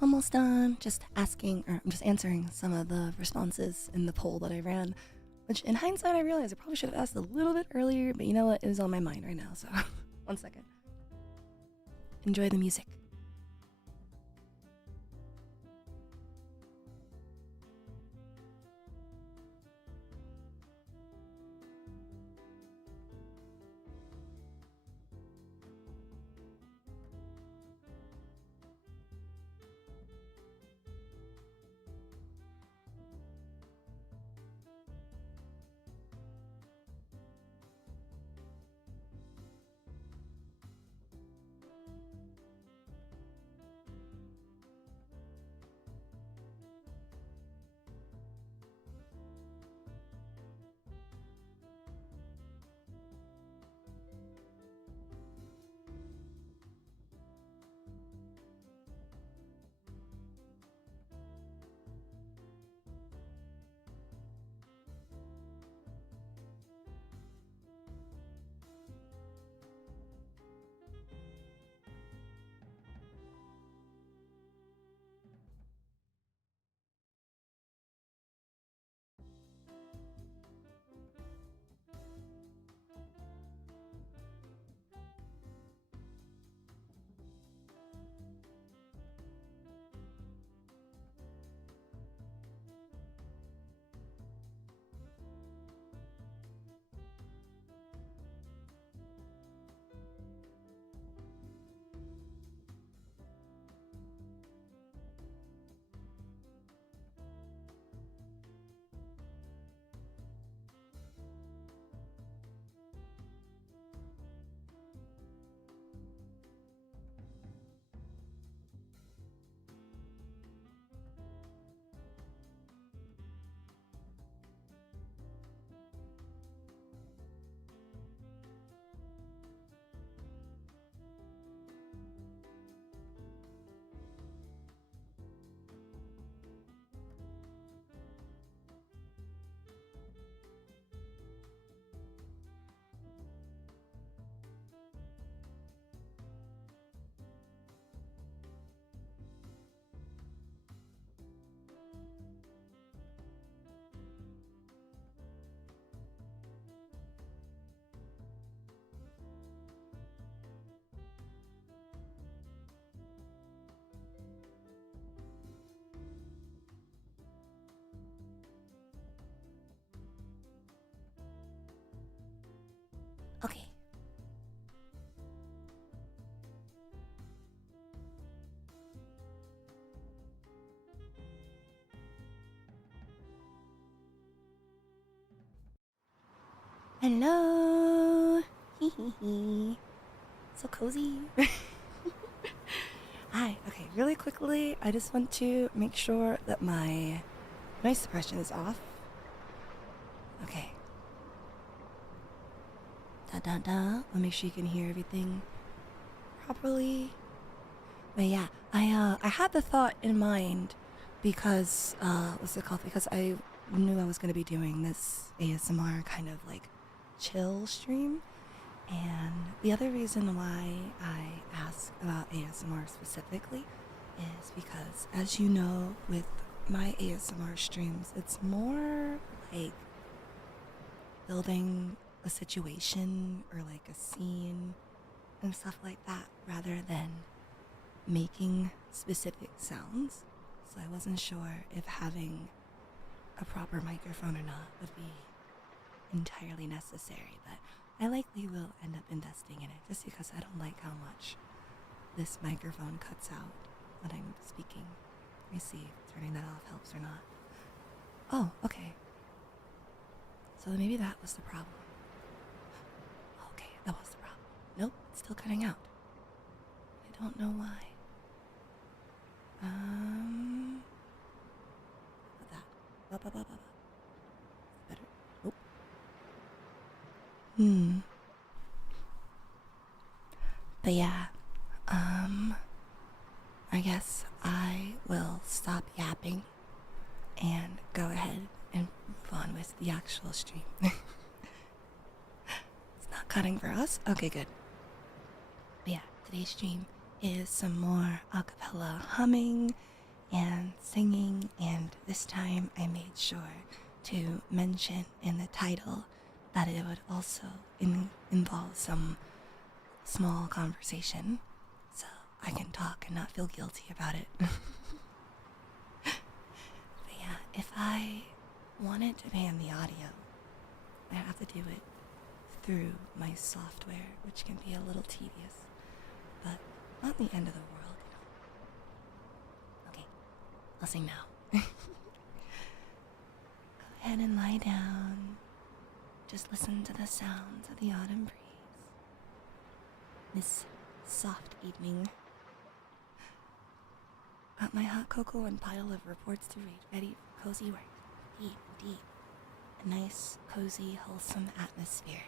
almost done. Just asking, or I'm just answering some of the responses in the poll that I ran. Which, in hindsight, I realized I probably should have asked a little bit earlier, but you know what? It was on my mind right now, so 1 second. Enjoy the music. Okay. Hello. Hee hee hee. So cozy. Hi. Okay, really quickly, I just want to make sure that my noise suppression is off. Okay. Da da da. I'll make sure you can hear everything properly. But yeah, I had the thought in mind because what's it called? Because I knew I was gonna be doing this ASMR kind of like chill stream. And the other reason why I ask about ASMR specifically is because, as you know, with my ASMR streams, it's more like building a situation or like a scene and stuff like that rather than making specific sounds. So I wasn't sure if having a proper microphone or not would be entirely necessary, but I likely will end up investing in it just because I don't like how much this microphone cuts out when I'm speaking. Let me see if turning that off helps or not. Oh, okay. So maybe that was the problem. Okay, that was the problem. Nope, it's still cutting out. I don't know why. What that? Better. Nope. But yeah, I guess I will stop yapping and go ahead and move on with the actual stream. It's not cutting for us? Okay, good. But yeah, today's stream is some more a cappella humming and singing, and this time I made sure to mention in the title that it would also involve some small conversation, so I can talk and not feel guilty about it. But yeah, if I wanted to ban the audio, I have to do it through my software, which can be a little tedious, but not the end of the world, Okay, I'll sing now. Go ahead and lie down. Just listen to the sounds of the autumn breeze. This soft evening. Got my hot cocoa and pile of reports to read, ready for cozy work. Deep. A nice, cozy, wholesome atmosphere.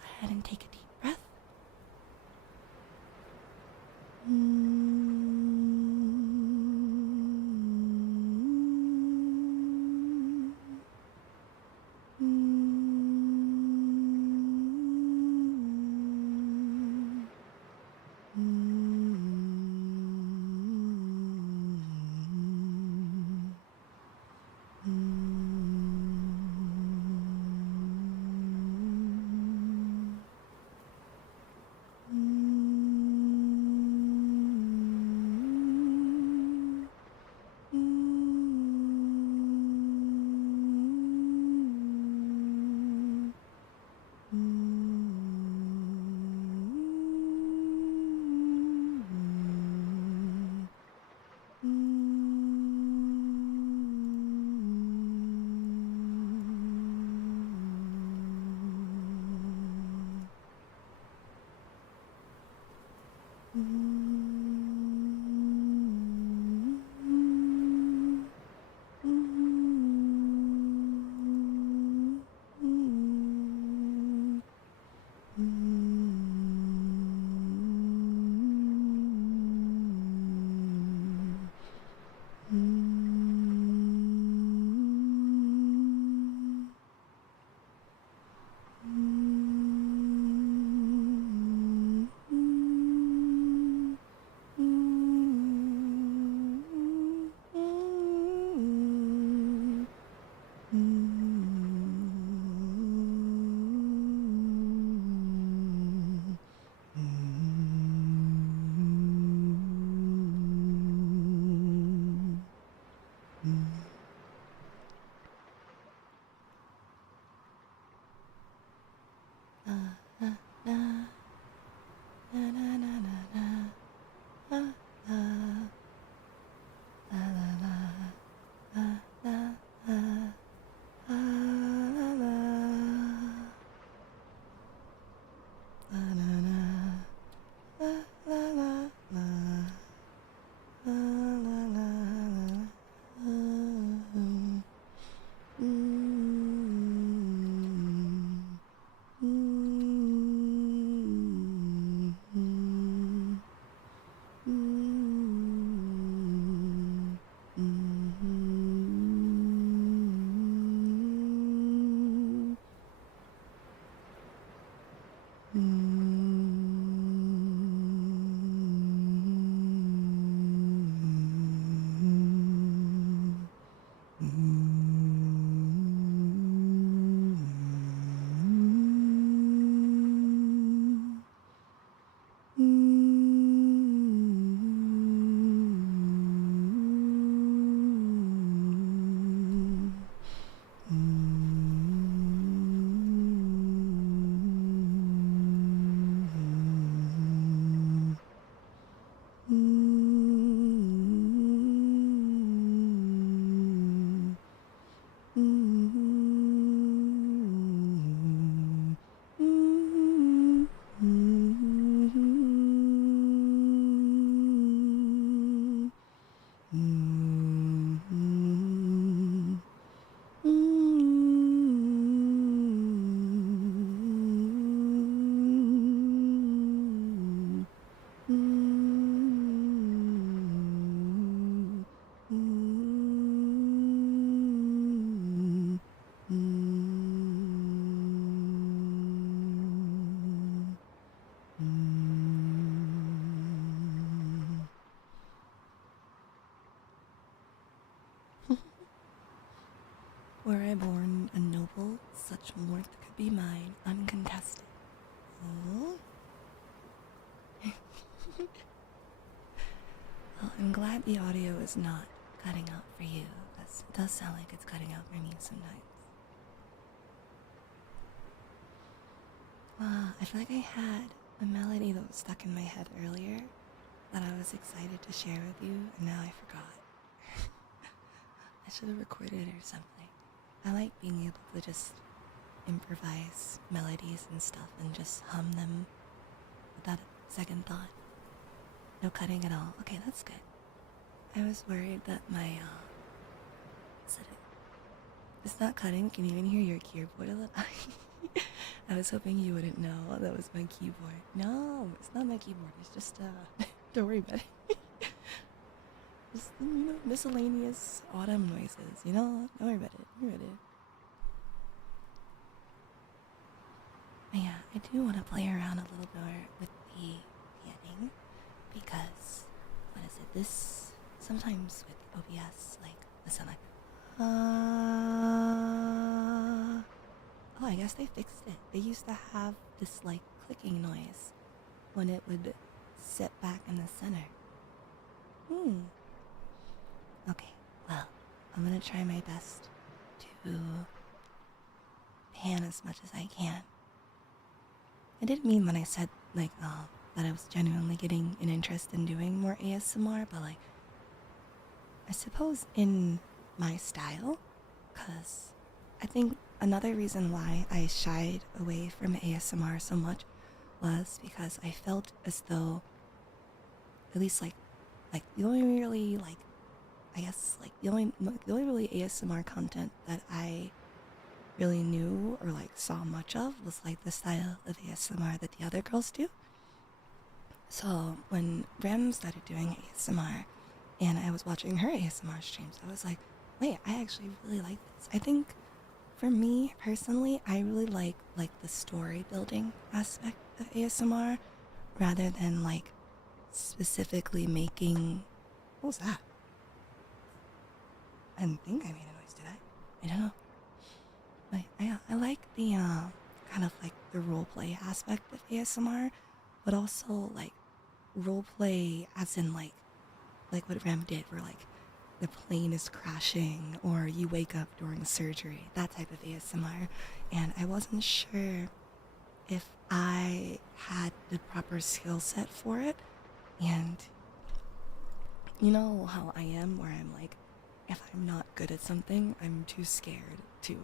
Go ahead and take a deep breath. Were I born a noble, such warmth could be mine, uncontested. Oh. Well, I'm glad the audio is not cutting out for you, because it does sound like it's cutting out for me sometimes. I feel like I had a melody that was stuck in my head earlier that I was excited to share with you, and now I forgot. I should have recorded it or something. I like being able to just improvise melodies and stuff and just hum them without a second thought. No cutting at all. Okay, that's good. I was worried that my, it's not cutting. Can you even hear your keyboard a little? I was hoping you wouldn't know that was my keyboard. No, it's not my keyboard. It's just, don't worry about it. Just, miscellaneous autumn noises, don't worry about it. Don't worry about it. But yeah, I do want to play around a little more with the panning because, what is it? This, sometimes with OBS, like, listen, like, oh, I guess they fixed it. They used to have this, like, clicking noise when it would sit back in the center. Okay, well, I'm gonna try my best to pan as much as I can. I didn't mean when I said, like, that I was genuinely getting an interest in doing more ASMR, but, like, I suppose in my style, because I think another reason why I shied away from ASMR so much was because I felt as though, at least, like, the only really, like, I guess, like, the only really ASMR content that I really knew or, like, saw much of was, like, the style of ASMR that the other girls do. So when Ram started doing ASMR and I was watching her ASMR streams, I was like, wait, I actually really like this. I think for me personally, I really like the story building aspect of ASMR rather than, like, specifically making, what was that? I didn't think I made a noise, did I? I don't know. But I like the kind of like the roleplay aspect of ASMR, but also like roleplay as in like what Ram did, where like the plane is crashing or you wake up during surgery, that type of ASMR. And I wasn't sure if I had the proper skill set for it. And you know how I am, where I'm like, if I'm not good at something, I'm too scared to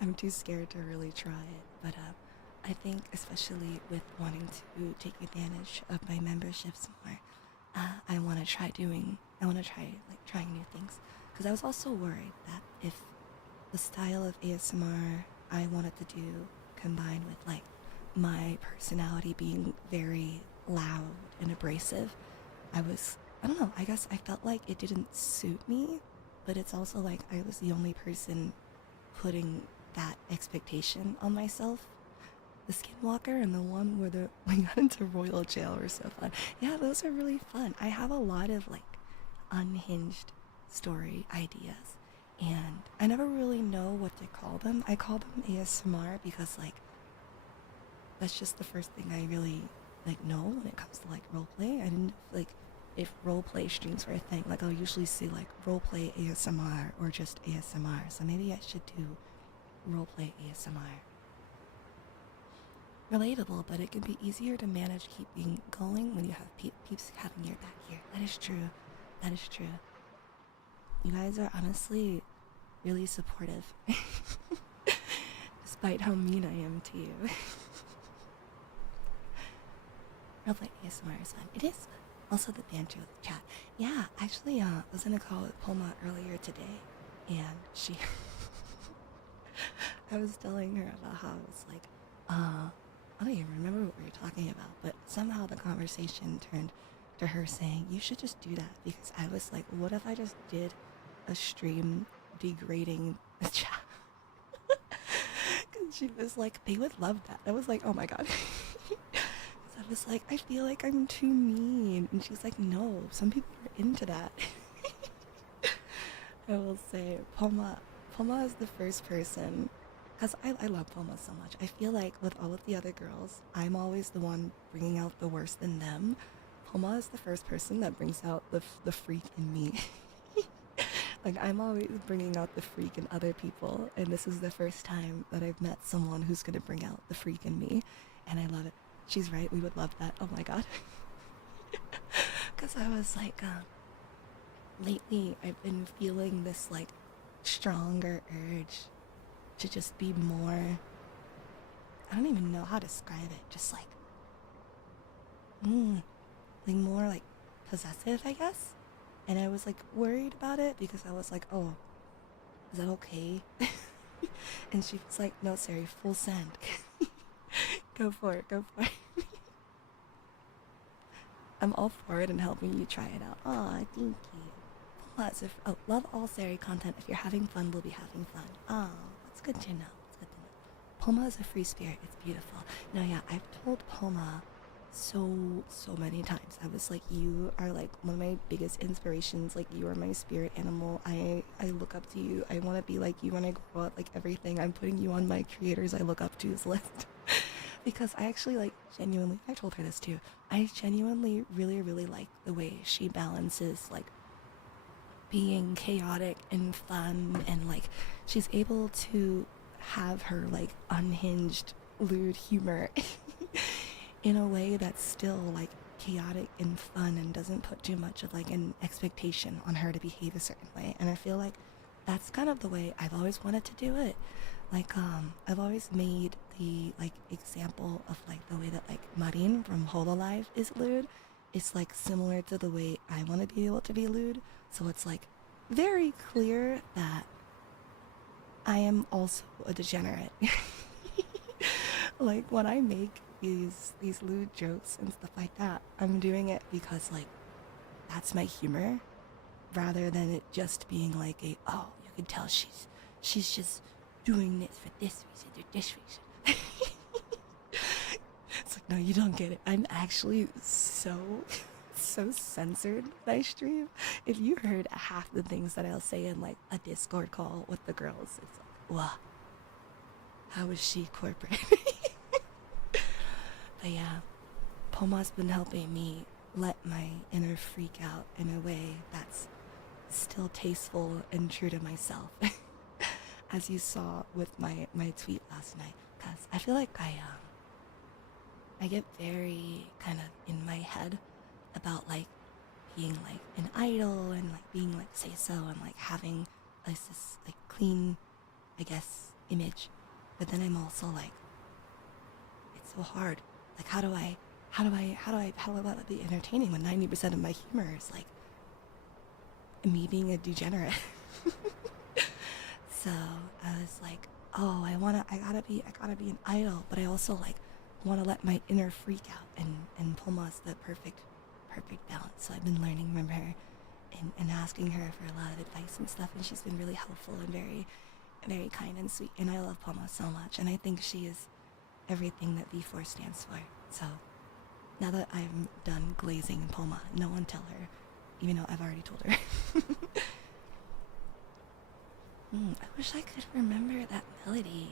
I'm too scared to really try it. But I think especially with wanting to take advantage of my memberships more, I want to try trying new things, because I was also worried that if the style of ASMR I wanted to do combined with like my personality being very loud and abrasive, I don't know, I guess I felt like it didn't suit me, but it's also like I was the only person putting that expectation on myself. The Skinwalker and the one where we got into royal jail were so fun. Yeah, those are really fun. I have a lot of like unhinged story ideas, and I never really know what to call them. I call them ASMR because like that's just the first thing I really like know when it comes to like roleplay. I didn't like if roleplay streams were a thing. Like I'll usually see like roleplay ASMR or just ASMR. So maybe I should do roleplay ASMR. Relatable, but it can be easier to manage keeping going when you have peeps having your back here. That is true. That is true. You guys are honestly really supportive. Despite how mean I am to you. Roleplay ASMR is fun. It is fun. Also the banter with the chat. Yeah, actually, I was in a call with Poma earlier today, and she... I was telling her about how I was like, I don't even remember what we were talking about, but somehow the conversation turned to her saying, you should just do that, because I was like, what if I just did a stream degrading the chat? Because she was like, they would love that. I was like, oh my god. I was like, I feel like I'm too mean. And she's like, no, some people are into that. I will say, Poma Poma is the first person, because I love Poma so much. I feel like with all of the other girls, I'm always the one bringing out the worst in them. Poma is the first person that brings out the freak in me. Like, I'm always bringing out the freak in other people, and this is the first time that I've met someone who's gonna bring out the freak in me, and I love it. She's right, we would love that. Oh my god. Because I was like, lately I've been feeling this, like, stronger urge to just be more. I don't even know how to describe it. Just like more like possessive, I guess. And I was like worried about it because I was like, oh, is that okay? And she was like, no, Sari, full send. Go for it, go for it. I'm all for it and helping you try it out. Aw, thank you. Lots of love all Sari content. If you're having fun, we'll be having fun. Oh, that's good to know. That's good to know. Poma is a free spirit. It's beautiful. No, yeah, I've told Poma so many times. I was like, you are like one of my biggest inspirations. Like, you are my spirit animal. I look up to you. I want to be like you when I grow up. Like, everything. I'm putting you on my creators I look up to's list. Because I actually, like, genuinely, I told her this too, I genuinely really like the way she balances, like, being chaotic and fun, and like she's able to have her like unhinged lewd humor in a way that's still like chaotic and fun and doesn't put too much of like an expectation on her to behave a certain way. And I feel like that's kind of the way I've always wanted to do it. Like, I've always made the like example of like the way that like Marin from Hololive is lewd. It's like similar to the way I want to be able to be lewd. So it's like very clear that I am also a degenerate. Like, when I make these lewd jokes and stuff like that, I'm doing it because like that's my humor, rather than it just being like a, oh, you can tell she's just doing this for this reason or this reason. It's like, no, you don't get it. I'm actually so censored when I stream. If you heard half the things that I'll say in like a Discord call with the girls, it's like, wow, how is she corporate? But yeah, Poma's been helping me let my inner freak out in a way that's still tasteful and true to myself. As you saw with my tweet last night, because I feel like I get very kind of in my head about like being like an idol and like being like say so and like having this like clean, I guess, image. But then I'm also like, it's so hard. Like, how do I let it be entertaining when 90% of my humor is like me being a degenerate? So I was like, oh, I gotta be an idol, but I also like want to let my inner freak out, and Poma's the perfect balance. So I've been learning from her and asking her for a lot of advice and stuff, and she's been really helpful and very kind and sweet, and I love Poma so much, and I think she is everything that V4 stands for. So now that I'm done glazing Poma, no one tell her, even though I've already told her. I wish I could remember that melody.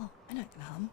Oh, I know I can hum.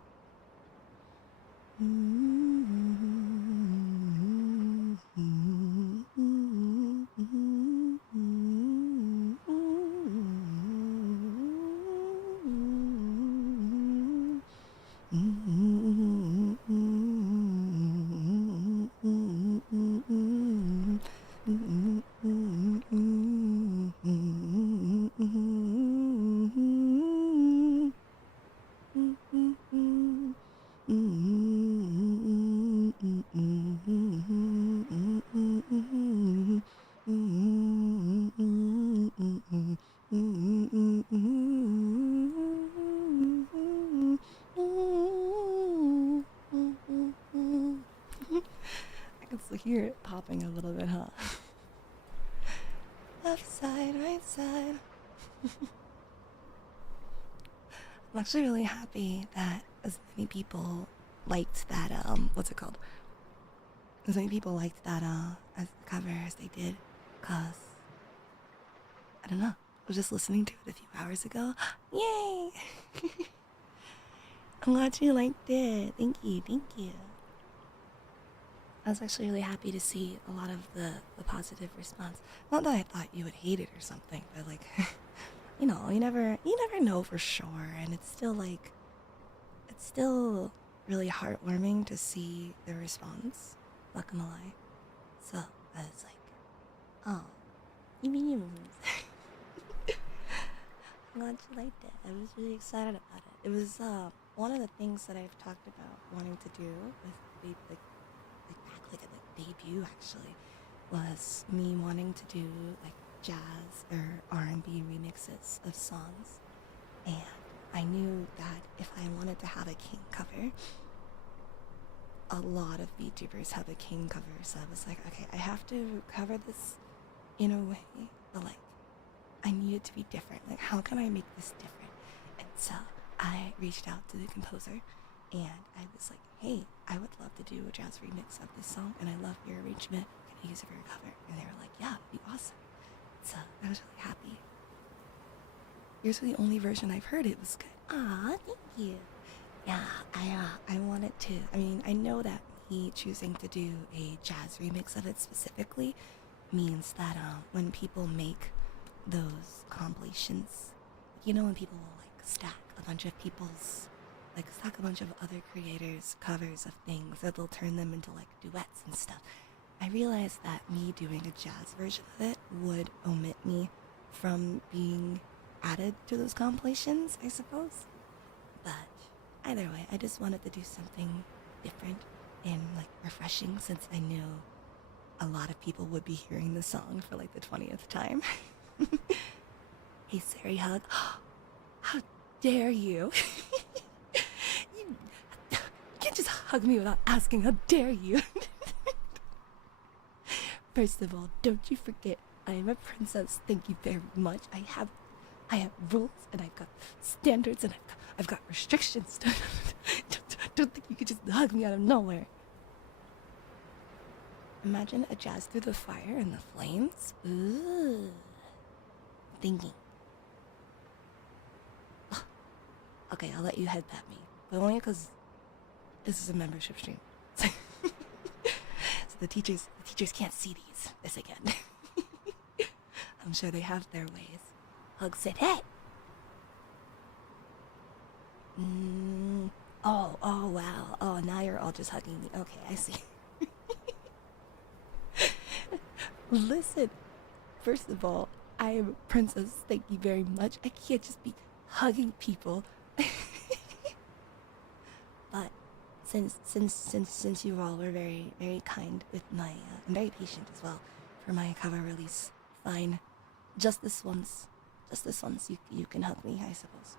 I can still hear it popping a little bit, huh? Left side, right side. I'm actually really happy that as many people liked that, what's it called? As many people liked that, as the cover as they did, cause, I don't know, I was just listening to it a few hours ago. Yay! I'm glad you liked it. Thank you, thank you. I was actually really happy to see a lot of the positive response. Not that I thought you would hate it or something, but like, you know, you never know for sure, and it's still really heartwarming to see the response. Not gonna lie. So I was like, oh, you mean you? I'm glad you liked it. I was really excited about it. It was one of the things that I've talked about wanting to do with back at the debut actually was me wanting to do like jazz or R&B remixes of songs, and I knew that if I wanted to have a King cover, a lot of VTubers have a King cover, so I was like, okay, I have to cover this in a way, but like I need it to be different. Like, how can I make this different? And so I reached out to the composer and I was like, hey, I would love to do a jazz remix of this song, and I love your arrangement. Can I use it for your cover? And they were like, yeah, it'd be awesome. So I was really happy. Yours was the only version I've heard. It was good. Aw, thank you. Yeah, I wanted to. I mean, I know that me choosing to do a jazz remix of it specifically means that when people make those compilations, you know, when people will like stack a bunch of people's, like stack a bunch of other creators' covers of things, or they'll turn them into like duets and stuff. I realized that me doing a jazz version of it would omit me from being added to those compilations, I suppose. But either way, I just wanted to do something different and like refreshing, since I knew a lot of people would be hearing the song for like the 20th time. Hey Sari, hug. How dare you? You can't just hug me without asking. How dare you? First of all, don't you forget, I am a princess. Thank you very much. I have rules, and I've got standards, and I've got restrictions. Don't think you could just hug me out of nowhere. Imagine a jazz through the fire and the flames. Ooh. Thinking. Okay, I'll let you head pat me, but only because this is a membership stream. So the teachers can't see this again. I'm sure they have their ways. Hug said, hey! Oh, wow. Oh, now you're all just hugging me. Okay, I see. Listen, first of all, I am a princess. Thank you very much. I can't just be hugging people. But since you all were very, very kind with my, and very patient as well for my cover release, fine. Just this once, you can hug me, I suppose.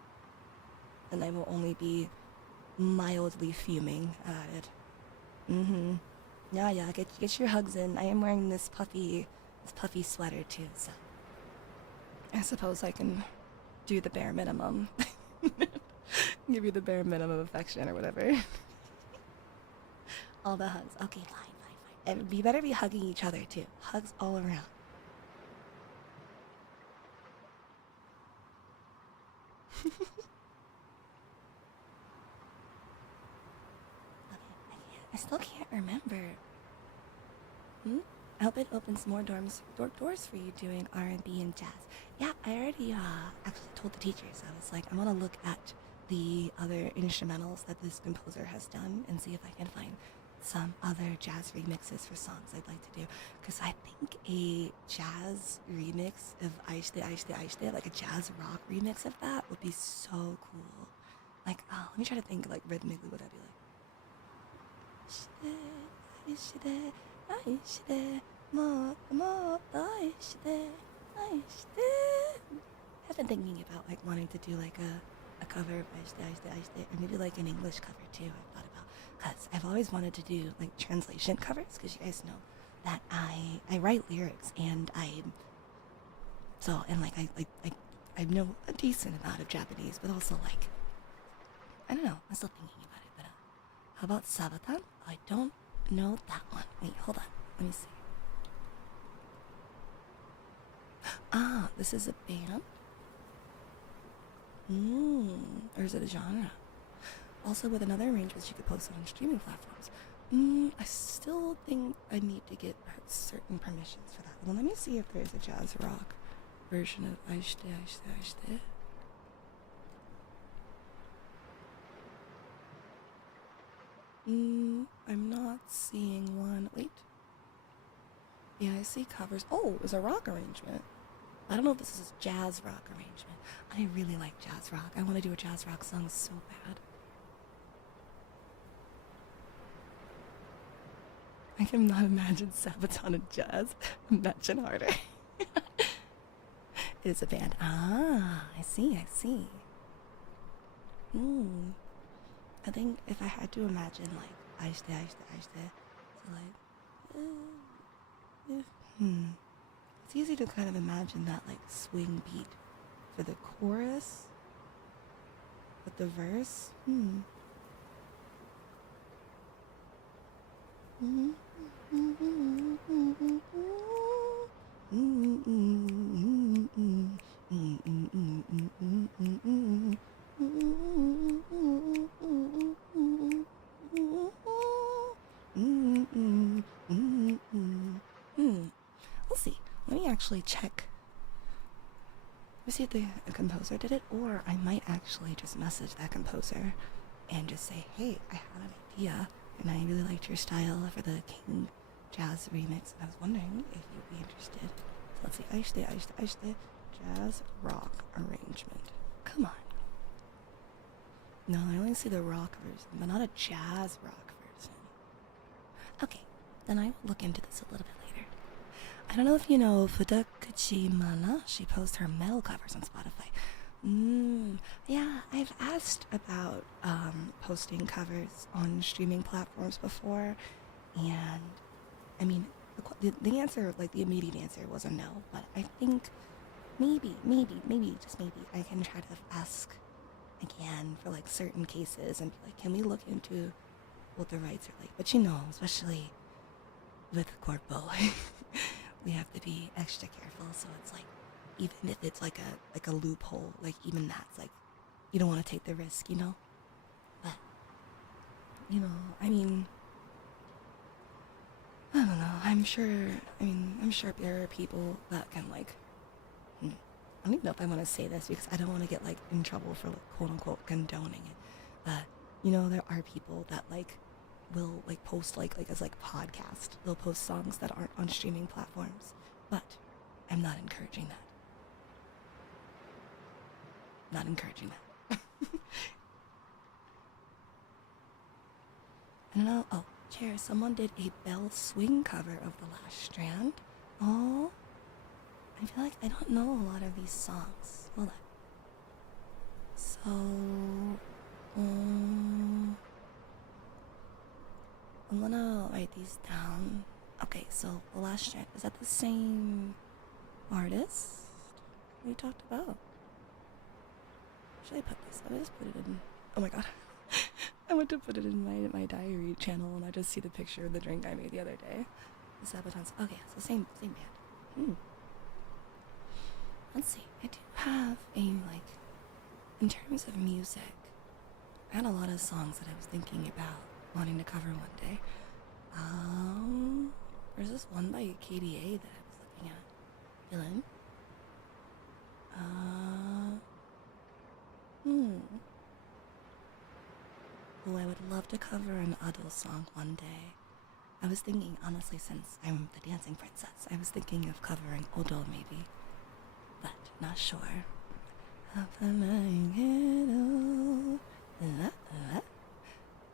And I will only be mildly fuming at it. Yeah, get your hugs in. I am wearing this puffy sweater too, so I suppose I can do the bare minimum. Give you the bare minimum affection or whatever. All the hugs. Okay, fine. And we better be hugging each other too. Hugs all around. I still can't remember. I hope it opens more doors for you doing R&B and jazz. Yeah, I already actually told the teachers. I was like, I want to look at the other instrumentals that this composer has done and see if I can find some other jazz remixes for songs I'd like to do. Because I think a jazz remix of Aishte Aishte Aishte, like a jazz rock remix of that, would be so cool. Like, let me try to think like rhythmically what that'd be like. Aishte, Aishte, mo, Aishte, Aishte. I've been thinking about like wanting to do like a cover of Aishte Aishte Aishte, or maybe like an English cover too. I've thought about, because I've always wanted to do like translation covers, because you guys know that I write lyrics and I know a decent amount of Japanese, but also like I don't know, I'm still thinking about it. But how about Sabaton? I don't know that one. Wait, hold on, let me see. This is a band. Or is it a genre? Also, with another arrangement, you could post it on streaming platforms. I still think I need to get certain permissions for that. Well, let me see if there's a jazz rock version of Aishte Aishte Aishte. I'm not seeing one. Wait. Yeah, I see covers. Oh, it's a rock arrangement. I don't know if this is a jazz rock arrangement. I really like jazz rock. I want to do a jazz rock song so bad. I cannot imagine Sabaton and jazz. Imagine harder. It is a band. I see. I think if I had to imagine like Aishte Aishte Aishte, so like it's easy to kind of imagine that like swing beat for the chorus, but the verse, Let's see. Let me actually check. Let me see if the composer did it, or I might actually just message that composer and just say, hey, I had an idea, and I really liked your style for the King Jazz remix, and I was wondering if you'd be interested. So let's see, Aishte, Aishte, Aishte, jazz rock arrangement. Come on. No, I only see the rock version, but not a jazz rock version. Okay, then I will look into this a little bit later. I don't know if you know Fudakuchi Mana. She posts her metal covers on Spotify. Yeah, I've asked about posting covers on streaming platforms before, and I mean, the answer, like the immediate answer was a no, but I think maybe, just maybe, I can try to ask again for like certain cases and be like, can we look into what the rights are like? But you know, especially with Corpo, we have to be extra careful, so it's like, even if it's like a loophole, like even that's like, you don't want to take the risk, you know? But, you know, I mean, I don't know, I'm sure there are people that can like, I don't even know if I want to say this because I don't want to get like in trouble for like quote unquote condoning it, but you know, there are people that like will like post like as like podcast, they'll post songs that aren't on streaming platforms, but I'm not encouraging that. Not encouraging that. I don't know. Oh, Chair, someone did a Bell Swing cover of The Last Strand. Oh, I feel like I don't know a lot of these songs. Hold on. So, I'm gonna write these down. Okay, so The Last Strand, is that the same artist we talked about? Should I put this? I just put it in. Oh my god. I went to put it in my diary channel and I just see the picture of the drink I made the other day. The Sabatons. Okay, so same band. Let's see. I do have a in terms of music, I had a lot of songs that I was thinking about wanting to cover one day. There's this one by KDA that I was looking at. Dylan? Oh, I would love to cover an adult song one day. I was thinking, honestly, since I'm the dancing princess, I was thinking of covering Odo maybe, but not sure.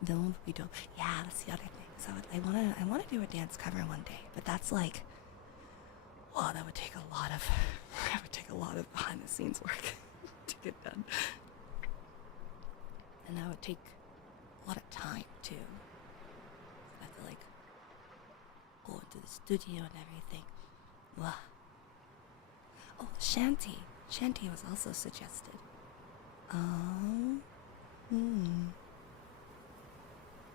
Don't be dope. Yeah, that's the other thing. So I wanna do a dance cover one day, but that's like, well, that would take a lot of behind the scenes work to get done, and that would take a lot of time too. I have to like go into the studio and everything. Wow. Oh, Shanty was also suggested.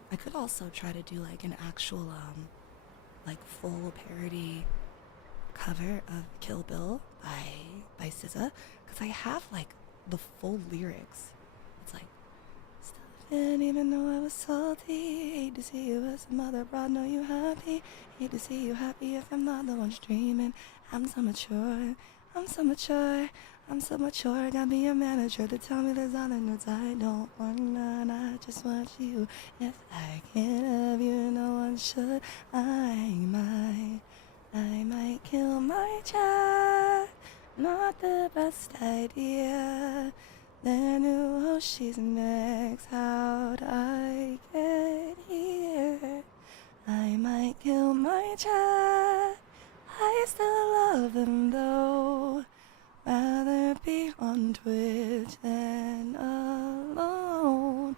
I could also try to do like an actual like full parody cover of Kill Bill by SZA, because I have like the full lyrics. It's like, still didn't even know I was salty. Hate to see you as a mother, broad, know you happy. Hate to see you happy if I'm not the one streaming. I'm so mature, got me a manager to tell me there's other nerds I don't want none. I just want you. If I can't have you, no one should. I might kill my child. Not the best idea. Then who she's next? How'd I get here? I might kill my child. I still love them though. Rather be on Twitch than alone.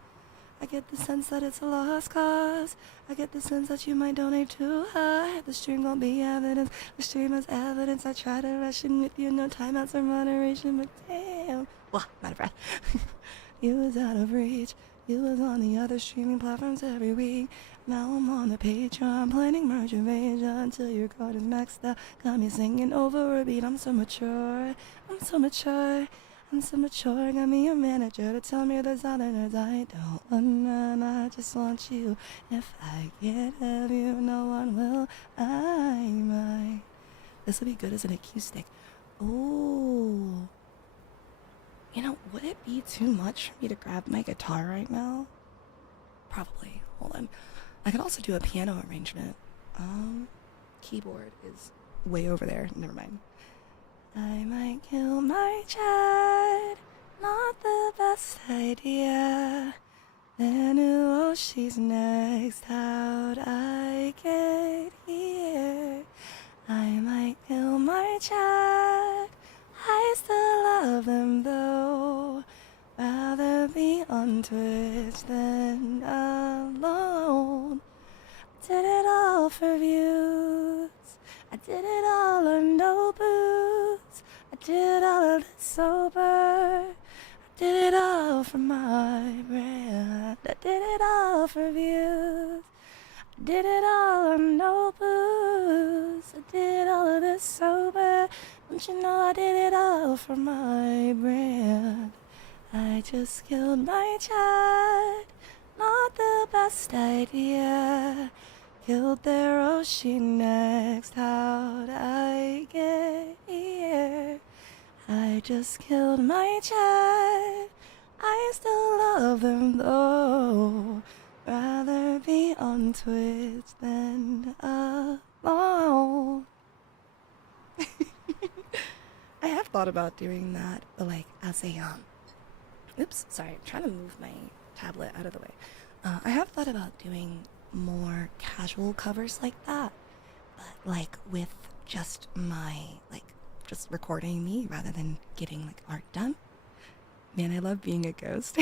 I get the sense that it's a lost cause. I get the sense that you might donate too high. The stream gon' be evidence. The stream is evidence. I try to rush in with you, no timeouts or moderation, but damn. Well, I'm out of breath. You was out of reach. You was on the other streaming platforms every week. Now I'm on the Patreon, planning merge invasion until your code is maxed out. Got me singing over a beat. I'm so mature. Got me a manager to tell me there's other nerds I don't want none. I just want you. If I can't have you, no one will. I might. This would be good as an acoustic. Oh. You know, would it be too much for me to grab my guitar right now? Probably. Hold on. I could also do a piano arrangement. Keyboard is way over there. Never mind. I might kill my child. Not the best idea. Then who she's next? How'd I get here? I might kill my child. I still love them though. Rather be on Twitch than alone. Did it all for views. I did it all on no booze. I did all of this sober. I did it all for my brand. I did it all for views. I did it all on no booze. I did all of this sober. Don't you know I did it all for my brand? I just killed my child. Not the best idea. Killed their Roshi next. How'd I get here? I just killed my child. I still love them though. Rather be on Twitch than alone. I have thought about doing that, but like as a oops, sorry, I'm trying to move my tablet out of the way. I have thought about doing more casual covers like that, but like with just just recording me rather than getting like art done. Man, I love being a ghost.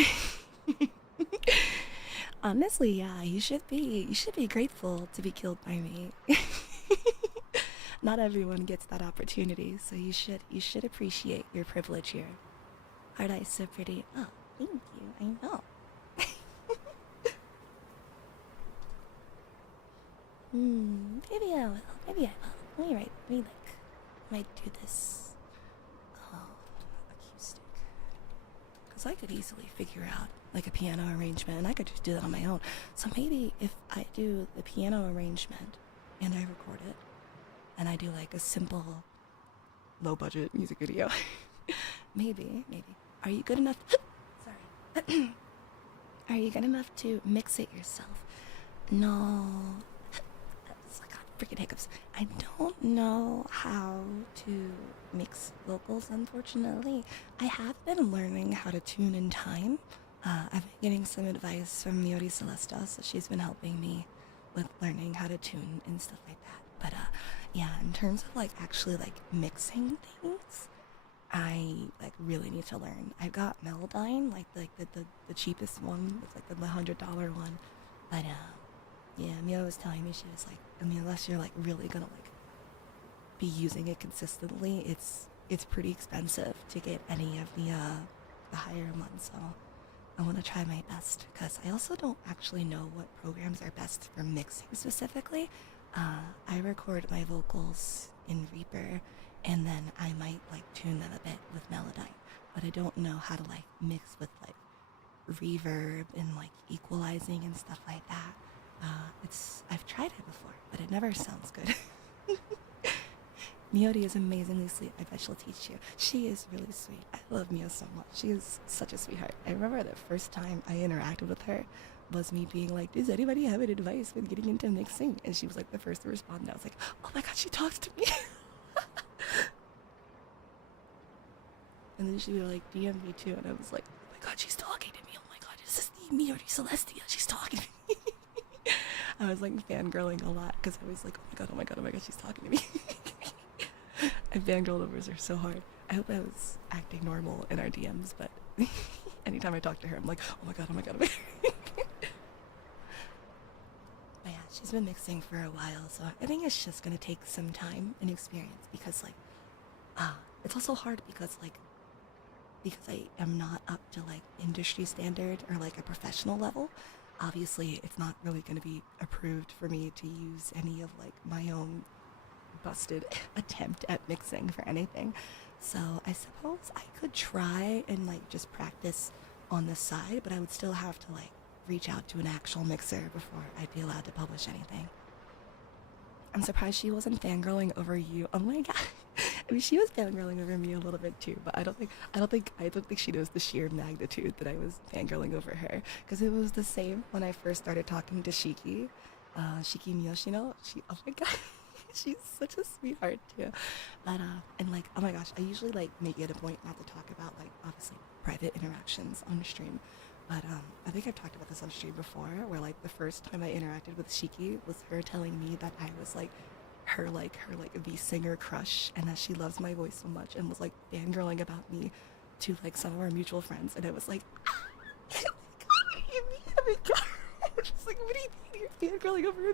Honestly, yeah, you should be grateful to be killed by me. Not everyone gets that opportunity, so you should appreciate your privilege here. Heart Eye's so pretty. Oh, thank you. I know. Maybe I will. Let me might do this. Oh, acoustic because I could easily figure out like a piano arrangement, and I could just do that on my own. So maybe if I do the piano arrangement and I record it, and I do like a simple, low budget music video, maybe. Are you good enough? Sorry. Are you good enough to mix it yourself? No. I got freaking hiccups. I don't know how to mix vocals, unfortunately. I have been learning how to tune in time. I've been getting some advice from Miori Celesta, so she's been helping me with learning how to tune and stuff like that. But yeah, in terms of like actually like mixing things, I like really need to learn. I've got Melodyne, like the cheapest one, it's like the $100 one. But yeah, Mia was telling me, she was like, I mean, unless you're like really gonna like be using it consistently, it's pretty expensive to get any of the higher ones. So I want to try my best, because I also don't actually know what programs are best for mixing specifically. I record my vocals in Reaper, and then I might like tune them a bit with Melodyne, but I don't know how to like mix with like reverb and like equalizing and stuff like that. I've tried it before, but it never sounds good. Miori is amazingly sweet. I bet she'll teach you. She is really sweet. I love Mio so much. She is such a sweetheart. I remember the first time I interacted with her was me being like, does anybody have any advice when getting into mixing? And she was like the first to respond, and I was like, oh my god, she talks to me. And then she would like DM me too, and I was like, oh my god, she's talking to me. Oh my god, this is the Miori Celestia. She's talking to me. I was like fangirling a lot, because I was like, oh my god, she's talking to me. I fangirled over her so hard. I hope I was acting normal in our DMs, but anytime I talk to her, I'm like, oh my god. But yeah, she's been mixing for a while, so I think it's just gonna take some time and experience, because like, it's also hard because I am not up to like industry standard or like a professional level. Obviously, it's not really going to be approved for me to use any of like my own busted attempt at mixing for anything. So I suppose I could try and like just practice on the side, but I would still have to like reach out to an actual mixer before I'd be allowed to publish anything. I'm surprised she wasn't fangirling over you. Oh my god. I mean, she was fangirling over me a little bit too, but I don't think she knows the sheer magnitude that I was fangirling over her, because it was the same when I first started talking to Shiki, Shiki Miyoshino. Oh my god, she's such a sweetheart too. But and like, oh my gosh, I usually like make it a point not to talk about like obviously private interactions on stream. But I think I've talked about this on stream before, where like the first time I interacted with Shiki was her telling me that I was like her V-singer crush, and that she loves my voice so much, and was like fangirling about me to like some of our mutual friends, and I was like, oh my god, I was like, what do you mean you're fangirling over me?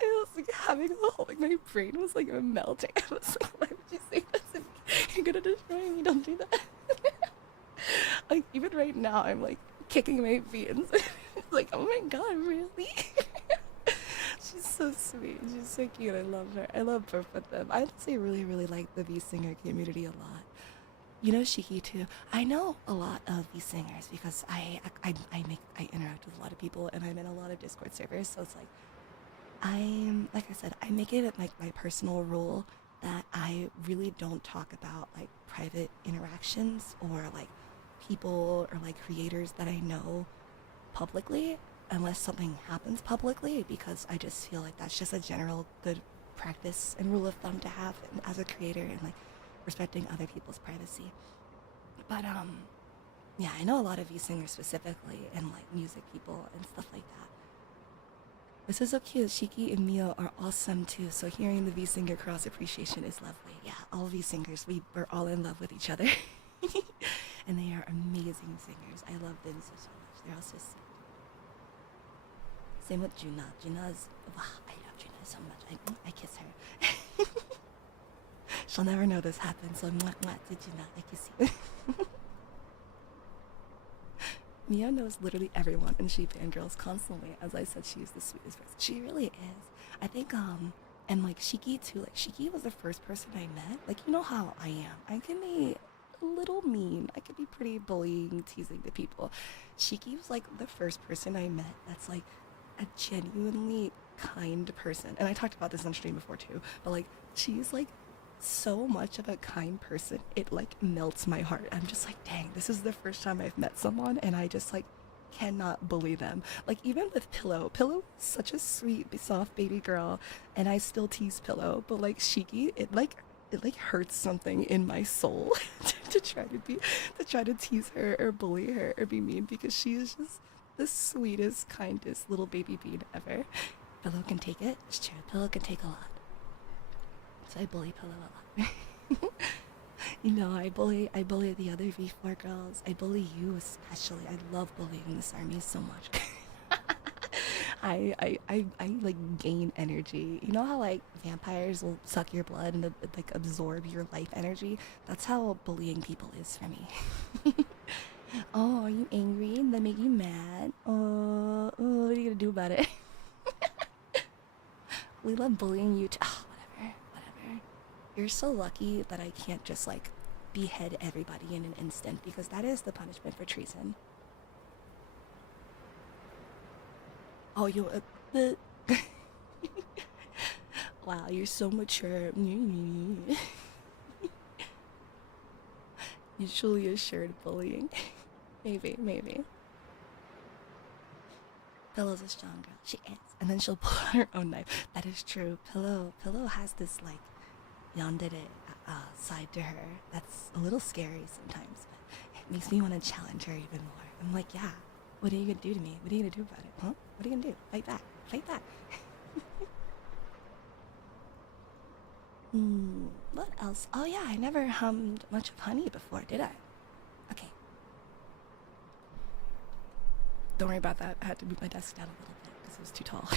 I was like having a whole, like my brain was like melting. I was like, why would you say that to me? You're gonna destroy me, don't do that. Like even right now I'm like kicking my feet and like, oh my god, really? She's so sweet. She's so cute. I love her. I love both of them. I honestly really like the V-singer community a lot. You know Shiki too. I know a lot of V-singers because I interact with a lot of people, and I'm in a lot of Discord servers, so it's like like I said, I make it like my personal rule that I really don't talk about like private interactions or like people or like creators that I know publicly, unless something happens publicly, because I just feel like that's just a general good practice and rule of thumb to have as a creator, and like respecting other people's privacy. But yeah, I know a lot of V-singers specifically, and like music people and stuff like that. This is so cute. Shiki and Mio are awesome too, so hearing the V-singer cross appreciation is lovely. Yeah, all V-singers, we're all in love with each other. And they are amazing singers. I love them so much. They're all so sweet. Same with Juna. Juna's, wow, I love Juna so much. I kiss her. She'll never know this happened, so mwah mwah to Juna. I kiss you. Mia knows literally everyone, and she fangirls constantly. As I said, she's the sweetest person. She really is. I think, and like Shiki too. Like Shiki was the first person I met. Like, you know how I am. I can be a little mean. I could be pretty bullying, teasing to people. Shiki was like the first person I met that's like a genuinely kind person. And I talked about this on stream before too, but like she's like so much of a kind person. It like melts my heart. I'm just like, dang, this is the first time I've met someone and I just like cannot bully them. Like even with Pillow is such a sweet, soft baby girl, and I still tease Pillow, but like Shiki, it like hurts something in my soul to try to tease her or bully her or be mean because she is just the sweetest, kindest little baby bean ever. Pillow can take it. It's true. Pillow can take a lot. So I bully Pillow a lot. You know, I bully the other V4 girls. I bully you especially. I love bullying the SARMY so much. I like gain energy. You know how like vampires will suck your blood and like absorb your life energy? That's how bullying people is for me. Oh, are you angry? That make you mad? What are you gonna do about it? We love bullying you too. Oh, whatever. You're so lucky that I can't just like behead everybody in an instant because that is the punishment for treason. Oh, you. Wow, you're so mature. Usually assured bullying. Maybe. Pillow's a strong girl. She is. And then she'll pull out her own knife. That is true. Pillow has this like yandere side to her that's a little scary sometimes, but it makes me want to challenge her even more. I'm like, yeah, what are you gonna do to me? What are you gonna do about it? Huh? What are you gonna do? Fight back. Fight back. What else? Oh yeah, I never hummed much of Honey before, did I? Okay. Don't worry about that. I had to move my desk down a little bit because it was too tall.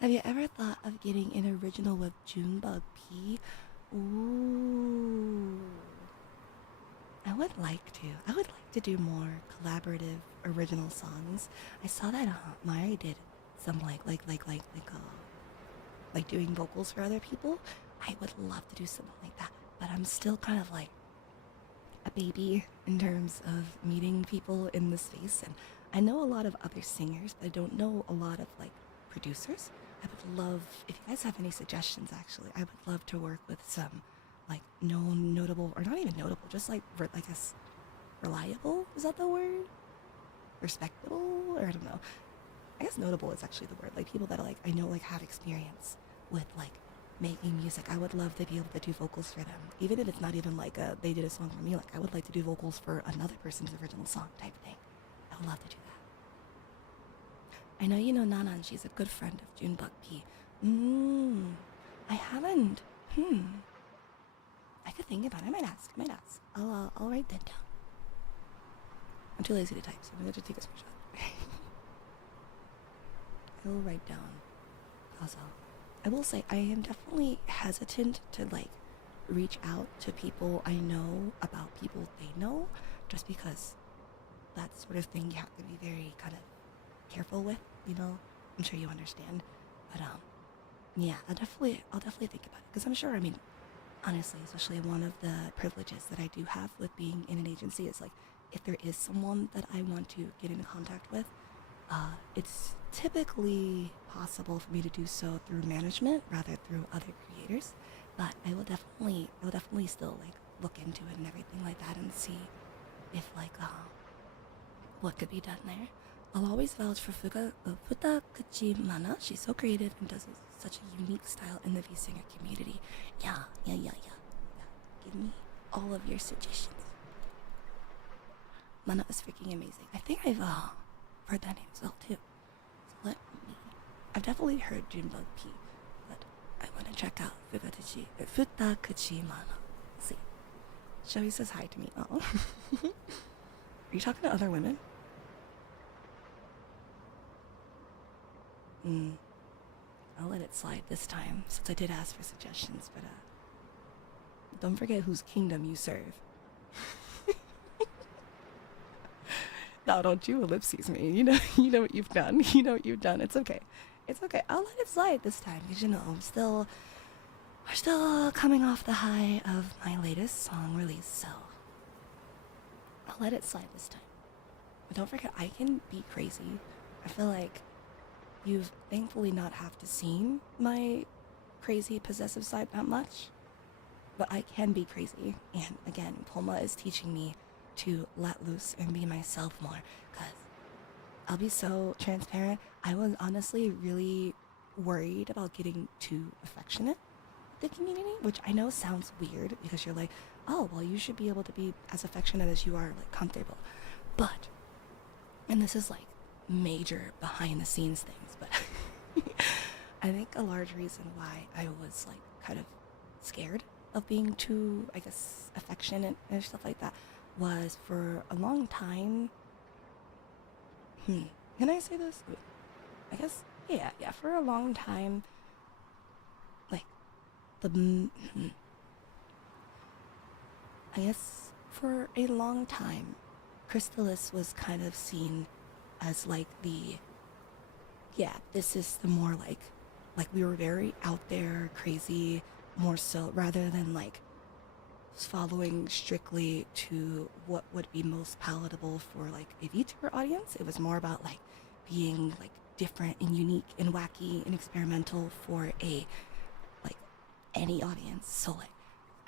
Have you ever thought of getting an original with Junebug P? Ooh. I would like to. I would like to do more collaborative original songs. I saw that Mari did some like doing vocals for other people. I would love to do something like that, but I'm still kind of like a baby in terms of meeting people in the space, and I know a lot of other singers, but I don't know a lot of like producers. I would love, if you guys have any suggestions actually, I would love to work with some like known, notable, or not even notable, just like I guess reliable, is that the word? Respectable, or I don't know. I guess notable is actually the word. Like people that are like I know like have experience with like making music. I would love to be able to do vocals for them, even if it's not even like they did a song for me. Like I would like to do vocals for another person's original song type thing. I would love to do that. I know you know Nanan. She's a good friend of Junebug P. I haven't. I could think about it. I might ask. I'll write that down. I'm too lazy to type, so I'm gonna just take a screenshot. I will write down. Also, I will say I am definitely hesitant to like reach out to people I know about people they know, just because that sort of thing you have to be very kind of careful with. You know, I'm sure you understand. But yeah, I'll definitely think about it because I'm sure. I mean, honestly, especially one of the privileges that I do have with being in an agency is like if there is someone that I want to get in contact with, it's typically possible for me to do so through management rather through other creators, but I will definitely still like look into it and everything like that and see if like what could be done there. I'll always vouch for Futa Kuchimana. She's so creative and does such a unique style in the V-Singer community. Yeah. Give me all of your suggestions. Mana is freaking amazing. I think I've heard that name as well too. So let me. I've definitely heard Junebug P, but I want to check out Futa Kuchimana. Let's see. Joey says hi to me. Oh. Are you talking to other women? I'll let it slide this time, since I did ask for suggestions, but don't forget whose kingdom you serve. No, don't you ellipses me. You know what you've done. You know what you've done. It's okay. It's okay. I'll let it slide this time, because we're still coming off the high of my latest song release, so I'll let it slide this time. But don't forget, I can be crazy. I feel like you've thankfully not have to seen my crazy possessive side that much, but I can be crazy. And again, Poma is teaching me to let loose and be myself more, because I'll be so transparent. I was honestly really worried about getting too affectionate with the community, which I know sounds weird because you're like, oh, well, you should be able to be as affectionate as you are, like, comfortable. But, and this is like major behind the scenes things, but I think a large reason why I was like kind of scared of being too, I guess, affectionate and stuff like that was for a long time. Can I say this? I guess, yeah, for a long time, like, I guess for a long time, Crystallis was kind of seen as like this is the more like we were very out there, crazy, more so, rather than like following strictly to what would be most palatable for like a VTuber audience. It was more about like being like different and unique and wacky and experimental for a like any audience. So like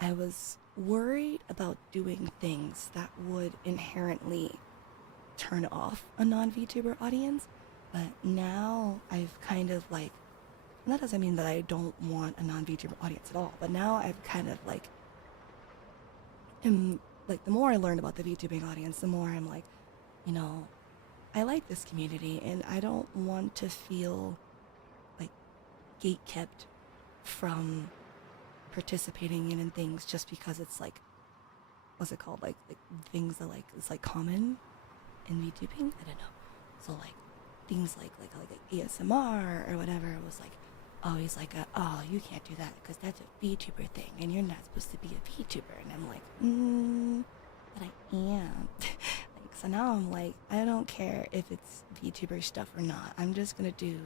I was worried about doing things that would inherently turn off a non-VTuber audience, but now I've kind of like, and that doesn't mean that I don't want a non-VTuber audience at all, but now I've kind of like am like, the more I learn about the VTubing audience, the more I'm like, you know, I like this community and I don't want to feel like gatekept from participating in things just because it's like, what's it called, like things that like it's like common in VTubing. I don't know. So like things like ASMR or whatever was like always like oh, you can't do that because that's a VTuber thing and you're not supposed to be a VTuber. And I'm like, but I am. Like, so now I'm like, I don't care if it's VTuber stuff or not. I'm just gonna do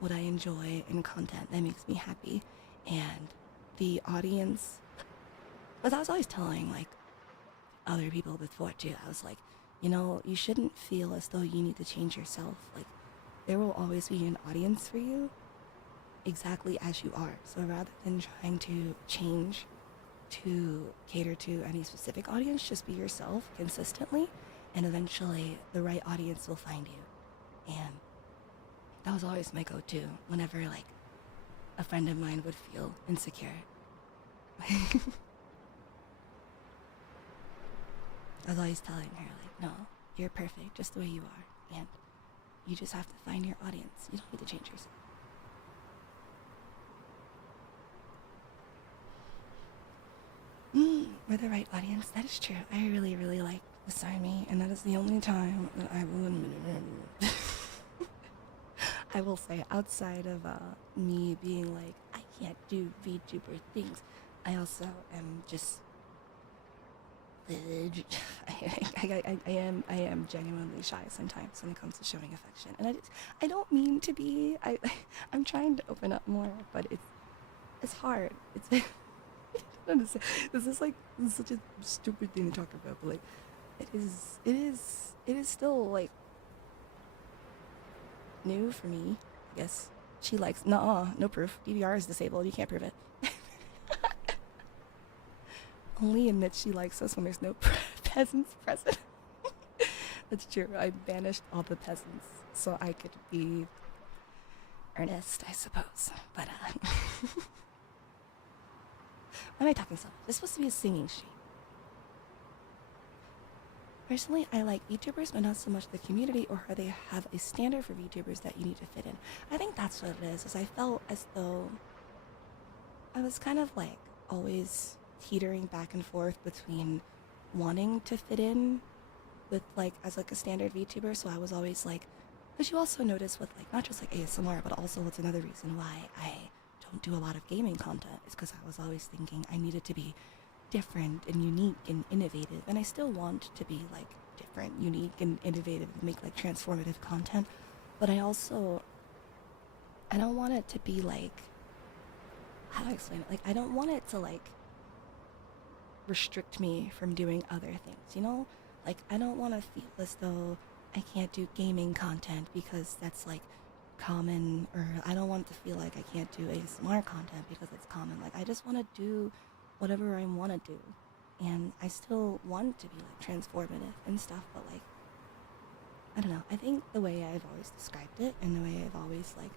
what I enjoy and content that makes me happy. And the audience, but I was always telling like other people before too, I was like, you know, you shouldn't feel as though you need to change yourself. Like, there will always be an audience for you exactly as you are. So rather than trying to change to cater to any specific audience, just be yourself consistently, and eventually the right audience will find you. And that was always my go-to whenever like a friend of mine would feel insecure. I was always telling her, like, no, you're perfect just the way you are, and you just have to find your audience. You don't need to change yourself. We're the right audience. That is true. I really, really like the SARMY, and that is the only time that I will admit. I will say, outside of me being like, I can't do VTuber things, I also am just I am genuinely shy sometimes when it comes to showing affection, and I don't mean to be. I'm trying to open up more, but it's hard. It's this is such a stupid thing to talk about, but like it is still like new for me. I guess she likes, no proof. DVR is disabled. You can't prove it. Only admits she likes us when there's no peasants present. That's true. I banished all the peasants so I could be earnest, I suppose. But, why am I talking so much? This is supposed to be a singing stream. Personally, I like VTubers, but not so much the community or how they have a standard for VTubers that you need to fit in. I think that's what it is I felt as though I was kind of like always teetering back and forth between wanting to fit in with like as like a standard VTuber, so I was always like, because you also notice with like not just like ASMR, but also what's another reason why I don't do a lot of gaming content is because I was always thinking I needed to be different and unique and innovative, and I still want to be like different, unique and innovative and make like transformative content, but I don't want it to be like, how do I explain it, like I don't want it to like restrict me from doing other things, you know? Like I don't want to feel as though I can't do gaming content because that's like common, or I don't want to feel like I can't do ASMR content because it's common. Like I just want to do whatever I want to do, and I still want to be like transformative and stuff, but like I don't know, I think the way I've always described it and the way I've always like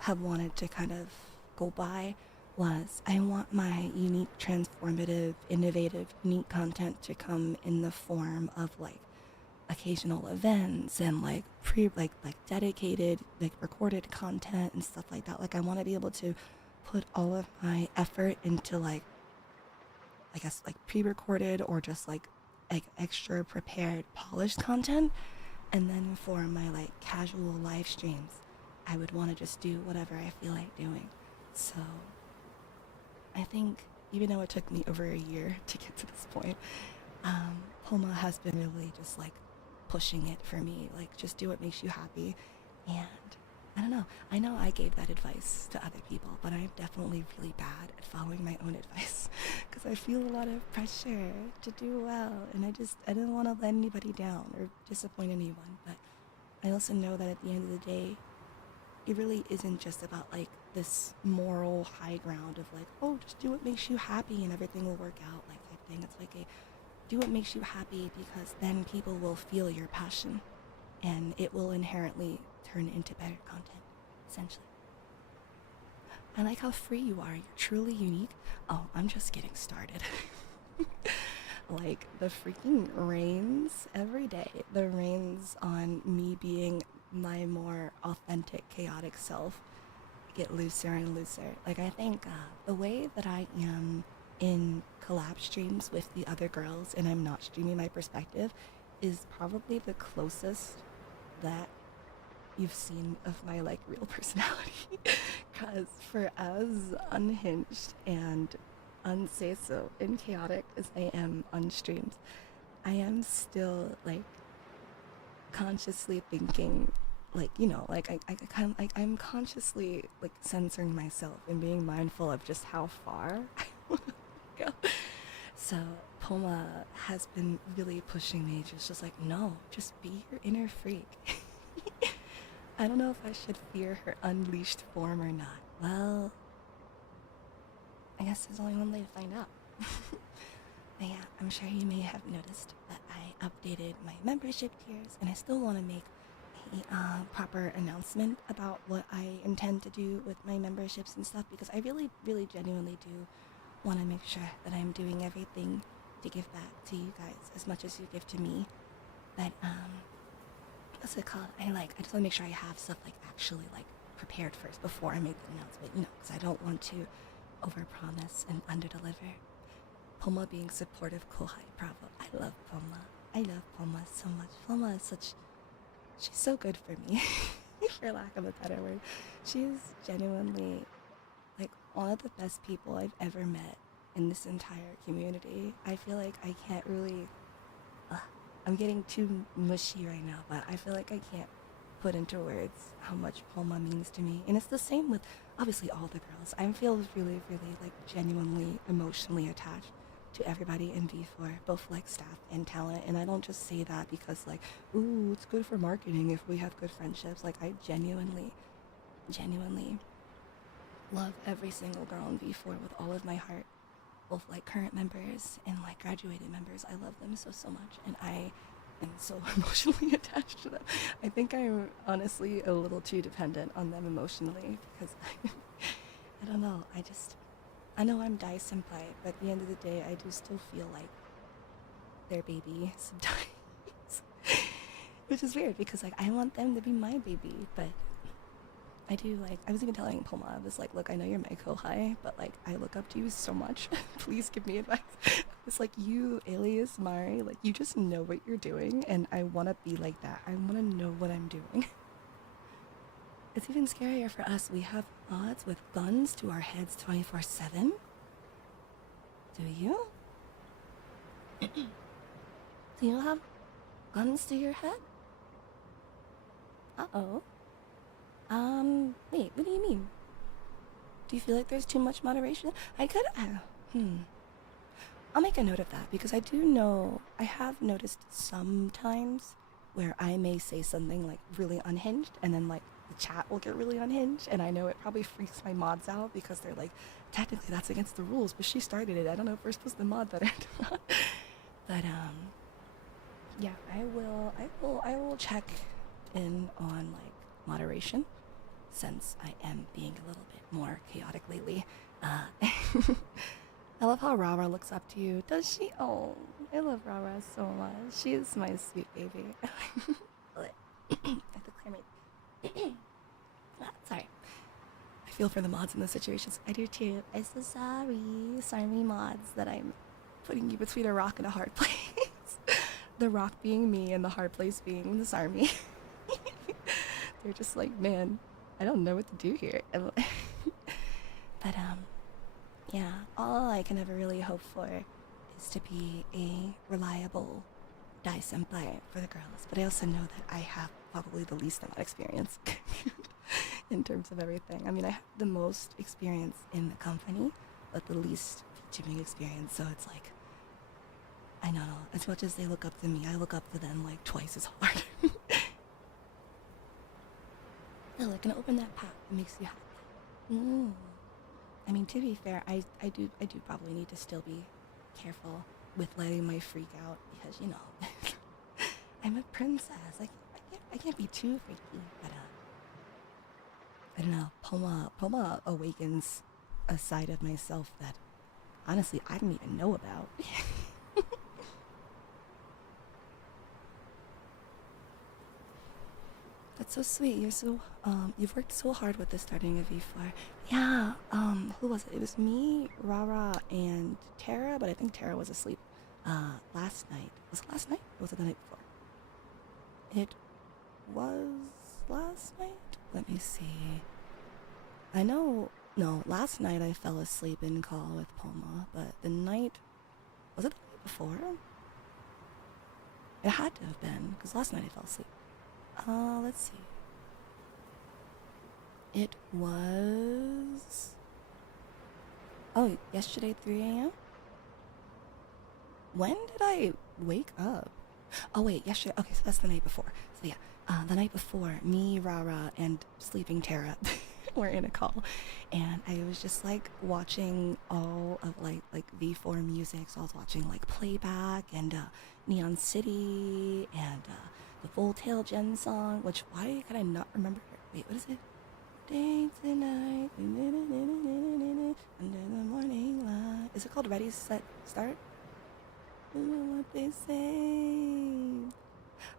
have wanted to kind of go by was I want my unique, transformative, innovative, unique content to come in the form of like occasional events and like dedicated like recorded content and stuff like that. Like I want to be able to put all of my effort into like, I guess like pre-recorded or just like extra prepared polished content, and then for my like casual live streams I would want to just do whatever I feel like doing. So I think even though it took me over a year to get to this point, Poma has been really just like pushing it for me, like just do what makes you happy. And I don't know, I know I gave that advice to other people, but I'm definitely really bad at following my own advice because I feel a lot of pressure to do well, and I didn't want to let anybody down or disappoint anyone. But I also know that at the end of the day, it really isn't just about like this moral high ground of like, oh, just do what makes you happy and everything will work out, like type thing. It's like a do what makes you happy, because then people will feel your passion and it will inherently turn into better content, essentially. I like how free you are. You're truly unique. Oh, I'm just getting started. Like the freaking reins every day. The reins on me being my more authentic, chaotic self get looser and looser. Like I think the way that I am in collab streams with the other girls and I'm not streaming my perspective is probably the closest that you've seen of my like real personality. Because for as unhinged and unsafe and chaotic as I am on streams, I am still like consciously thinking, like, you know, like I kind of like I'm consciously like censoring myself and being mindful of just how far I want to go. So Poma has been really pushing me, just like, no, just be your inner freak. I don't know if I should fear her unleashed form or not. Well, I guess there's only one way to find out. But yeah, I'm sure you may have noticed that I updated my membership tiers, and I still want to make a proper announcement about what I intend to do with my memberships and stuff, because I really, really genuinely do want to make sure that I'm doing everything to give back to you guys as much as you give to me. But what's it called? I just want to make sure I have stuff like actually like prepared first before I make the announcement, you know, because I don't want to overpromise and underdeliver. Poma being supportive, kohai, bravo. I love Poma. I love Poma so much. Poma is she's so good for me, for lack of a better word. She's genuinely like one of the best people I've ever met in this entire community. I feel like I can't really, I'm getting too mushy right now, but I feel like I can't put into words how much Poma means to me. And it's the same with obviously all the girls. I feel really, really like genuinely emotionally attached to everybody in V4, both like staff and talent. And I don't just say that because like, ooh, it's good for marketing if we have good friendships. Like I genuinely love every single girl in V4 with all of my heart. Both like current members and like graduated members. I love them so much, and I am so emotionally attached to them. I think I'm honestly a little too dependent on them emotionally because I don't know. I know I'm Dai Senpai, but at the end of the day, I do still feel like their baby sometimes. Which is weird because like I want them to be my baby, but I do like, I was even telling Poma, I was like, look, I know you're my kohai, but like I look up to you so much. Please give me advice. It's like you, alias Mari, like you just know what you're doing, and I want to be like that. I want to know what I'm doing. It's even scarier for us. We have mods with guns to our heads 24/7. Do you? Do you have guns to your head? Uh-oh. Wait, what do you mean? Do you feel like there's too much moderation? I'll make a note of that because I do know, I have noticed sometimes where I may say something like really unhinged and then like the chat will get really unhinged, and I know it probably freaks my mods out because they're like, technically that's against the rules, but she started it. I don't know if we're supposed to mod that or not. But yeah, I will check in on like moderation, since I am being a little bit more chaotic lately. I love how Rara looks up to you. Does she? Oh, I love Rara so much. She is my sweet baby. I have to clear my... sorry. I feel for the mods in those situations. I do too. I'm so sorry. SARMY mods, that I'm putting you between a rock and a hard place. The rock being me and the hard place being the SARMY. They're just like, man, I don't know what to do here. But yeah, all I can ever really hope for is to be a reliable Dai Senpai for the girls. But I also know that I have probably the least amount of experience in terms of everything. I mean, I have the most experience in the company, but the least teaching experience. So it's like, I know, as much as they look up to me, I look up to them like twice as hard. Oh, I can open that pack. It makes you happy. I mean, to be fair, I do probably need to still be careful with letting my freak out because, you know, I'm a princess. I can't be too freaky. But I don't know. Poma awakens a side of myself that honestly I didn't even know about. That's so sweet. You've worked so hard with the starting of V4. Yeah, who was it? It was me, Rara, and Tara, but I think Tara was asleep last night. Was it last night? Or was it the night before? It was last night? Let me see. I know, no, last night I fell asleep in call with Poma, but the night, was it the night before? It had to have been, because last night I fell asleep. Let's see. It was... Oh, yesterday 3 a.m.? When did I wake up? Oh wait, yesterday, okay, so that's the night before. So yeah, the night before, me, Rara, and sleeping Tara were in a call. And I was just like watching all of like V4 music. So I was watching like Playback and Neon City and the Full Tail Gen song, which why could I not remember? Wait, what is it? Day to night, under the morning light. Is it called Ready, Set, Start? What they say.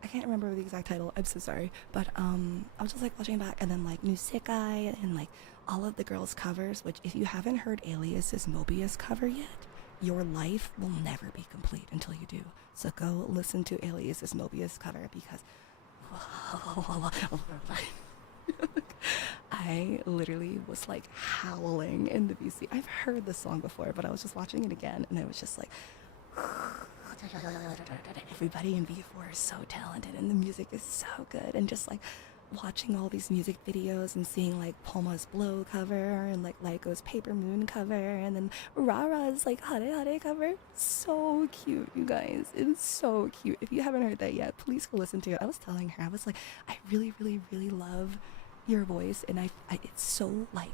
I can't remember the exact title. I'm so sorry. But I was just like watching back, and then like New Sekai and like all of the girls' covers. Which, if you haven't heard Alias's Mobius cover yet, your life will never be complete until you do. So go listen to Alias's Mobius cover because I literally was like howling in the VC. I've heard this song before, but I was just watching it again, and I was just like, everybody in V4 is so talented, and the music is so good, and just like watching all these music videos and seeing like Poma's Blow cover and like Lyco's Paper Moon cover and then Rara's like Hare Hare cover. So cute, you guys. It's so cute. If you haven't heard that yet, please go listen to it. I was telling her, I was like, I really, really, really love your voice, and I it's so like,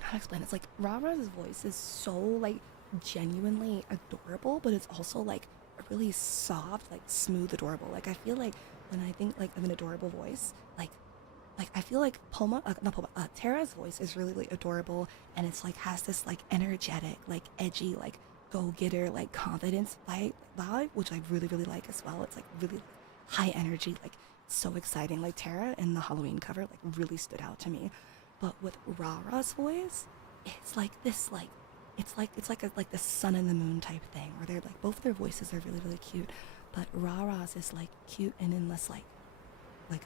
how to explain it? It's like Rara's voice is so like genuinely adorable, but it's also like really soft, like smooth, adorable. Like I feel like when I think like of an adorable voice, like I feel like not Poma, Tara's voice is really, really adorable, and it's like has this like energetic, like edgy, like go-getter, like confidence vibe, which I really, really like as well. It's like really high energy, like so exciting. Like Tara in the Halloween cover, like really stood out to me. But with Rara's voice, it's like this, like like the sun and the moon type thing, where they're like both their voices are really, really cute, but Rara's is like cute and in this like a,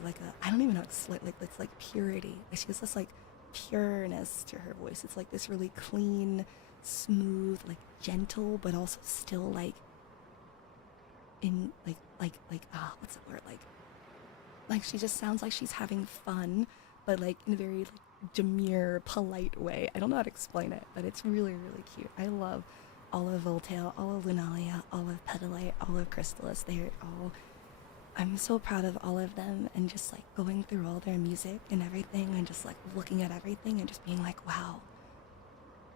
I don't even know, it's like purity. Like she has this like pureness to her voice. It's like this really clean, smooth, like gentle, but also still like in what's the word, like she just sounds like she's having fun, but like in a very like demure, polite way. I don't know how to explain it, but it's really, really cute. I love all of Voltaire, all of Lunalia, all of Petalite, all of Crystallis. They're all, I'm so proud of all of them, and just like going through all their music and everything and just like looking at everything and just being like, wow,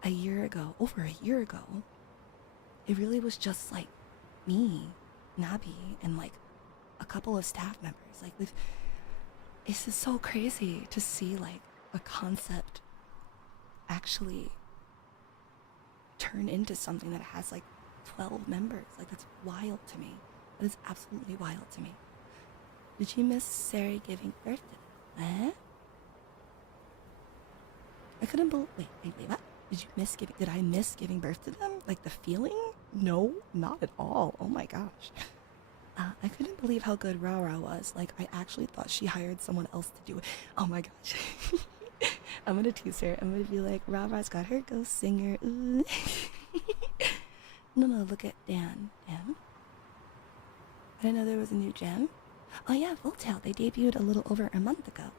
a year ago, over a year ago, it really was just like me, Nabi, and like a couple of staff members. Like it's just so crazy to see like a concept actually turn into something that has like 12 members. Like that's wild to me. That is absolutely wild to me. Did you miss Sari giving birth to them? Eh? I couldn't believe. Wait, what? Did I miss giving birth to them? Like the feeling? No, not at all. Oh my gosh. I couldn't believe how good Rara was. Like, I actually thought she hired someone else to do it. Oh my gosh. I'm gonna tease her. I'm gonna be like, Rara's got her ghost singer. Ooh. No, look at Dan. Dan? I didn't know there was a new gen. Oh yeah, Voltail. They debuted a little over a month ago.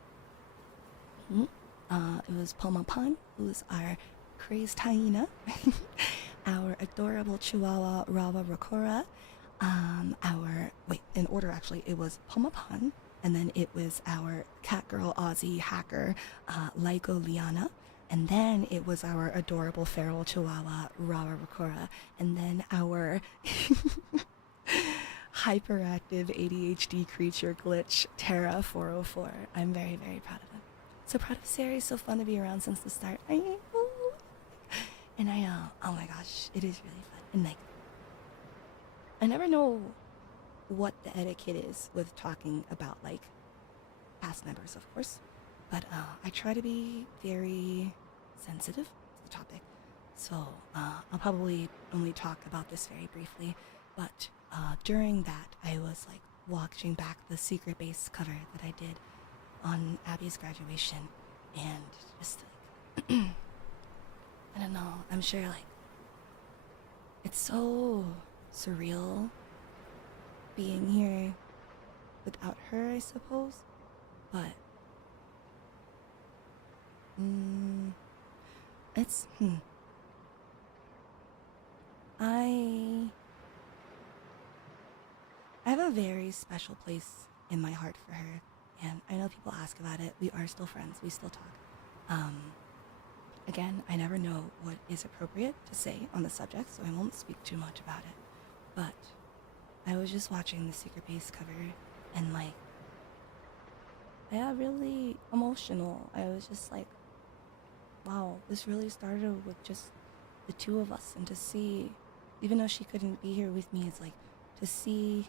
It was Pomapan, who's our crazed hyena, our adorable Chihuahua Rawa Rakora, in order actually, it was Pomapan, and then it was our cat girl Aussie hacker, Lyco Liana, and then it was our adorable feral Chihuahua Rawa Rakora, and then our hyperactive ADHD creature glitch Terra 404. I'm very, very proud of them. So proud of Sari. So fun to be around since the start. And oh my gosh, it is really fun. And like, I never know what the etiquette is with talking about like past members, of course, but I try to be very sensitive to the topic. So I'll probably only talk about this very briefly, but during that I was like watching back the secret base cover that I did on Abby's graduation, and just like I don't know, I'm sure like it's so surreal being here without her, I suppose, but it's I have a very special place in my heart for her, and I know people ask about it. We are still friends. We still talk. Again, I never know what is appropriate to say on the subject, so I won't speak too much about it. But I was just watching the Secret Base cover, and like, I got really emotional. I was just like, wow, this really started with just the two of us, and to see, even though she couldn't be here with me, it's like to see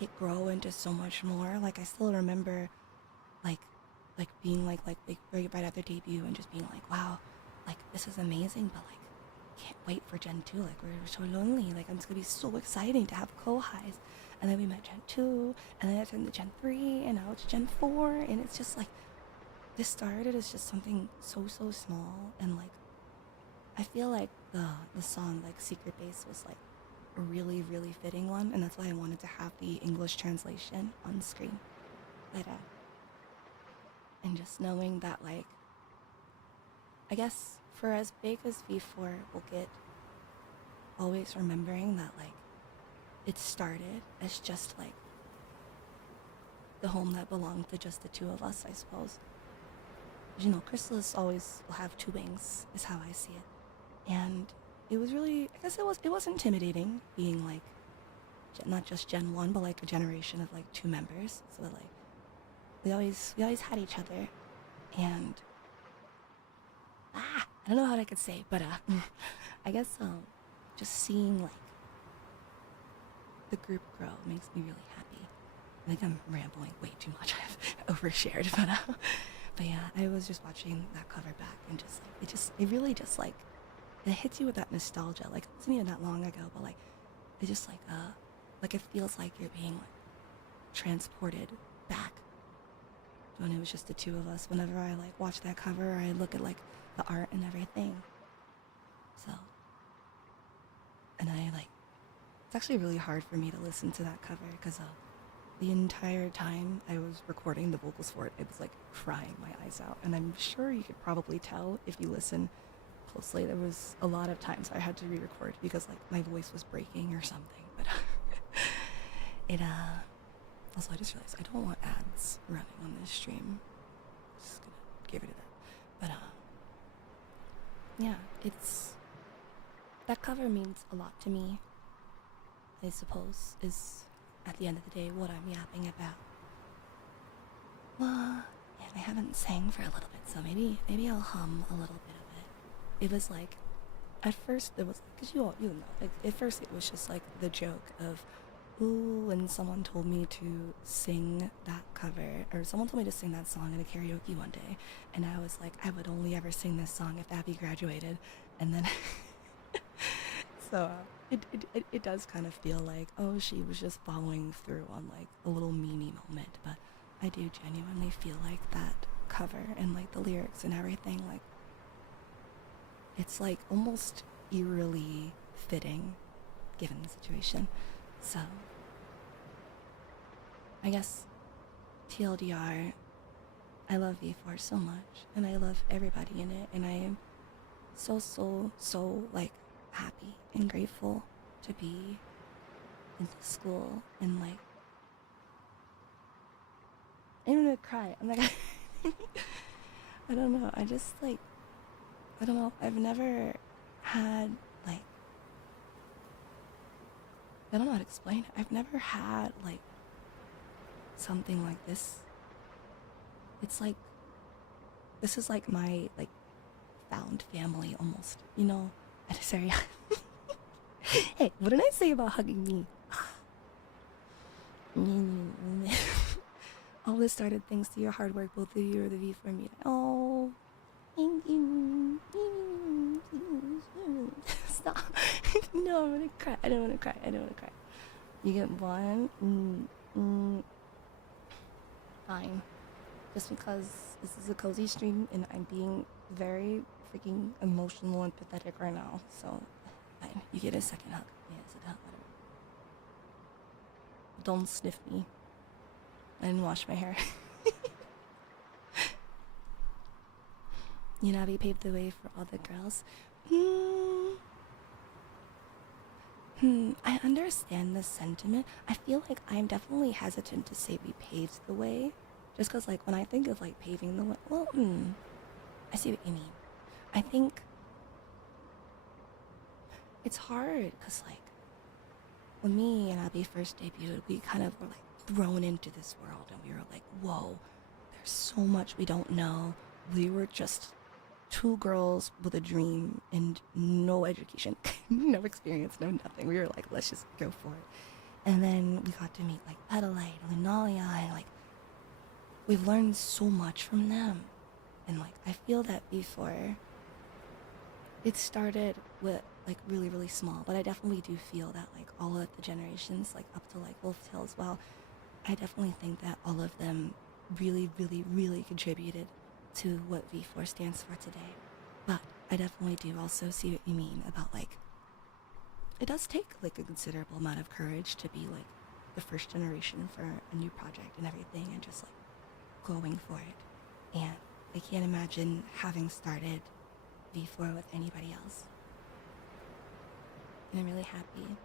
it grow into so much more. Like I still remember like being like right after debut and just being like, wow, like this is amazing, but like can't wait for Gen 2. Like we're so lonely. Like it's gonna be so exciting to have co-highs. And then we met Gen 2, and then it's into Gen 3, and now it's Gen 4, and it's just like this started as just something so small, and like I feel like the song like Secret Base was like a really, really fitting one, and that's why I wanted to have the English translation on screen. But And just knowing that, like, I guess for as big as V4 will get, always remembering that, like, it started as just, like, the home that belonged to just the two of us, I suppose. You know, Chrysalis always will have two wings, is how I see it. And it was really, I guess it was intimidating being, like, not just Gen 1, but, like, a generation of, like, two members. So, like, we always had each other. And, I don't know how I could say, but, I guess, just seeing, like, the group grow makes me really happy. I think I'm rambling way too much. I've overshared, but yeah, I was just watching that cover back and just like it really just like it hits you with that nostalgia. Like it wasn't even that long ago, but like it just like it feels like you're being like transported back when it was just the two of us. Whenever I like watch that cover, or I look at like the art and everything. So, and I like it's actually really hard for me to listen to that cover because the entire time I was recording the vocals for it, it was like crying my eyes out. And I'm sure you could probably tell if you listen closely. There was a lot of times I had to re-record because like my voice was breaking or something. But it also I just realized I don't want ads running on this stream. Just gonna get rid of that. But yeah, it's that cover means a lot to me, I suppose, is at the end of the day what I'm yapping about. Well, yeah, I haven't sang for a little bit, so maybe I'll hum a little bit of it. It was like, at first there was, because you know, like at first it was just like the joke of, ooh, when someone told me to sing that cover, or someone told me to sing that song in a karaoke one day, and I was like, I would only ever sing this song if Abby graduated, and then so it does kind of feel like, oh, she was just following through on like a little meanie moment, but I do genuinely feel like that cover and like the lyrics and everything, like it's like almost eerily fitting given the situation. So I guess TLDR, I love V4 so much and I love everybody in it, and I am so like happy and grateful to be in the school, and like I'm gonna cry. I'm like I don't know, I just like I don't know, I've never had like I don't know how to explain it. I've never had like something like this. It's like this is like my like found family almost, you know. I just sorry. Hey, what did I say about hugging me? All this started thanks to your hard work, both of you, or the V for me. Oh, thank you. Stop. No, I'm gonna cry. I don't wanna cry. You get one. Fine. Just because this is a cozy stream and I'm being very freaking emotional and pathetic right now. So, fine. You get a second hug. Yeah, it's a hug. Whatever. Don't sniff me. I didn't wash my hair. You know, we paved the way for all the girls. I understand the sentiment. I feel like I'm definitely hesitant to say we paved the way. Just because, like, when I think of, like, paving the way, well, I see what you mean. I think it's hard because, like, when me and Abby first debuted, we kind of were, like, thrown into this world, and we were like, whoa, there's so much we don't know. We were just two girls with a dream and no education, no experience, no nothing. We were like, let's just go for it. And then we got to meet, like, Petalite, Lunalia, and, like, we've learned so much from them. And, like, I feel that before it started with, like, really, really small, but I definitely do feel that, like, all of the generations, like, up to, like, Wolftail as well, I definitely think that all of them really, really, really contributed to what V4 stands for today. But I definitely do also see what you mean about, like, it does take, like, a considerable amount of courage to be, like, the first generation for a new project and everything, and just, like, going for it. And I can't imagine having started V4 with anybody else. And I'm really happy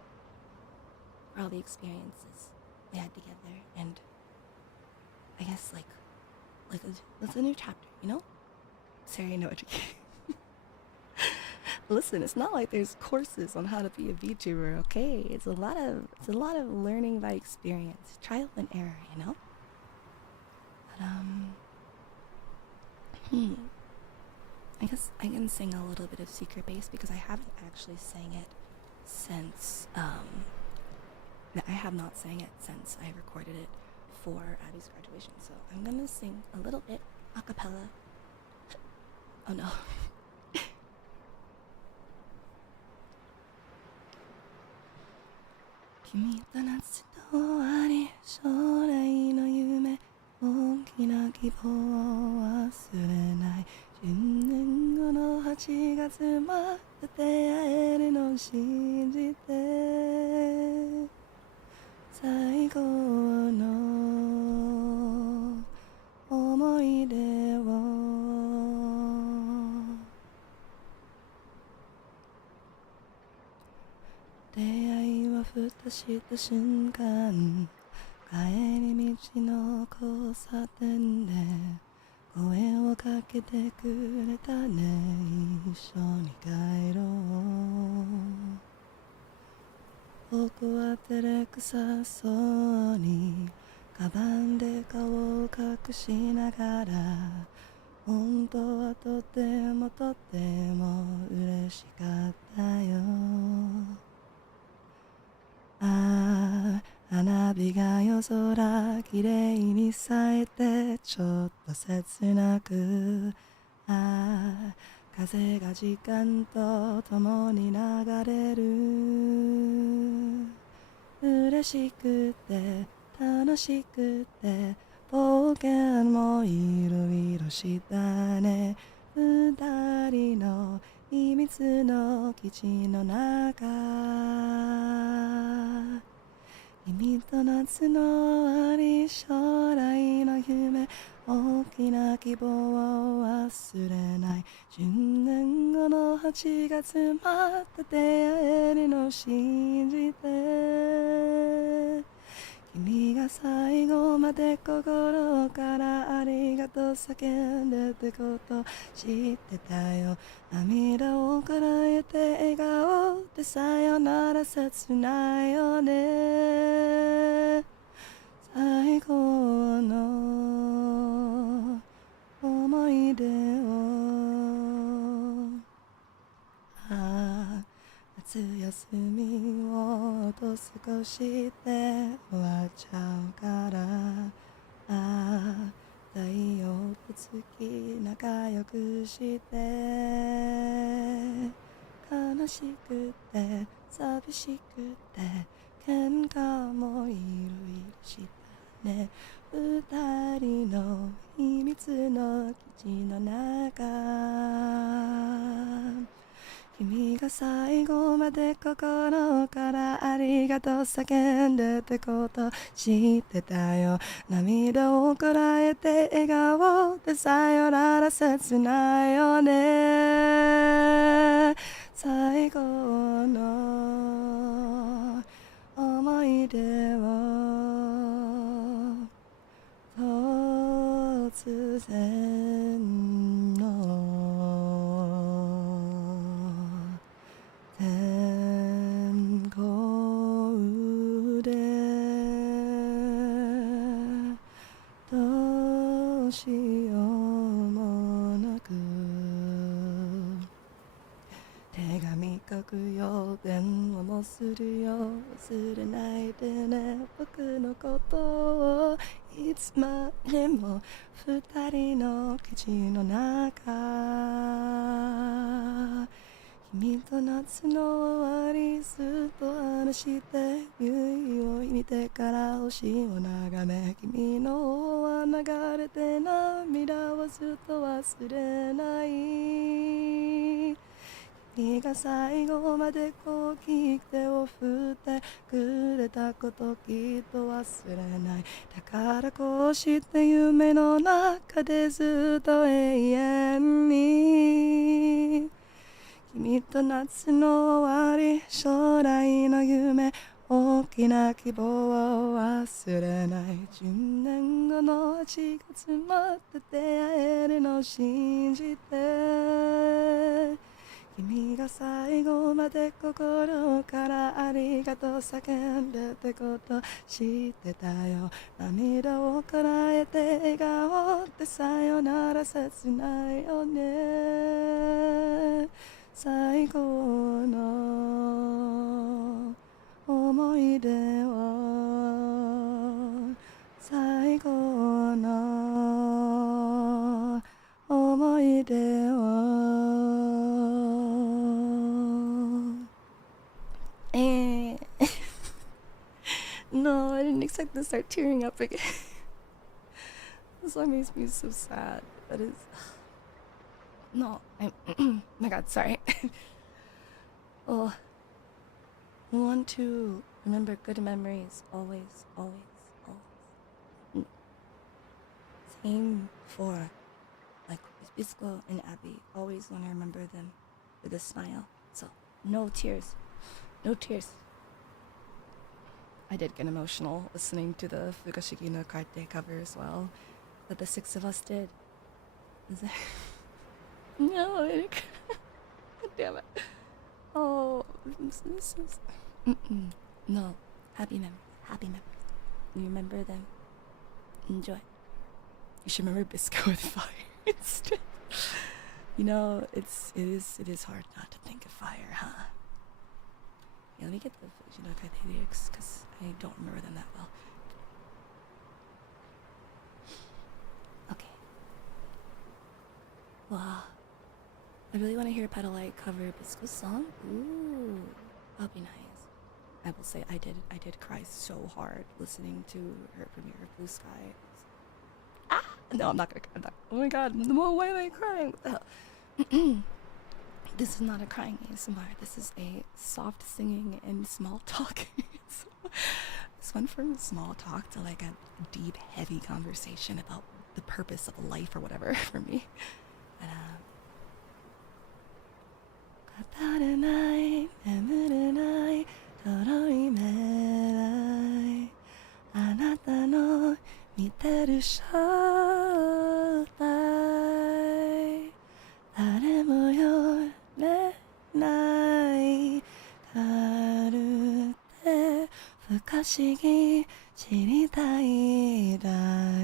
for all the experiences we had together. And I guess like it's a new chapter, you know? Serina Maiko. Listen, it's not like there's courses on how to be a VTuber, okay? It's a lot of learning by experience, trial and error, you know? But I guess I can sing a little bit of Secret Base because I haven't actually sang it since I have not sang it since I recorded it for Abby's graduation. So I'm gonna sing a little bit a cappella. Oh no. 君と夏の終わり将来の夢大きな希望を忘れない10年後の8月また出会えるのを信じて最後の思い出を出会いはふとした瞬間帰り道の交差点で声をかけてくれたね一緒に帰ろう僕は照れくさそうにカバンで顔を隠しながら本当はとても嬉しかったよああ花火が夜空きれいに咲いてちょっと切なくああ風が時間と共に流れる嬉しくて楽しくて冒険もいろいろしたね二人の秘密の基地の中君と夏の終わり将来の夢大きな希望を忘れない10年後の8月また出会えるのを信じて君が最後まで心からありがとう叫んでってこと知ってたよ涙をこらえて笑顔でさよなら切ないよね最後の思い出を夏休みをあと少しで終わっちゃうから太陽と月仲良くして悲しくて寂しくて喧嘩もいろいろしたね二人の秘密の基地の中君が最後まで心からありがとう叫んでってこと知ってたよ涙をこらえて笑顔でさよなら切ないよね最後の思い出を突然の天候でどうしようもなく手紙書くよ電話もするよ忘れないでね僕のことをいつまでも二人の基地の中君と夏の終わりずっと話して夕日を見てから星を眺め君の方は流れて涙はずっと忘れない君が最後までこう聞き手を振ってくれたこときっと忘れない。だからこうして夢の中でずっと永遠に君と夏の終わり、将来の夢、大きな希望を忘れない。10年後の8月まで出会えるのを信じて、君が最後まで心からありがとう叫んでってこと知ってたよ。涙をこらえて笑顔ってさよなら切ないよね。最高の思い出を、最高の思い出を。No, I didn't expect to start tearing up again. This song makes me so sad. That is... No, I'm... my god, sorry. Oh, we want to remember good memories, always, always, always. Same for, like, Bisco and Abby. Always want to remember them with a smile. So, no tears. No tears. I did get emotional listening to the Fugashigi no Karte cover as well, that the 6 of us did. No, damn it. Oh, this is... No, happy memories, happy memories. You remember them, enjoy. You should remember Bisco with fire instead. You know, it is hard not to think of fire, huh? Yeah, let me get the lyrics because I don't remember them that well. Okay. Wow. I really want to hear Petalite cover Bisco's song. Ooh, that'll be nice. I will say I did cry so hard listening to her premiere of Blue Sky. Ah! No, I'm not gonna cry. Oh my god, why am I crying? What the hell? This is not a crying ASMR. This is a soft singing and small talk. This went from small talk to like a deep, heavy conversation about the purpose of life or whatever for me. But, 語れない眠れない遠い未来、あなたの見てる正体、誰も読めない軽で不可思議知りたいだ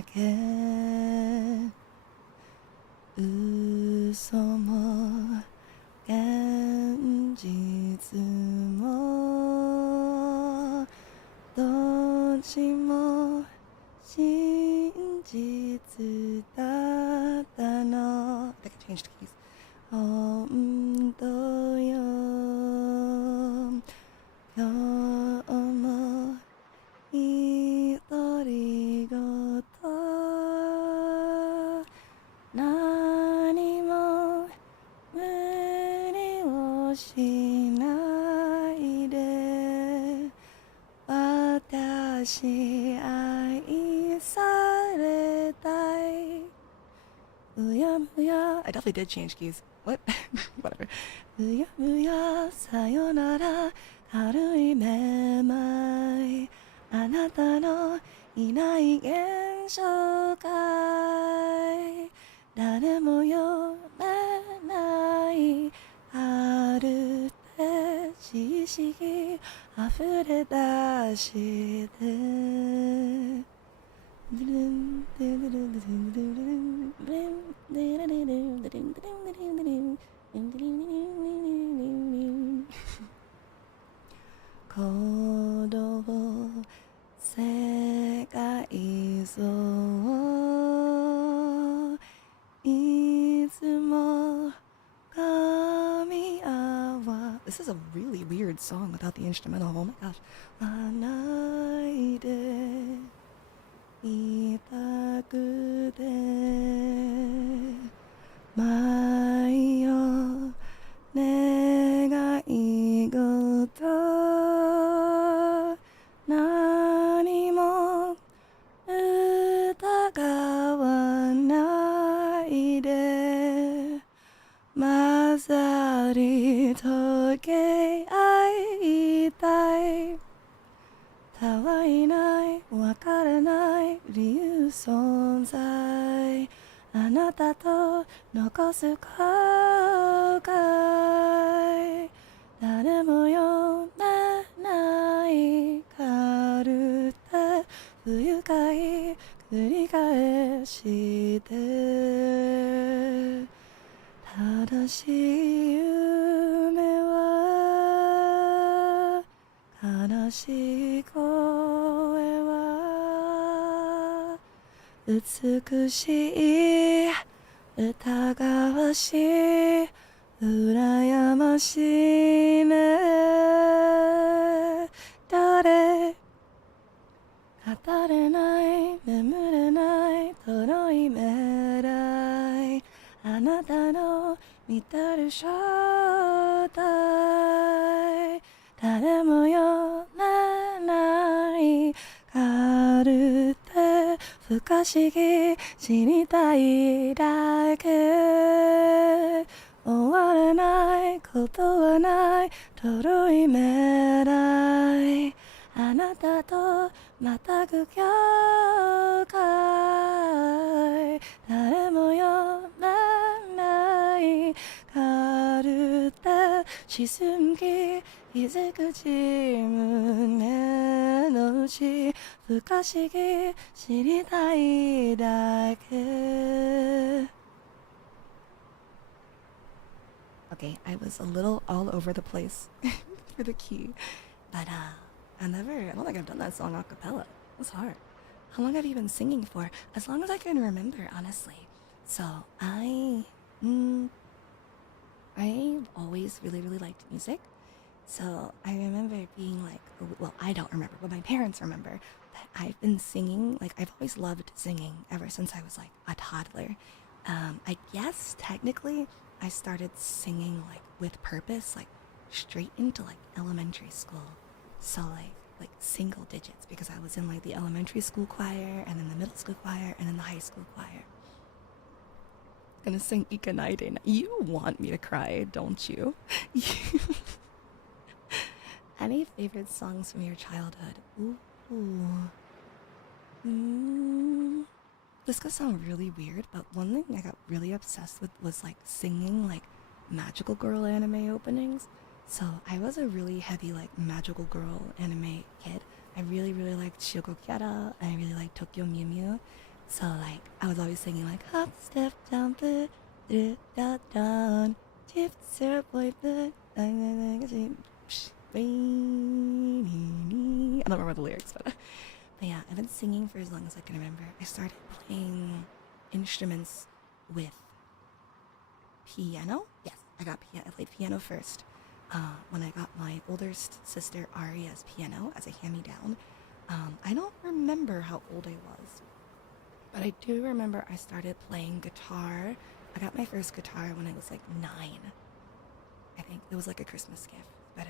け、嘘も現実もどっちも真実だったの。I think I changed keys. 本当よ、今日も独り言、何も無理をしないで、私愛されたい。うやむや I definitely did change keys. What? Whatever. うやむやさよなら軽いめまい、あなたのいない現象界、誰も読めない春で知識溢れ出して鼓動世界像いつも噛み合わ This is a really weird song without the instrumental. Oh my gosh. ないでいたくて毎夜ねと何も疑わないで混ざり溶け合いたいたわいないわからない理由存在あなたと残す後悔誰も読めないカルテ不愉快繰り返して正しい夢は悲しい声は美しい疑わしい羨ましいね誰語れない眠れないとろい未来あなたの見てる正体誰も読めないカルテ不可思議知りたいだけ終わらないことはないとろい未来あなたとまたぐ境界誰も読めないカルテ沈み気づく自胸の内不可思議知りたいだけ Okay, I was a little all over the place for the key, but I don't think I've done that song a cappella. It's hard. How long have you been singing for? As long as I can remember, honestly. So I've always really liked music. So I remember being like, well, I don't remember, but my parents remember that I've been singing. Like I've always loved singing ever since I was like a toddler. I guess technically I started singing like with purpose, like straight into like elementary school. So like single digits because I was in like the elementary school choir and then the middle school choir and then the high school choir. Gonna sing Ikanaide. You want me to cry, don't you? Any favorite songs from your childhood? Ooh. This could sound really weird, but one thing I got really obsessed with was like singing like magical girl anime openings. So I was a really heavy like magical girl anime kid. I really liked Shoko Kiara and I really liked Tokyo Mew Mew. So like I was always singing like hop, step, jump, it, da down, tip, syrup, boy, but I don't remember the lyrics, but yeah, I've been singing for as long as I can remember. I started playing instruments with piano. Yes, I played piano first. When I got my older sister Aria's piano as a hand-me-down. I don't remember how old I was, but I do remember I started playing guitar. I got my first guitar when I was like 9. I think it was like a Christmas gift, but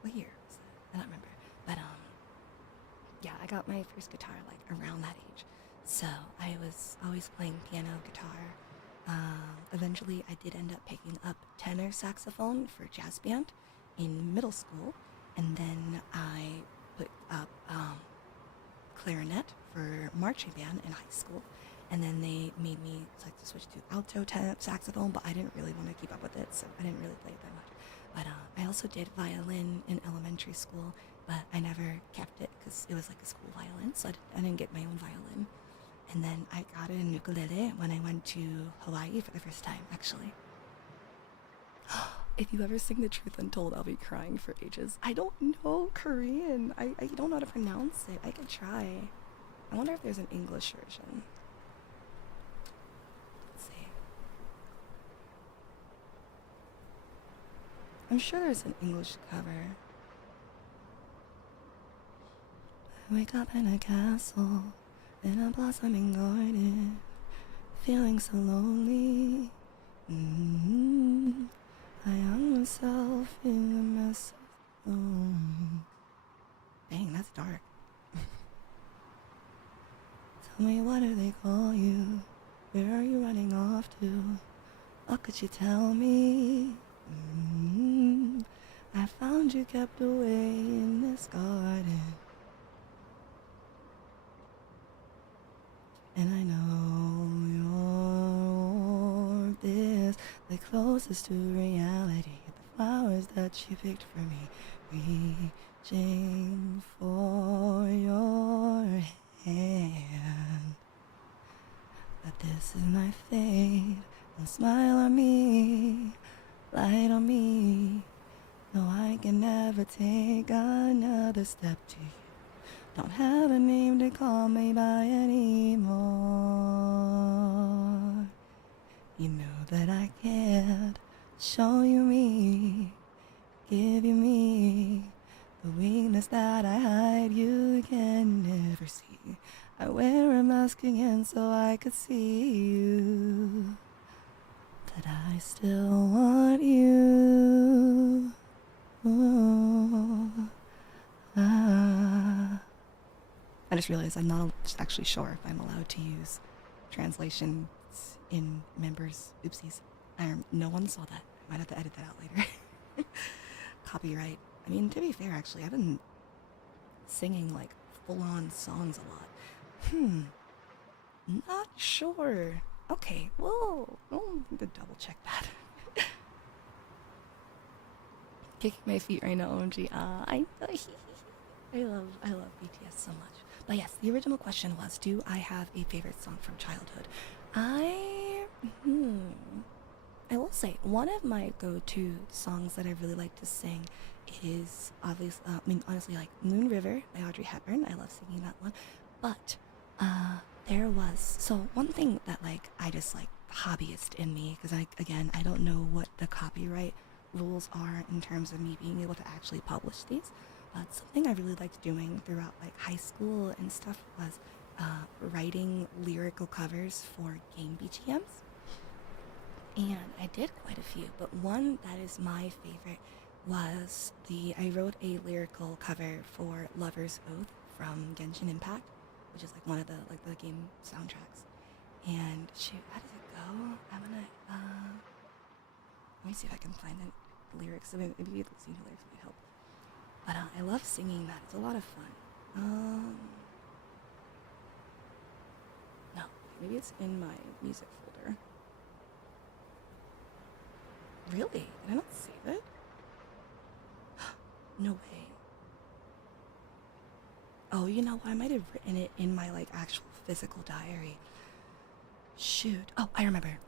what year was that? I don't remember, but yeah, I got my first guitar like around that age. So I was always playing piano, guitar. Eventually I did end up picking up tenor saxophone for jazz band in middle school, and then I put up clarinet for marching band in high school, and then they made me like to switch to alto saxophone, but I didn't really want to keep up with it, so I didn't really play it that much. But I also did violin in elementary school, but I never kept it because it was like a school violin, so I didn't get my own violin. And then I got a ukulele when I went to Hawaii for the first time, actually. If you ever sing The Truth Untold, I'll be crying for ages. I don't know Korean. I don't know how to pronounce it. I could try. I wonder if there's an English version. Let's see. I'm sure there's an English cover. I wake up in a castle in a blossoming garden, feeling so lonely. I hung myself in the mess Dang, that's dark. Tell me, what do they call you? Where are you running off to? What could you tell me? I found you kept away in this garden. And I know your this the closest to reality. The flowers that you picked for me, reaching for your hand. But this is my fate. Don't smile on me, light on me. No, I can never take another step to you. Don't have a name to call me by anymore. You know that I can't show you me, give you me. The weakness that I hide you can never see. I wear a mask again so I could see you. But I still want you. I just realized I'm not actually sure if I'm allowed to use translations in members. Oopsies. No one saw that. I might have to edit that out later. Copyright. I mean, to be fair, actually, I've been singing like full-on songs a lot. Not sure. Okay, well, I'll need to double check that. Kicking my feet right now, OMG. I love BTS so much. But yes, the original question was, do I have a favorite song from childhood? I will say one of my go-to songs that I really like to sing is honestly, like Moon River by Audrey Hepburn. I love singing that one. But there was one thing that like I just like hobbyist in me, because I don't know what the copyright rules are in terms of me being able to actually publish these. But something I really liked doing throughout like high school and stuff was writing lyrical covers for game BGMs. And I did quite a few, but one that is my favorite was I wrote a lyrical cover for Lover's Oath from Genshin Impact, which is like one of the game soundtracks. And shoot, how does it go? I'm gonna let me see if I can find the lyrics. So maybe listening to lyrics might help. But I love singing that. It's a lot of fun. No, maybe it's in my music folder. Really? Did I not save it? No way. Oh, you know what? I might have written it in my like actual physical diary. Shoot. Oh, I remember.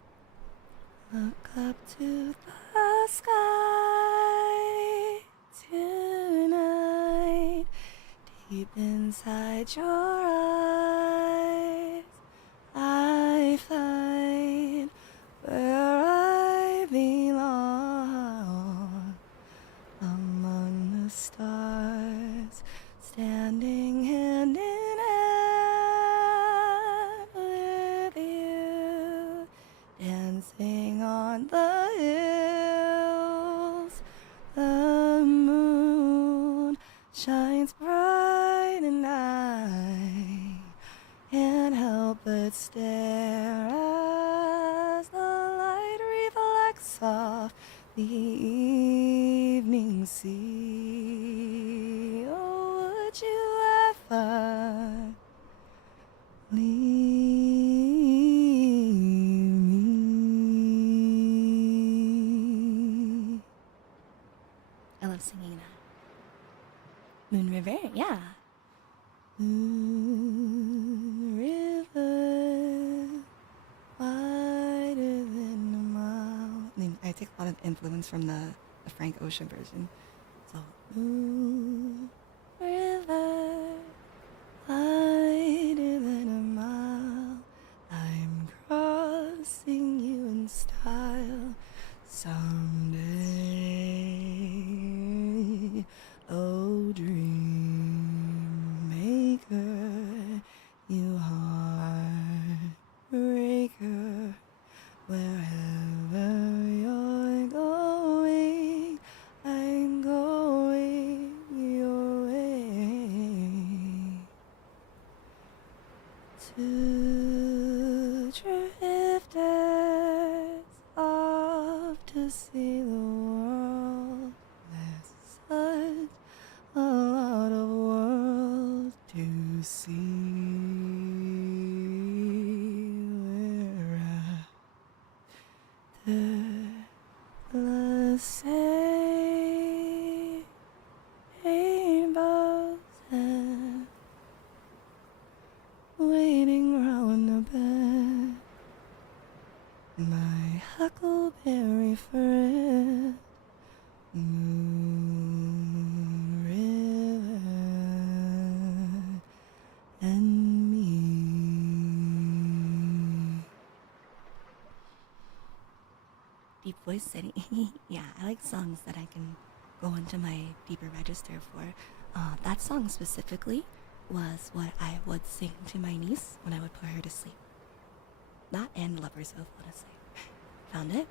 Look up to the sky tonight. Deep inside your eyes, I find where I belong. Among the stars, standing hand in hand with you, dancing on the hills. The moon shines bright and I can't help but stare as the light reflects off the evening sea. Oh, would you ever leave me? I love singing that. Moon River, yeah. Moon River, wider than a mile. I mean, I take a lot of influence from the Frank Ocean version. So, Moon River, wider than a mile. I'm crossing you in style someday. Oh, dream maker, you heartbreaker, wherever you're going, I'm going Two drifters off to see the world. There's such a lot of world to see. We're after the same rainbows and waiting round the bend. My huckleberry friend, Moon River, and me. Deep voice setting. Yeah, I like songs that I can go into my deeper register for. That song specifically was what I would sing to my niece when I would put her to sleep. That and Lover's Oath, honestly. Found it?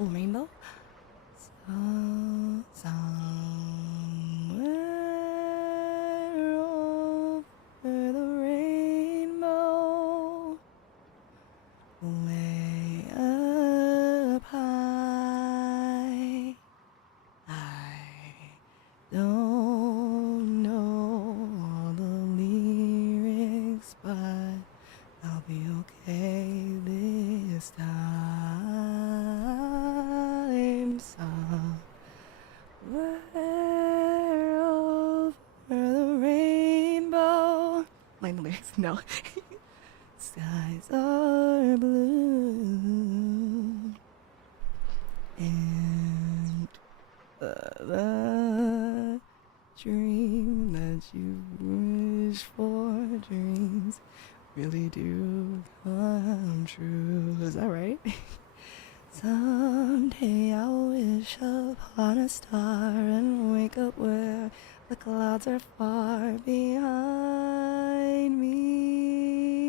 Oh, Rainbow? So, somewhere over the rainbow, way up high, I don't know all the lyrics, but I'll be okay this time. Somewhere over the rainbow. Mind the lyrics? No. Skies are blue. And the dream that you wish for, dreams really do come true. Is that right? Someday I'll wish upon a star and wake up where the clouds are far behind me,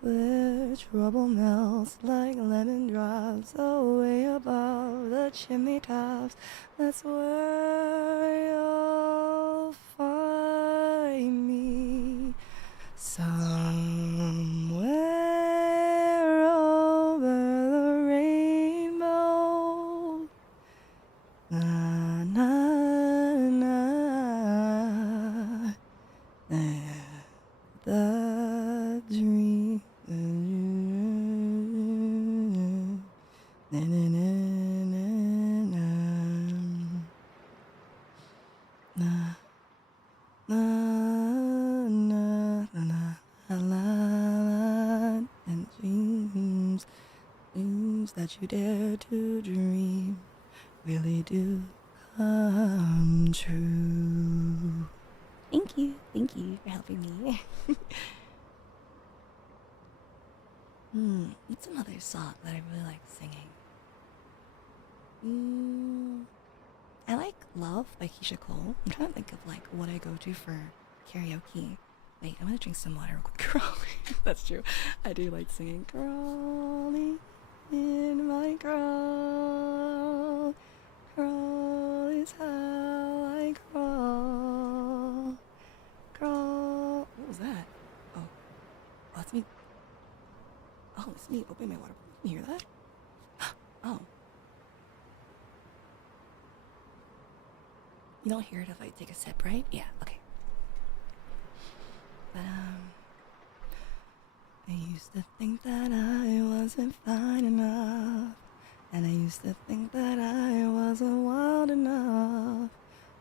where trouble melts like lemon drops away above the chimney tops. That's where you'll find me. Somewhere over the rainbow. Na na na. The dream. Na na na na na. Na na na na na na. And dreams that you dare to dream really do come true. Thank you for helping me. What's another song that I really like singing? I like Love by Keisha Cole. I'm trying to think of like what I go to for karaoke. Wait, I'm gonna drink some water real quick. Crawling. That's true. I do like singing. Crawling in my crawl. Crawl is how I crawl. Crawl. What was that? Oh, that's me. Oh, it's me opening my water. Can you hear that? Oh. You don't hear it if I take a sip, right? Yeah, okay. But, I used to think that I wasn't fine enough. And I used to think that I wasn't wild enough.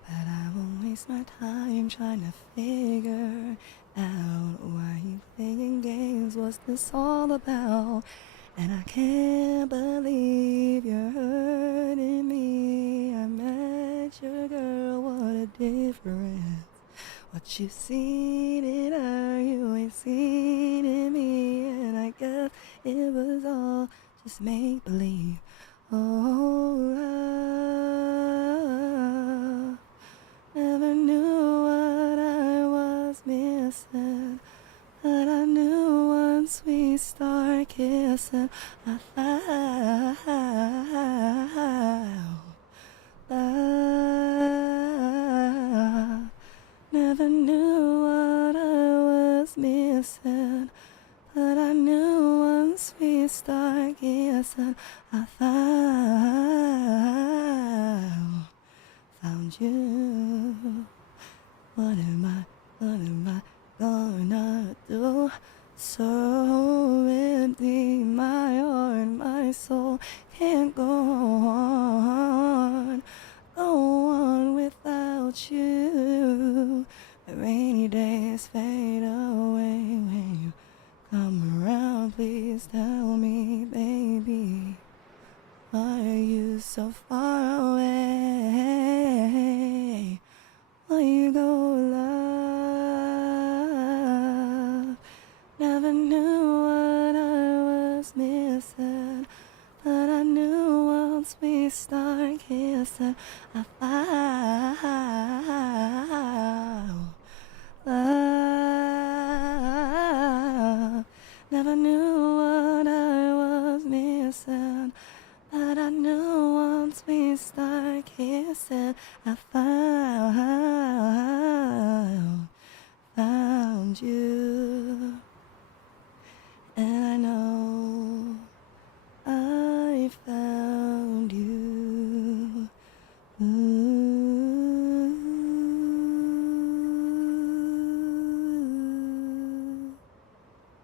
But I will waste my time trying to figure out why you playing games, what's this all about? And I can't believe you're hurting me. I met your girl, what a difference. What you seen in her, you ain't seen in me. And I guess it was all just make-believe. Oh, love, never knew what I was missing. But I knew once we start kissing, I found love. Never knew what I missing. But I knew once we start kissing, I found you. What am I gonna do? So empty, my heart, my soul can't go on without you. The rainy days fade away when you come around. Please tell me, baby, why are you so far away? Why you go, love? Never knew what I was missing, but I knew once we start kissing, I found love. Never knew what I was missing, but I knew once we start kissing, I found you. And I know I found you. Ooh.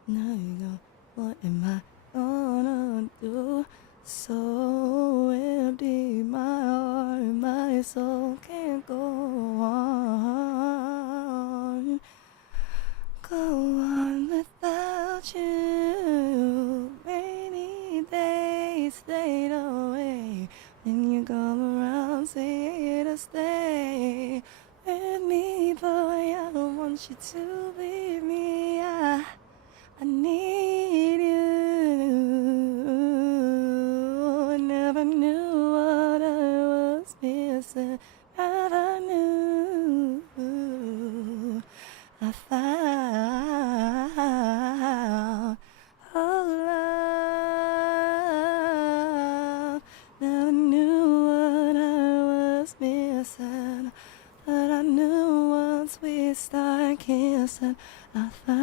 Now you go, what am I gonna do? So empty, my heart, my soul can't go on without you. Rainy days fade away when you come around, say to stay with me, boy. I don't want you to leave me. I need you. I never knew what I was missing. Never knew. I found love. Never knew what I was missing, but I knew once we start kissing, I found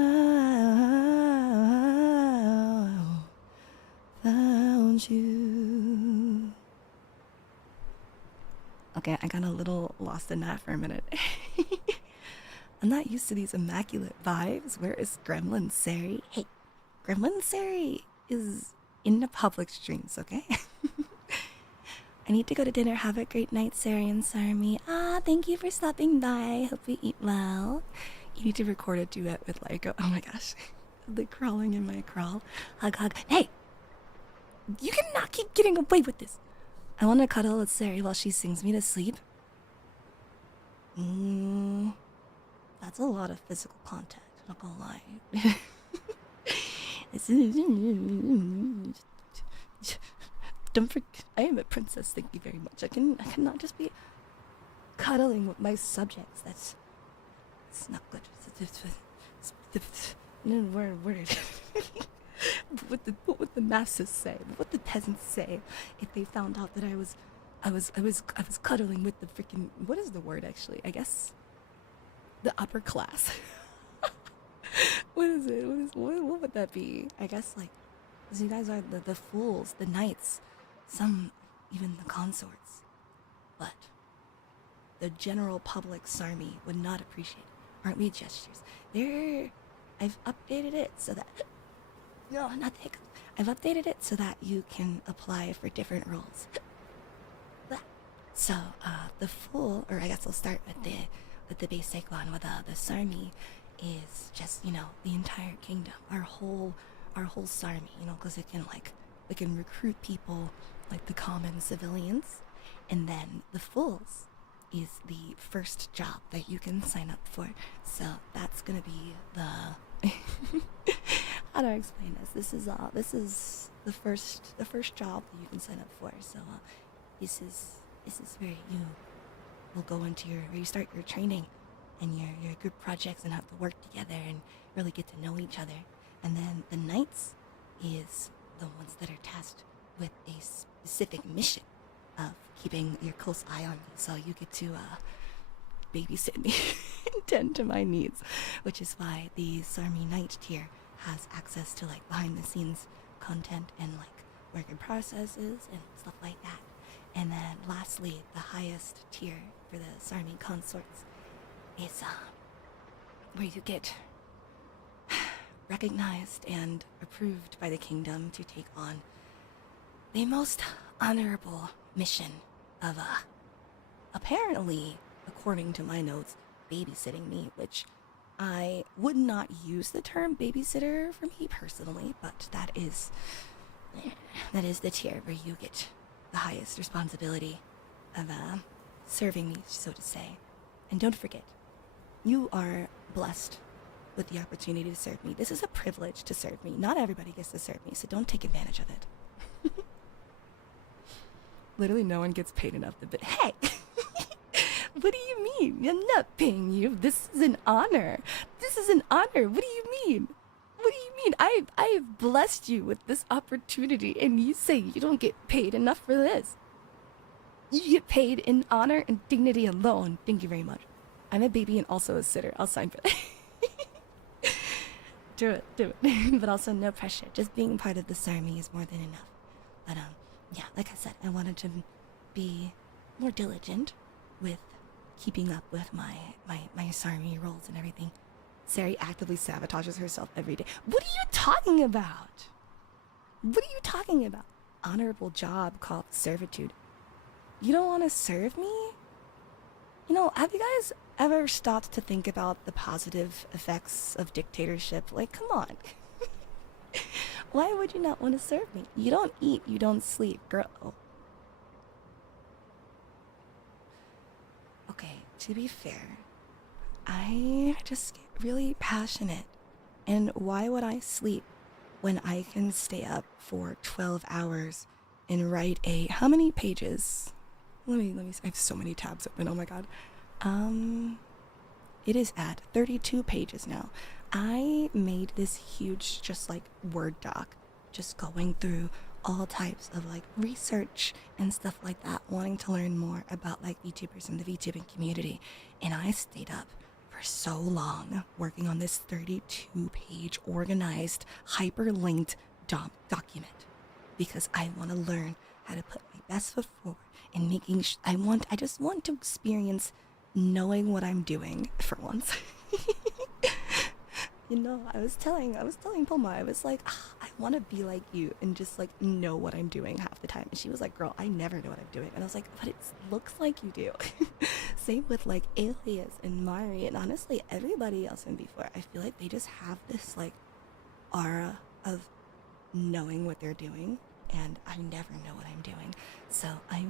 you. Okay, I got a little lost in that for a minute. I'm not used to these immaculate vibes. Where is Gremlin Sari? Hey, Gremlin Sari is in the public streams, okay? I need to go to dinner. Have a great night, Sari and Sarmy. Thank you for stopping by. Hope you eat well. You need to record a duet with Lyko. Oh my gosh. The crawling in my crawl. Hug, hug. Hey! You cannot keep getting away with this. I want to cuddle with Sari while she sings me to sleep. That's a lot of physical contact, not gonna lie. Don't forget, I am a princess, thank you very much. I cannot just be cuddling with my subjects. It's not good. Word. What would the masses say? What the peasants say if they found out that I was cuddling with the freaking, what is the word actually? I guess the upper class. What is it? What would that be? I guess like, because you guys are the fools, the knights, some even the consorts. But the general public SARMY would not appreciate it. Aren't we gestures? I've updated it so that no, nothing. I've updated it so that you can apply for different roles. So the fool, or I guess I'll start with the basic one. With the SARMY is just, you know, the entire kingdom, our whole SARMY, you know, because it can recruit people like the common civilians, and then the fools is the first job that you can sign up for. So that's gonna be the how do I explain this? This is the first job that you can sign up for. So this is where you will go into where you start your training and your group projects and have to work together and really get to know each other. And then the knights is the ones that are tasked with a specific mission of keeping your close eye on me. So you get to babysit me tend to my needs, which is why the SARMY Night tier has access to like behind the scenes content and like work in processes and stuff like that. And then lastly, the highest tier for the SARMY consorts is where you get recognized and approved by the kingdom to take on the most honorable mission of apparently, according to my notes, babysitting me, which I would not use the term babysitter for me personally, but that is the tier where you get the highest responsibility of serving me, so to say. And don't forget, you are blessed with the opportunity to serve me. This is a privilege to serve me. Not everybody gets to serve me, so don't take advantage of it. Literally no one gets paid enough to, but hey, what do you mean? I'm not paying you. This is an honor. This is an honor. What do you mean? What do you mean? I've blessed you with this opportunity, and you say you don't get paid enough for this. You get paid in honor and dignity alone. Thank you very much. I'm a baby and also a sitter. I'll sign for that. do it. But also no pressure. Just being part of the SARMY is more than enough. But yeah, like I said, I wanted to be more diligent with keeping up with my SARMY roles and everything. Sari actively sabotages herself every day. What are you talking about? What are you talking about? Honorable job called servitude. You don't want to serve me? You know, have you guys ever stopped to think about the positive effects of dictatorship? Like, come on. Why would you not want to serve me? You don't eat, you don't sleep, girl. Okay, to be fair, I just get really passionate. And why would I sleep when I can stay up for 12 hours and write how many pages? Let me, I have so many tabs open, oh my god. It is at 32 pages now. I made this huge, just like Word doc, just going through all types of like research and stuff like that, wanting to learn more about like VTubers and the VTubing community. And I stayed up for so long working on this 32-page organized, hyperlinked document because I want to learn how to put my best foot forward and making I just want to experience knowing what I'm doing for once. You know, I was telling Poma, I was like, I want to be like you and just like know what I'm doing half the time. And she was like, girl, I never know what I'm doing. And I was like, but it looks like you do. Same with like Alias and Mari and honestly everybody else in V4. I feel like they just have this like aura of knowing what they're doing, and I never know what I'm doing. So I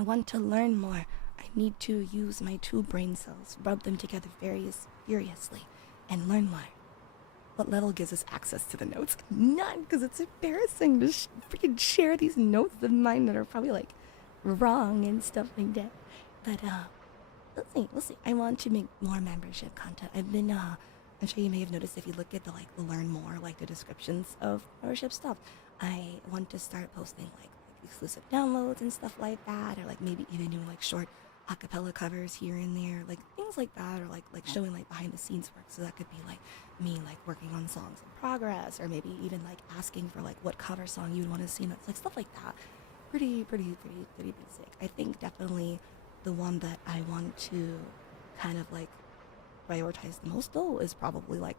want to learn more. I need to use my 2 brain cells, rub them together furiously, and learn more. What level gives us access to the notes? None, because it's embarrassing to freaking share these notes of mine that are probably like wrong and stuff like that. But we'll see. I want to make more membership content. I've been I'm sure you may have noticed if you look at the learn more, like the descriptions of membership stuff. I want to start posting like exclusive downloads and stuff like that, or like maybe even doing like short acapella covers here and there, like things like that, or like showing like behind the scenes work. So that could be like me like working on songs in progress, or maybe even like asking for like what cover song you would want to see, like stuff like that. Pretty basic. I think definitely the one that I want to kind of like prioritize the most though is probably like,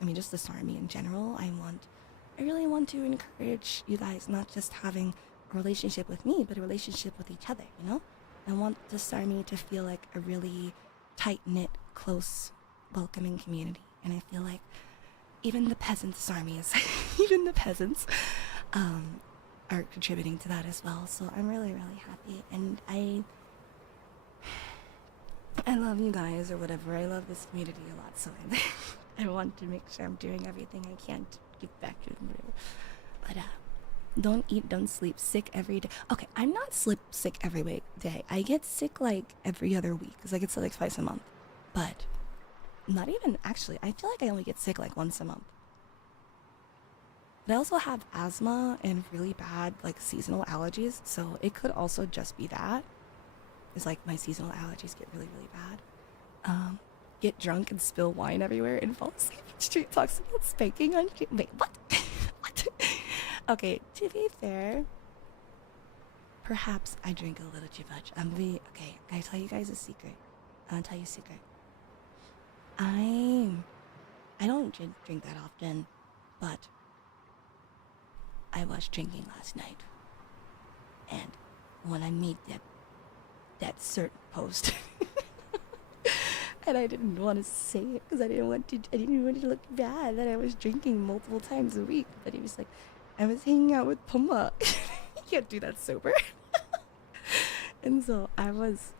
I mean, just the SARMY in general. I really want to encourage you guys not just having a relationship with me, but a relationship with each other, you know? I want the SARMY to feel like a really tight-knit, close, welcoming community. And I feel like even the peasants' SARMYs, even the peasants, are contributing to that as well. So I'm really, really happy. And I love you guys or whatever. I love this community a lot. So I want to make sure I'm doing everything I can to give back to them. But don't eat, don't sleep, sick every day. Okay, I'm not sick every day. I get sick like every other week because I get sick like twice a month. But not even, actually, I feel like I only get sick like once a month. But I also have asthma and really bad like seasonal allergies, so it could also just be that. is like my seasonal allergies get really, really bad. Get drunk and spill wine everywhere and fall asleep. Street talks about spanking on street. Wait, what? What? Okay, to be fair, perhaps I drink a little too much. Okay, can I tell you guys a secret? I'm gonna tell you a secret. I don't drink that often, but I was drinking last night. And when I made that certain post and I didn't want to say it because I didn't want it to look bad that I was drinking multiple times a week. But he was like, I was hanging out with Puma. You can't do that sober. And so I was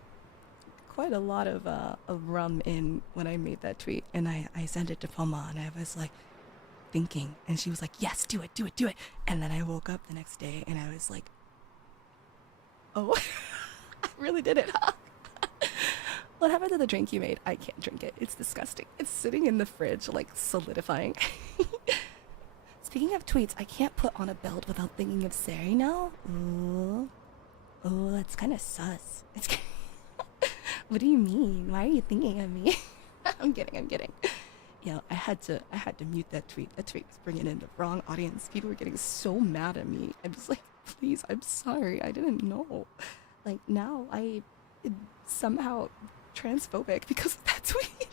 quite a lot of rum in when I made that tweet, and I sent it to Puma, and I was like thinking, and she was like, yes, do it. And then I woke up the next day and I was like, oh, I really did it, huh? What happened to the drink you made? I can't drink it. It's disgusting. It's sitting in the fridge, like, solidifying. Speaking of tweets, I can't put on a belt without thinking of Serina. Ooh, that's kind of sus. It's what do you mean? Why are you thinking of me? I'm kidding. Yeah, I had to mute that tweet. That tweet was bringing in the wrong audience. People were getting so mad at me. I was like, please, I'm sorry. I didn't know. Like, now I somehow transphobic because of that tweet.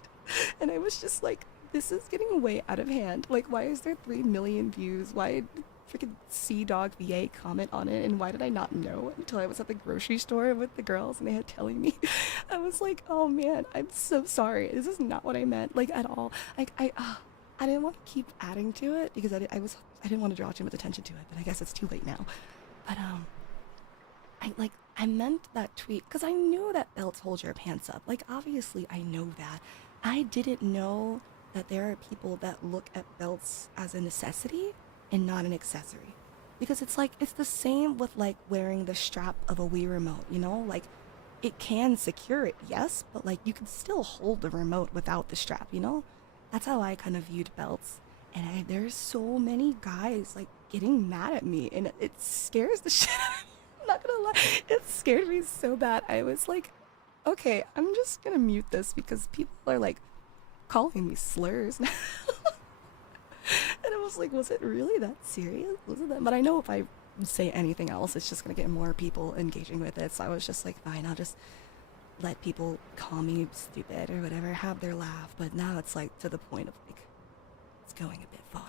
And I was just like, this is getting way out of hand. Like, why is there 3 million views? Why did freaking C-Dog VA comment on it? And why did I not know until I was at the grocery store with the girls and they had telling me? I was like, oh man, I'm so sorry. This is not what I meant, like, at all. Like, I didn't want to keep adding to it because I didn't want to draw too much attention to it, but I guess it's too late now. But I meant that tweet because I knew that belts hold your pants up. Like, obviously I know that. I didn't know that there are people that look at belts as a necessity and not an accessory. Because it's like, it's the same with like wearing the strap of a Wii remote, you know? Like, it can secure it, yes, but like you can still hold the remote without the strap, you know? That's how I kind of viewed belts. And there's so many guys like getting mad at me, and it scares the shit out of me. I'm not gonna lie, it scared me so bad. I was like, okay, I'm just gonna mute this because people are like calling me slurs now. And I was like, was it really that serious? Was it that? But I know if I say anything else, it's just gonna get more people engaging with it. So I was just like, fine, I'll just let people call me stupid or whatever, have their laugh. But now it's like to the point of like, it's going a bit far.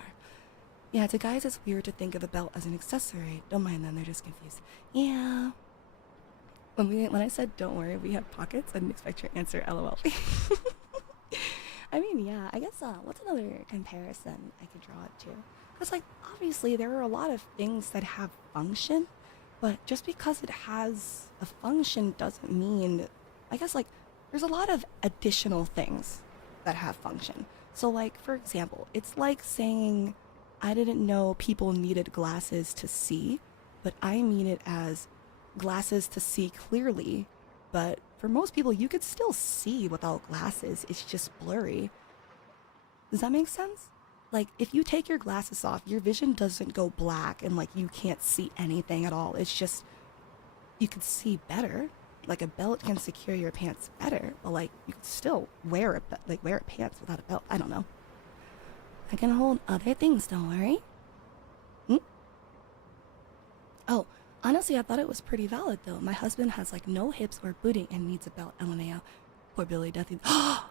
Yeah, to guys, it's weird to think of a belt as an accessory. Don't mind them, they're just confused. Yeah. When I said don't worry, we have pockets, I didn't expect your answer, LOL. I mean, yeah, I guess, what's another comparison I could draw it to? Because, like, obviously there are a lot of things that have function, but just because it has a function doesn't mean, I guess, like, there's a lot of additional things that have function. So, like, for example, it's like saying, I didn't know people needed glasses to see, but I mean it as glasses to see clearly, but for most people, you could still see without glasses. It's just blurry. Does that make sense? Like, if you take your glasses off, your vision doesn't go black and, like, you can't see anything at all. It's just, you can see better. Like, a belt can secure your pants better, but, like, you can still wear pants without a belt. I don't know. I can hold other things, don't worry. Oh, honestly, I thought it was pretty valid, though. My husband has, like, no hips or booty and needs a belt. LMAO. Poor Billy Duffy. Oh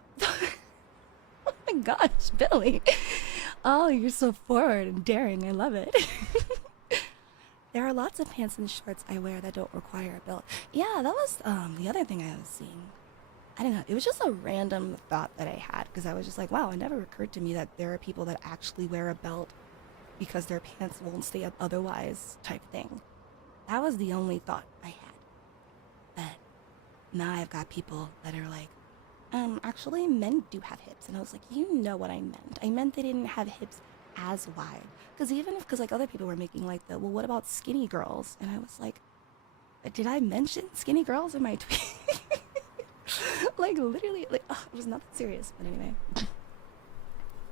my gosh, Billy. Oh, you're so forward and daring. I love it. There are lots of pants and shorts I wear that don't require a belt. Yeah, that was the other thing I was seeing. I don't know. It was just a random thought that I had because I was just like, wow, it never occurred to me that there are people that actually wear a belt because their pants won't stay up otherwise type thing. That was the only thought I had. But now I've got people that are like, actually men do have hips. And I was like, you know what I meant. I meant they didn't have hips as wide. Because like other people were making like the, well, what about skinny girls? And I was like, did I mention skinny girls in my tweet? Like literally, like, it was nothing serious. But anyway,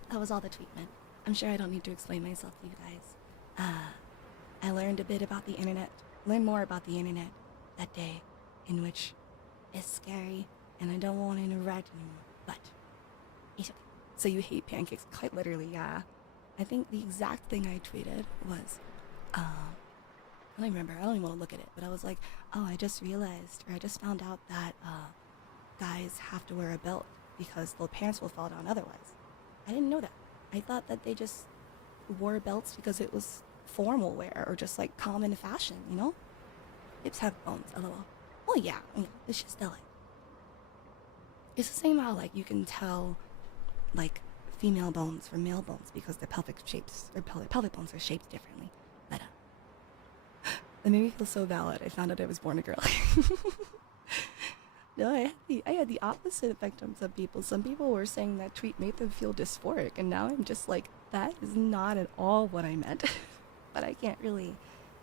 that was all the tweet meant. I'm sure I don't need to explain myself to you guys. I learned more about the internet that day, in which is scary and I don't want to interact anymore. But it's okay. So you hate pancakes? Quite literally, yeah. I think the exact thing I tweeted was, I don't remember. I don't even want to look at it. But I was like, oh, I just realized, or I just found out that guys have to wear a belt because their pants will fall down otherwise. I didn't know that. I thought that they just wore belts because it was formal wear or just like common fashion, you know? Hips have bones, lol. Well, yeah, it's just like, it's the same how like you can tell like female bones from male bones because their pelvic shapes or pelvic bones are shaped differently. But it made me feel so valid. I found out I was born a girl. No, I had the opposite effect on some people. Some people were saying that tweet made them feel dysphoric, and now I'm just like, that is not at all what I meant. But I can't really,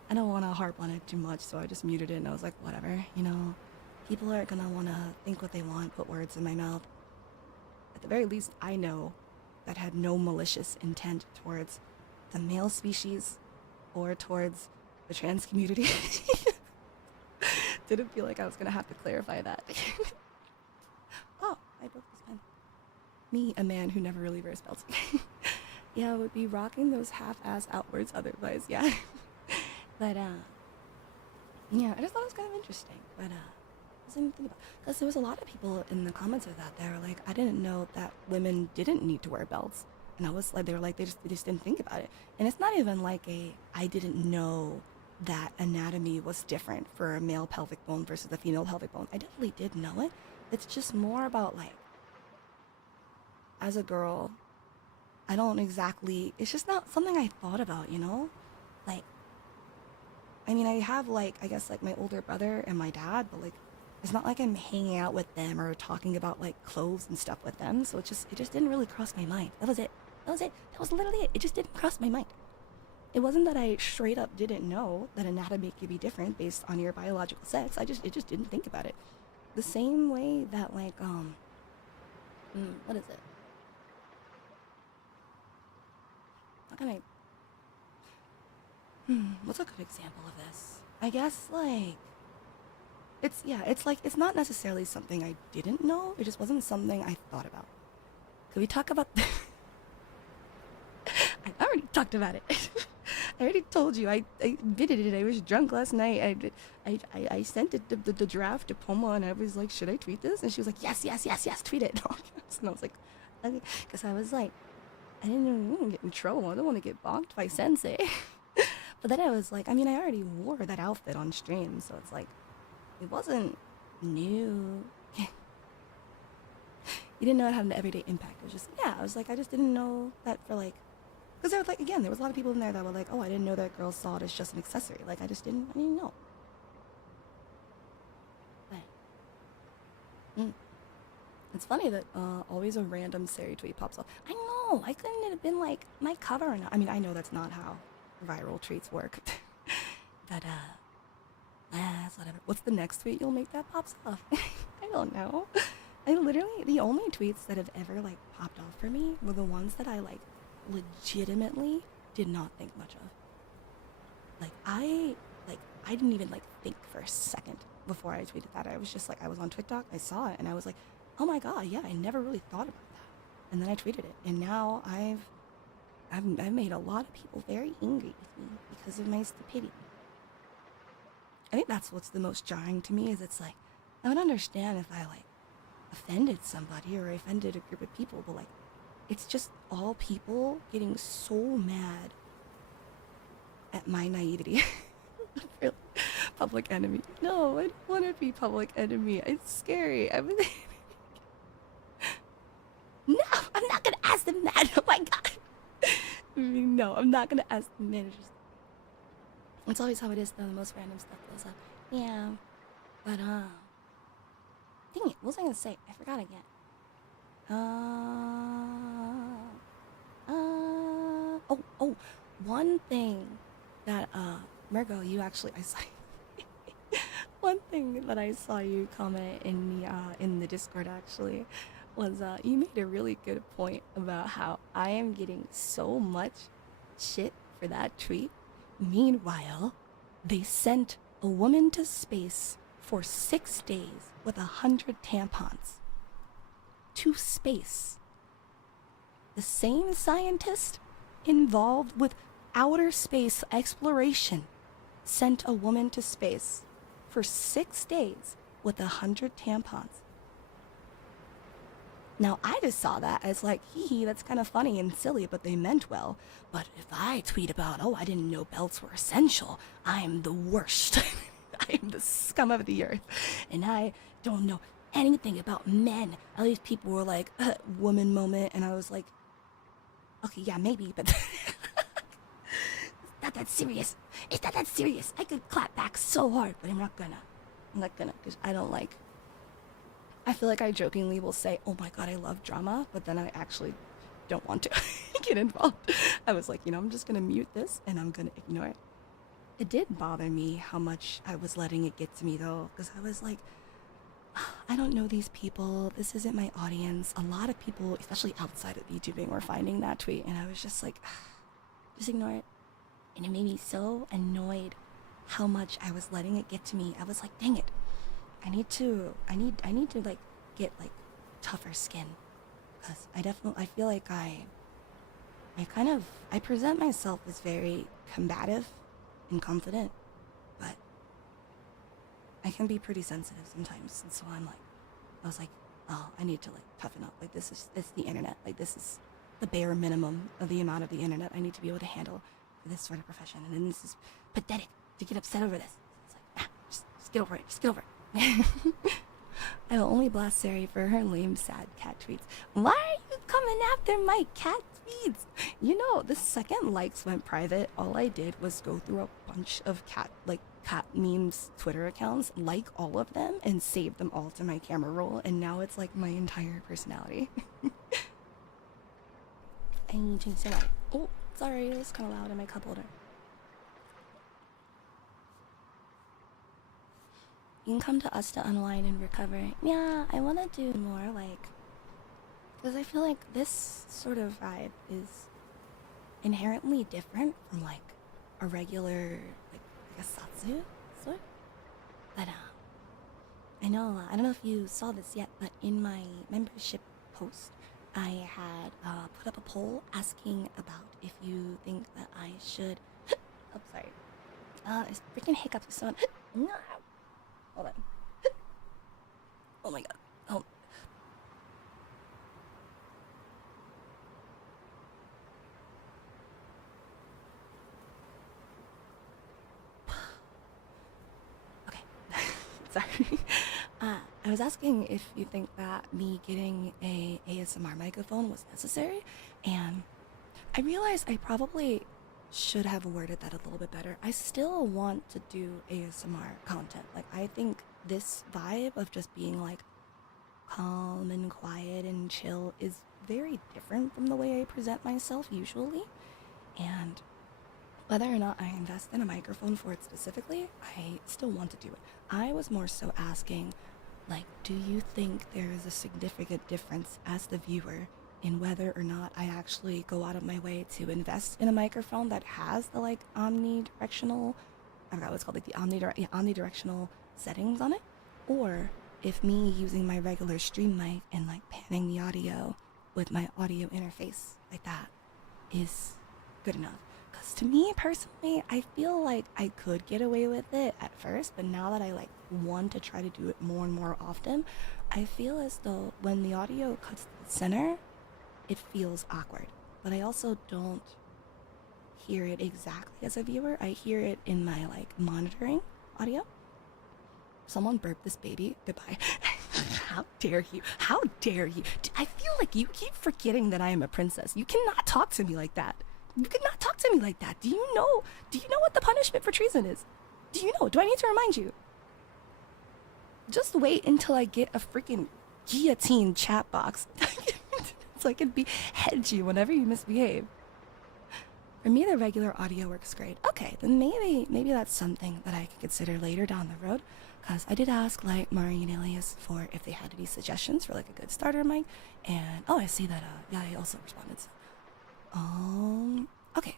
I don't want to harp on it too much, so I just muted it and I was like, whatever, you know, people are gonna want to think what they want, put words in my mouth. At the very least, I know that had no malicious intent towards the male species or towards the trans community. Didn't feel like I was gonna have to clarify that. Oh, I broke this pen. Me, a man who never really wears belts. Yeah, I would be rocking those half-ass outwards otherwise, yeah. But, yeah, I just thought it was kind of interesting. But, because there was a lot of people in the comments of that. They were like, I didn't know that women didn't need to wear belts. And I was like, they were like, they just didn't think about it. And it's not even like I didn't know that anatomy was different for a male pelvic bone versus a female pelvic bone. I definitely did know it. It's just more about like, as a girl, I don't exactly, it's just not something I thought about, you know? Like, I mean, I have like, I guess like my older brother and my dad, but like, it's not like I'm hanging out with them or talking about like clothes and stuff with them. So it just didn't really cross my mind. That was it. That was literally it. It just didn't cross my mind. It wasn't that I straight up didn't know that anatomy could be different based on your biological sex. It just didn't think about it. The same way that like, what is it? How can what's a good example of this? I guess like, it's like, it's not necessarily something I didn't know. It just wasn't something I thought about. Could we talk about I already talked about it. I already told you. I admitted it. I was drunk last night. I sent it the draft to Poma, and I was like, should I tweet this? And she was like, yes, tweet it. And I was like, okay, because I was like, I didn't want to get in trouble. I don't want to get bonked by Sensei. But then I was like, I mean, I already wore that outfit on stream, so it's like, it wasn't new. You didn't know it had an everyday impact. It was just, yeah, I was like, I just didn't know that for like, because there was like, again, there was a lot of people in there that were like, oh, I didn't know that girls saw it as just an accessory. Like, I didn't know. But, it's funny that always a random Sari tweet pops up. I know, why couldn't it have been like my cover? Or not? I mean, I know that's not how viral tweets work. But, that's whatever. What's the next tweet you'll make that pops off? I don't know. I literally, the only tweets that have ever like popped off for me were the ones that I like legitimately did not think much of. Like I didn't even like think for a second before I tweeted that. I was just like, I was on TikTok, I saw it, and I was like, oh my god, yeah, I never really thought about that. And then I tweeted it, and now I've made a lot of people very angry with me because of my stupidity. I think that's what's the most jarring to me, is it's like, I would understand if I like offended somebody or offended a group of people, but like, it's just all people getting so mad at my naivety. Really? Public enemy. No, I don't want to be public enemy. It's scary. No, I'm not gonna ask them that. Oh my god. No, I'm not gonna ask the managers. It's always how it is though. The most random stuff goes up. Yeah, but dang it. What was I gonna say? I forgot again. One thing that Mergo, you actually, I saw one thing that I saw you comment in the Discord actually was you made a really good point about how I am getting so much shit for that tweet. Meanwhile, they sent a woman to space for 6 days with 100 tampons to space. The same scientist involved with outer space exploration sent a woman to space for 6 days with 100 tampons. Now, I just saw that as like, hee, that's kind of funny and silly, but they meant well. But if I tweet about, oh, I didn't know belts were essential, I'm the worst. I'm the scum of the earth. And I don't know anything about men. At least people were like, woman moment. And I was like, okay, yeah, maybe, but it's not that serious. It's not that serious. I could clap back so hard, but I'm not gonna, because I don't like. I feel like I jokingly will say, oh my god, I love drama, but then I actually don't want to get involved. I was like, I'm just gonna mute this and I'm gonna ignore it. It did bother me how much I was letting it get to me though, because I was like, I don't know these people, this isn't my audience. A lot of people, especially outside of YouTubing, were finding that tweet, and I was just like, just ignore it. And it made me so annoyed how much I was letting it get to me. I was like, dang it. I need to like get like tougher skin, because I feel like I present myself as very combative and confident, but I can be pretty sensitive sometimes, and so I was like, oh, I need to like toughen up. Like it's the internet. Like this is the bare minimum of the amount of the internet I need to be able to handle for this sort of profession, and then this is pathetic to get upset over this. It's like, just get over it. Just get over it. I will only blast Sari for her lame, sad cat tweets. Why are you coming after my cat tweets? The second likes went private, all I did was go through a bunch of cat memes Twitter accounts, like all of them, and save them all to my camera roll, and now it's like my entire personality. I need to say that. Oh, sorry, it was kind of loud in my cup holder. You can come to us to unwind and recover. Yeah, I want to do more because I feel like this sort of vibe is inherently different from like a regular like a satsu sort. But I know, I don't know if you saw this yet, but in my membership post, I had put up a poll asking about if you think that I should. Oh, sorry. It's freaking hiccups. So no. Hold on. Oh my god. Oh. Okay. Sorry. I was asking if you think that me getting a ASMR microphone was necessary, and I realized I probably should have worded that a little bit better. I still want to do ASMR content. Like, I think this vibe of just being like calm and quiet and chill is very different from the way I present myself usually. And whether or not I invest in a microphone for it specifically, I still want to do it. I was more so asking, like, do you think there is a significant difference as the viewer in whether or not I actually go out of my way to invest in a microphone that has the like omnidirectional, I forgot what it's called, like the omnidirectional settings on it, or if me using my regular stream mic and like panning the audio with my audio interface like that is good enough. Because to me personally, I feel like I could get away with it at first, but now that I like want to try to do it more and more often, I feel as though when the audio cuts to the center, it feels awkward. But I also don't hear it exactly as a viewer. I hear it in my like monitoring audio. Someone burped this baby. Goodbye. How dare you? How dare you? I feel like you keep forgetting that I am a princess. You cannot talk to me like that. You cannot talk to me like that. Do you know what the punishment for treason is? Do you know? Do I need to remind you? Just wait until I get a freaking guillotine chat box so I can behead you whenever you misbehave. For me, the regular audio works great. Okay, then maybe that's something that I could consider later down the road. Because I did ask like Mari and Elias for if they had any suggestions for like a good starter mic. And oh, I see that Yai also responded. So. Okay.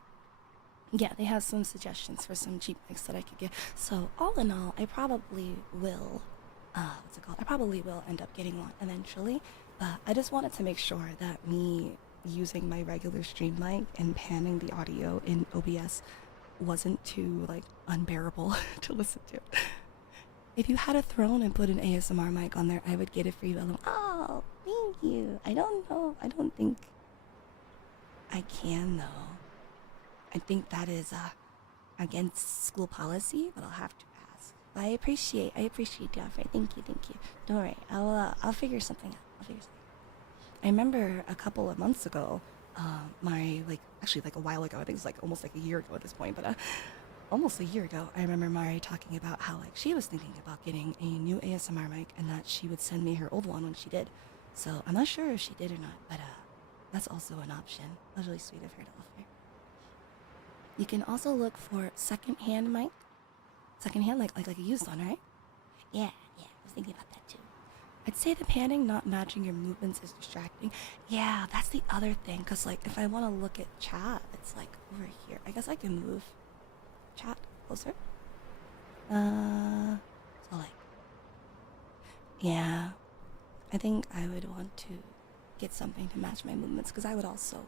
yeah, they have some suggestions for some cheap mics that I could get. So all in all, I probably will, what's it called? I probably will end up getting one eventually. But I just wanted to make sure that me using my regular stream mic and panning the audio in OBS wasn't too like unbearable to listen to. If you had a throne and put an ASMR mic on there, I would get it for you. Oh, thank you. I don't know. I don't think I can though. I think that is against school policy, but I'll have to ask. But I appreciate the offer. Thank you. Don't worry. I'll figure something out. I remember a couple of months ago, actually a while ago. I think it's like almost like a year ago at this point, but almost a year ago, I remember Mari talking about how like she was thinking about getting a new ASMR mic and that she would send me her old one when she did. So I'm not sure if she did or not, but that's also an option. That was really sweet of her to offer. You can also look for secondhand mic. Secondhand, like a used one, right? Yeah, I was thinking about that too. I'd say the panning not matching your movements is distracting. Yeah, that's the other thing, because like if I want to look at chat, it's like over here. I guess I can move chat closer. So like, yeah, I think I would want to get something to match my movements, because I would also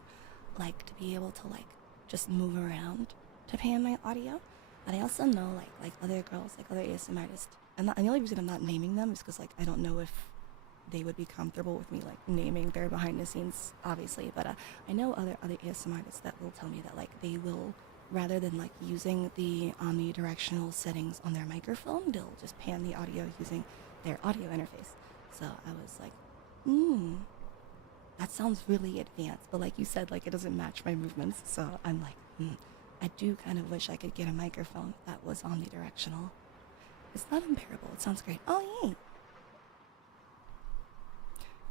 like to be able to like just move around to pan my audio. But I also know like other girls, like other ASMR artists, and the only reason I'm not naming them is because like I don't know if they would be comfortable with me like naming their behind the scenes, obviously. But I know other ASMR artists that will tell me that like they will, rather than like using the omnidirectional settings on their microphone, they'll just pan the audio using their audio interface. So I was like, that sounds really advanced, but like you said, like it doesn't match my movements. So I'm like, I do kind of wish I could get a microphone that was omnidirectional. It's not unbearable. It sounds great. Oh, yay.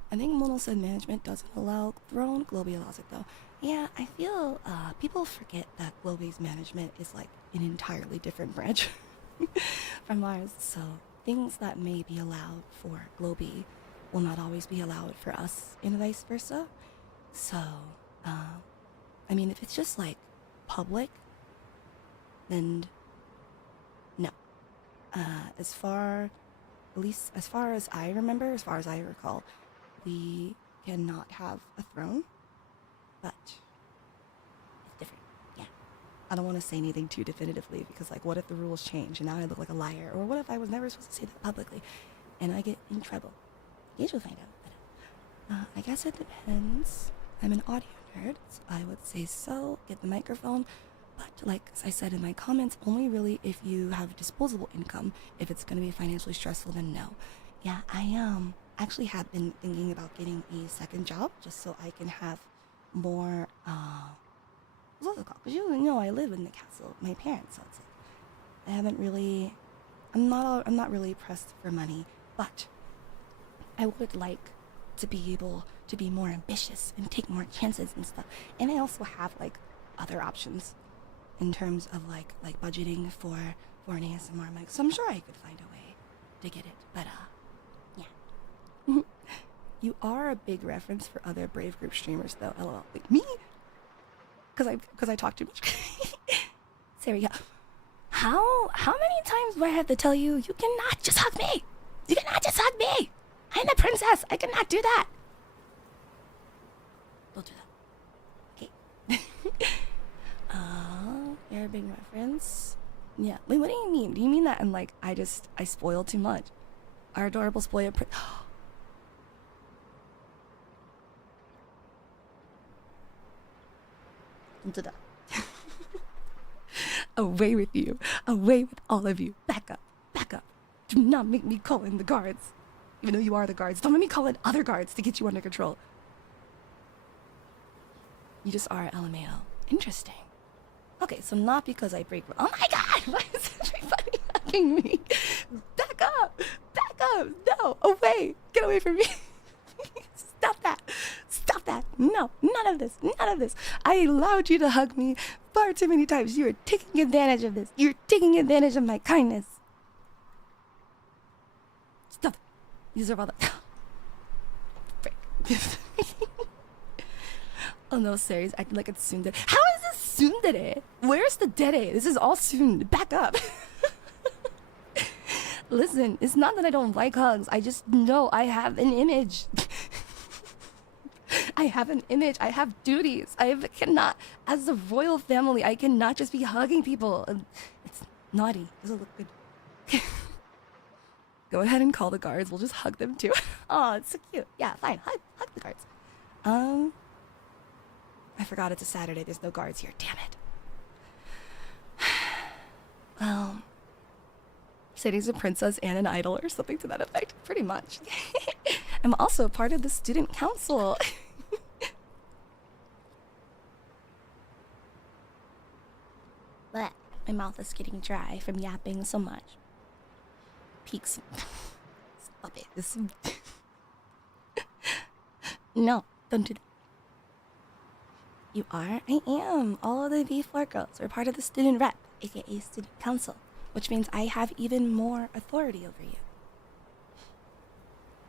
I think Mono said management doesn't allow Throne. Globy allows it though. Yeah, I feel people forget that Globy's management is like an entirely different branch from ours. So things that may be allowed for Globy will not always be allowed for us and vice versa. So, I mean, if it's just like public, then no. As far as I remember, as far as I recall, we cannot have a throne, but it's different. Yeah. I don't want to say anything too definitively because like what if the rules change and now I look like a liar, or what if I was never supposed to say that publicly and I get in trouble? You will find out. But, I guess it depends. I'm an audio nerd, so I would say so. Get the microphone. But like as I said in my comments, only really if you have disposable income. If it's going to be financially stressful, then no. Yeah, I actually have been thinking about getting a second job just so I can have more, what's it called? Because you know I live in the castle with my parents, so it's like, I'm not really pressed for money, but I would like to be able to be more ambitious and take more chances and stuff. And I also have like other options in terms of like budgeting for an ASMR mic. So I'm sure I could find a way to get it. But yeah. You are a big reference for other Brave Group streamers though. LOL. Like me? Cause I talk too much. There we go. How many times do I have to tell you cannot just hug me? You cannot just hug me! I'm the princess! I cannot do that! Don't do that. Okay. You're a big reference? Yeah. Wait, what do you mean? Do you mean that and like I spoil too much? Our adorable spoiled Don't do that. Away with you. Away with all of you. Back up. Back up. Do not make me call in the guards. Even though you are the guards. Don't make me call in other guards to get you under control. You just are LMAO. Interesting. Okay, so not because I break... Oh my god! Why is everybody hugging me? Back up! Back up! No! Away! Get away from me! Stop that! Stop that! No! None of this! None of this! I allowed you to hug me far too many times. You are taking advantage of this. You're taking advantage of my kindness. Stop it. You deserve all that. Frick. Oh no, Sari's acting like it's soon dead. How is this tsundere. Where's the dere? This is all soon. Back up. Listen, it's not that I don't like hugs. I just know I have an image. I have an image. I have duties. I cannot, as a royal family, I cannot just be hugging people. It's naughty. Doesn't look good. Go ahead and call the guards. We'll just hug them too. Oh, it's so cute. Yeah, fine. Hug the guards. I forgot it's a Saturday. There's no guards here. Damn it. Well, Sadie's a princess and an idol or something to that effect. Pretty much. I'm also part of the student council. But my mouth is getting dry from yapping so much. Peaks. Stop it. This. No, don't do that. You are? I am. All of the B4 girls are part of the student rep, aka student council, which means I have even more authority over you.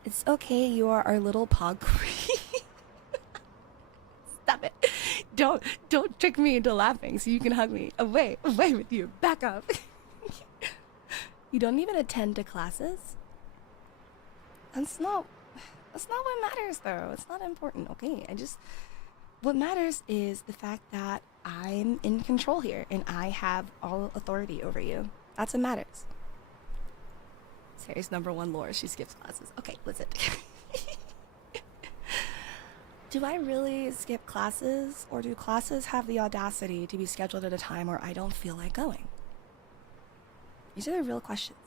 It's okay, you are our little pog queen. Stop it. Don't trick me into laughing so you can hug me. Away with you. Back up. You don't even attend to classes? That's not what matters though. It's not important, okay? What matters is the fact that I'm in control here and I have all authority over you. That's what matters. Sarah's #1 lore. She skips classes. Okay, listen. Do I really skip classes, or do classes have the audacity to be scheduled at a time where I don't feel like going? These are the real questions.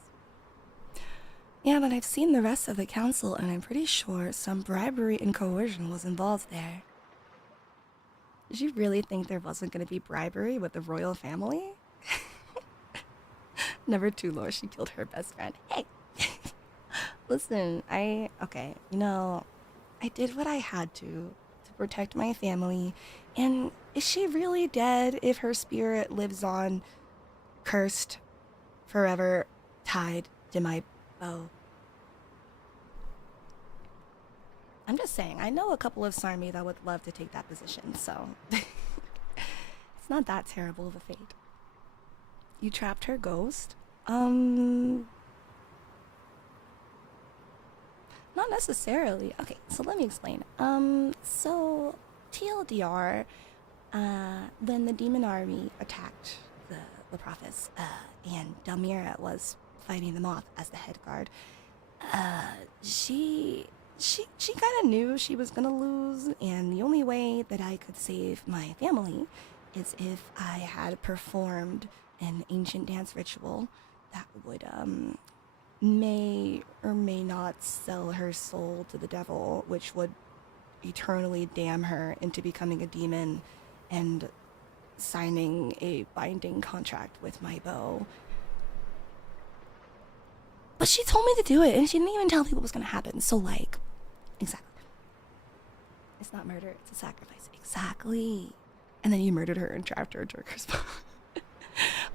Yeah, but I've seen the rest of the council and I'm pretty sure some bribery and coercion was involved there. Did you really think there wasn't going to be bribery with the royal family? #2 lore, she killed her best friend. Hey! Listen, okay, I did what I had to protect my family, and is she really dead if her spirit lives on, cursed, forever, tied to my bow? I'm just saying, I know a couple of SARMY that would love to take that position, so it's not that terrible of a fate. You trapped her ghost? Not necessarily. Okay, so let me explain. So TLDR, when the demon army attacked the prophets, and Dalmira was fighting them off as the head guard, she kind of knew she was gonna lose, and the only way that I could save my family is if I had performed an ancient dance ritual that would may or may not sell her soul to the devil, which would eternally damn her into becoming a demon and signing a binding contract with my bow. But she told me to do it, and she didn't even tell people what was gonna happen. So, like, exactly. It's not murder, it's a sacrifice. Exactly. And then you murdered her and trapped her in Joker's bow.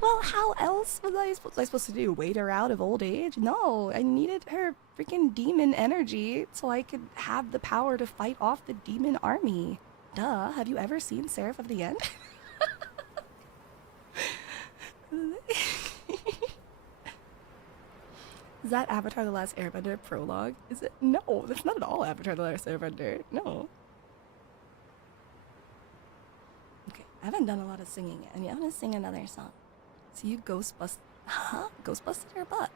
Well, how else was I supposed to do? Wait her out of old age? No, I needed her freaking demon energy so I could have the power to fight off the demon army. Duh, have you ever seen Seraph of the End? Is that Avatar The Last Airbender prologue? Is it? No, that's not at all Avatar The Last Airbender. No. Okay, I haven't done a lot of singing yet, and I'm gonna sing another song. So you ghostbusted her butt.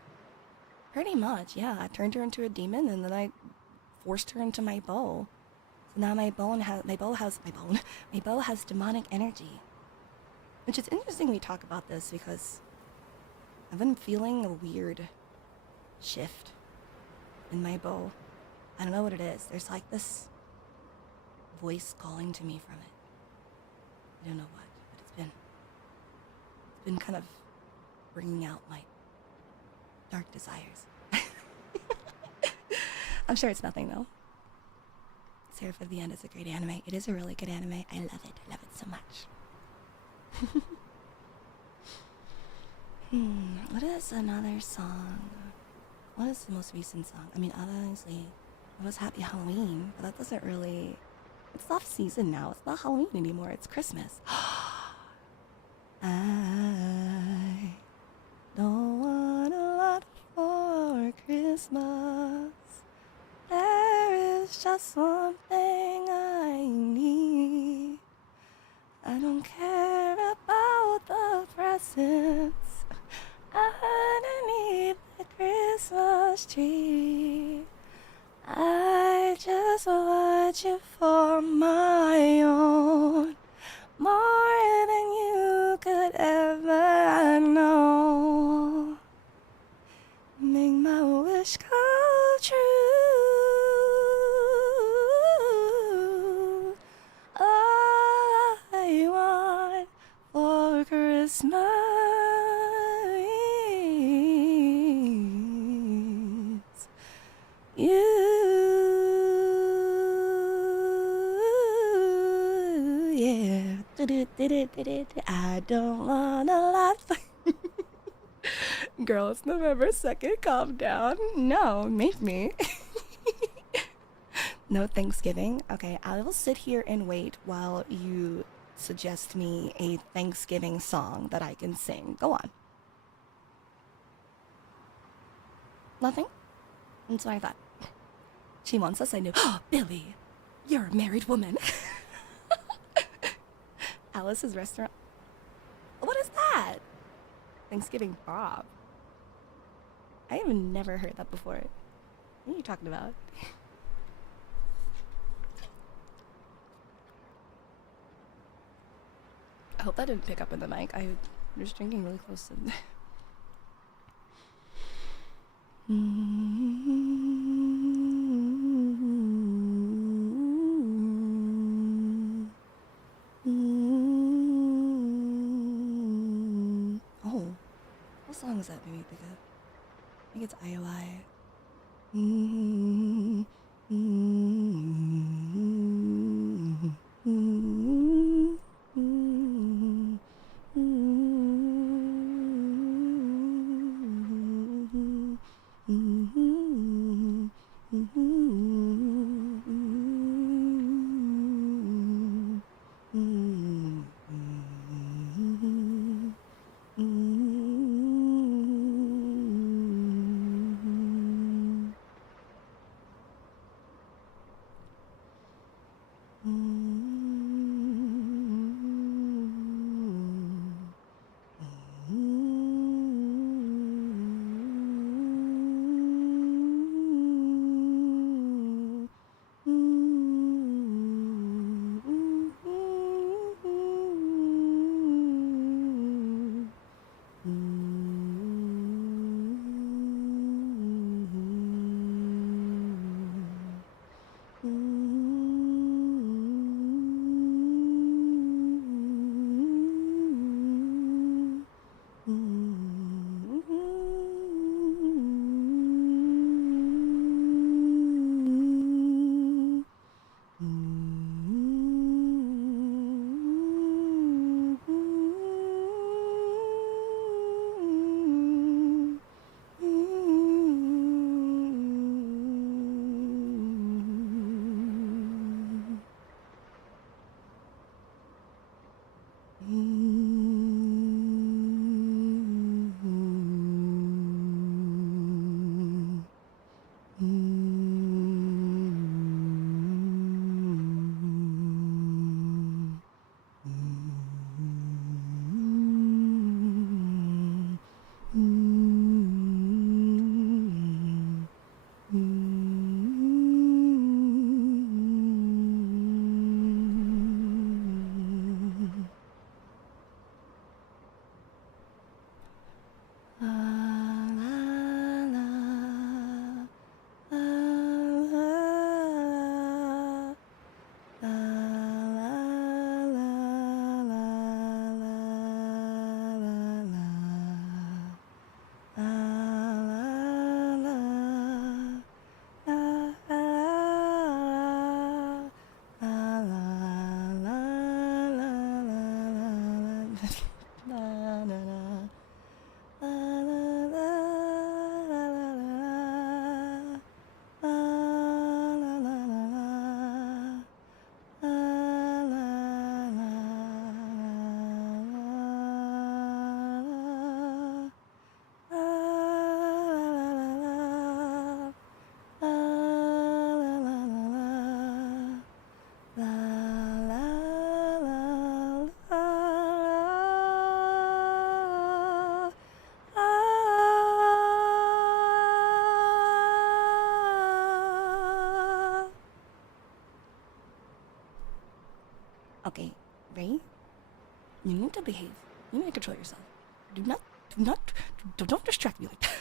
Pretty much, yeah. I turned her into a demon, and then I forced her into my bow. So now my bow has demonic energy. Which is interesting we talk about this because I've been feeling a weird shift in my bow. I don't know what it is. There's like this voice calling to me from it. I don't know what, but it's been kind of bringing out my dark desires. I'm sure it's nothing though. Seraph of the End is a great anime. It is a really good anime. I love it. I love it so much. What is another song? What is the most recent song? I mean, obviously, it was Happy Halloween, but that doesn't really... It's off season now. It's not Halloween anymore. It's Christmas. I don't want a lot for Christmas. There is just one thing I need. I don't care about the presents underneath the Christmas tree. I just want you for my own, more than you could ever know. Make my wish come true. All I want for Christmas you. Yeah. I don't want a lot. Girl, it's November 2nd. Calm down. No, make me. No Thanksgiving? Okay, I will sit here and wait while you suggest me a Thanksgiving song that I can sing. Go on. Nothing? That's what I thought. She wants us, I knew. Oh, Billy, you're a married woman. Alice's restaurant. What is that? Thanksgiving Bob. I have never heard that before. What are you talking about? I hope that didn't pick up in the mic. I was drinking really close to Oh, what song is that made me think of? I think it's IOI. Okay, Ray, you need to behave. You need to control yourself. Don't distract me like that.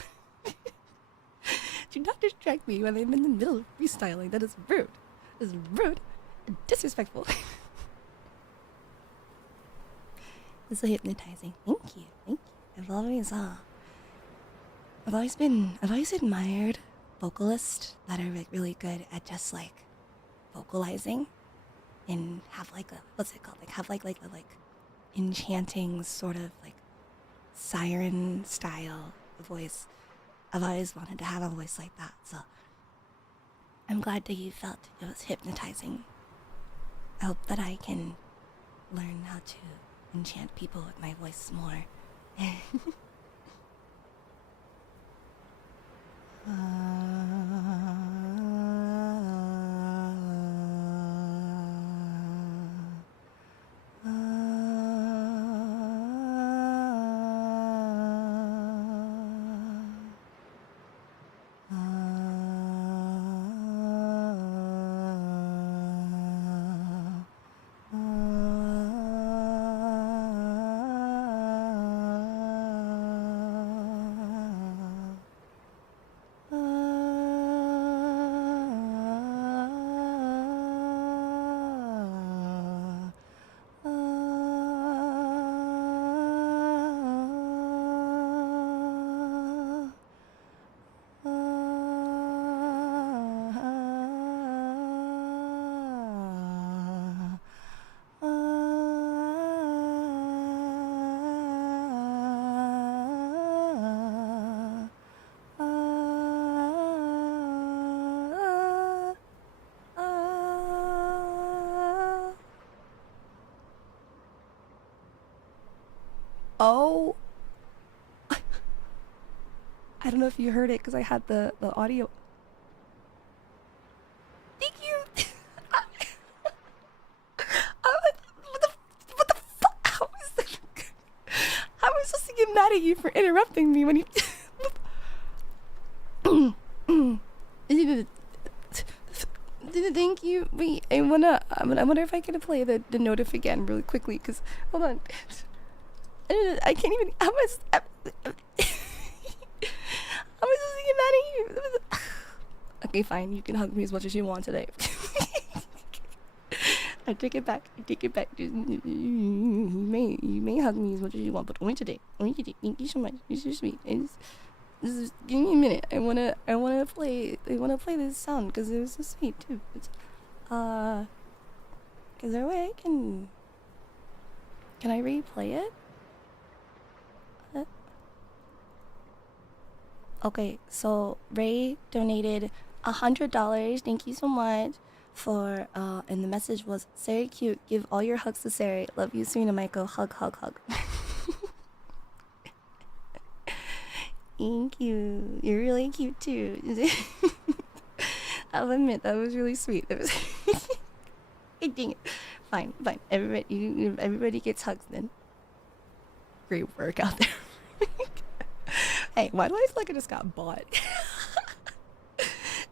Do not distract me when I'm in the middle of freestyling. That is rude. That is rude and disrespectful. It's so hypnotizing. Thank you. Thank you. I've always admired vocalists that are like really good at just like vocalizing and have like a, what's it called? Like have like a like enchanting sort of like siren style voice. I've always wanted to have a voice like that, so I'm glad that you felt it was hypnotizing. I hope that I can learn how to enchant people with my voice more. Oh, I don't know if you heard it because I had the audio. Thank you. What the fuck? How am I supposed to get mad at you for interrupting me when you? Thank you. Wait, I wonder if I can play the notif again really quickly because hold on. I can't even. How am I supposed to get mad at you? Okay, fine. You can hug me as much as you want today. I take it back. I take it back. You may hug me as much as you want, but only today. Only today. Thank you so much. You're so sweet. Give me a minute. I wanna play this sound because it was so sweet too. Is there a way I can I replay it? Okay, so Ray donated $100. Thank you so much for and the message was Sari cute. Give all your hugs to Sari. Love you, Serina Maiko. Hug, hug, hug. Thank you. You're really cute too. I'll admit that was really sweet. That was. Dang it. Fine. Everybody gets hugs then. Great work out there. Hey, why do I feel like I just got bought?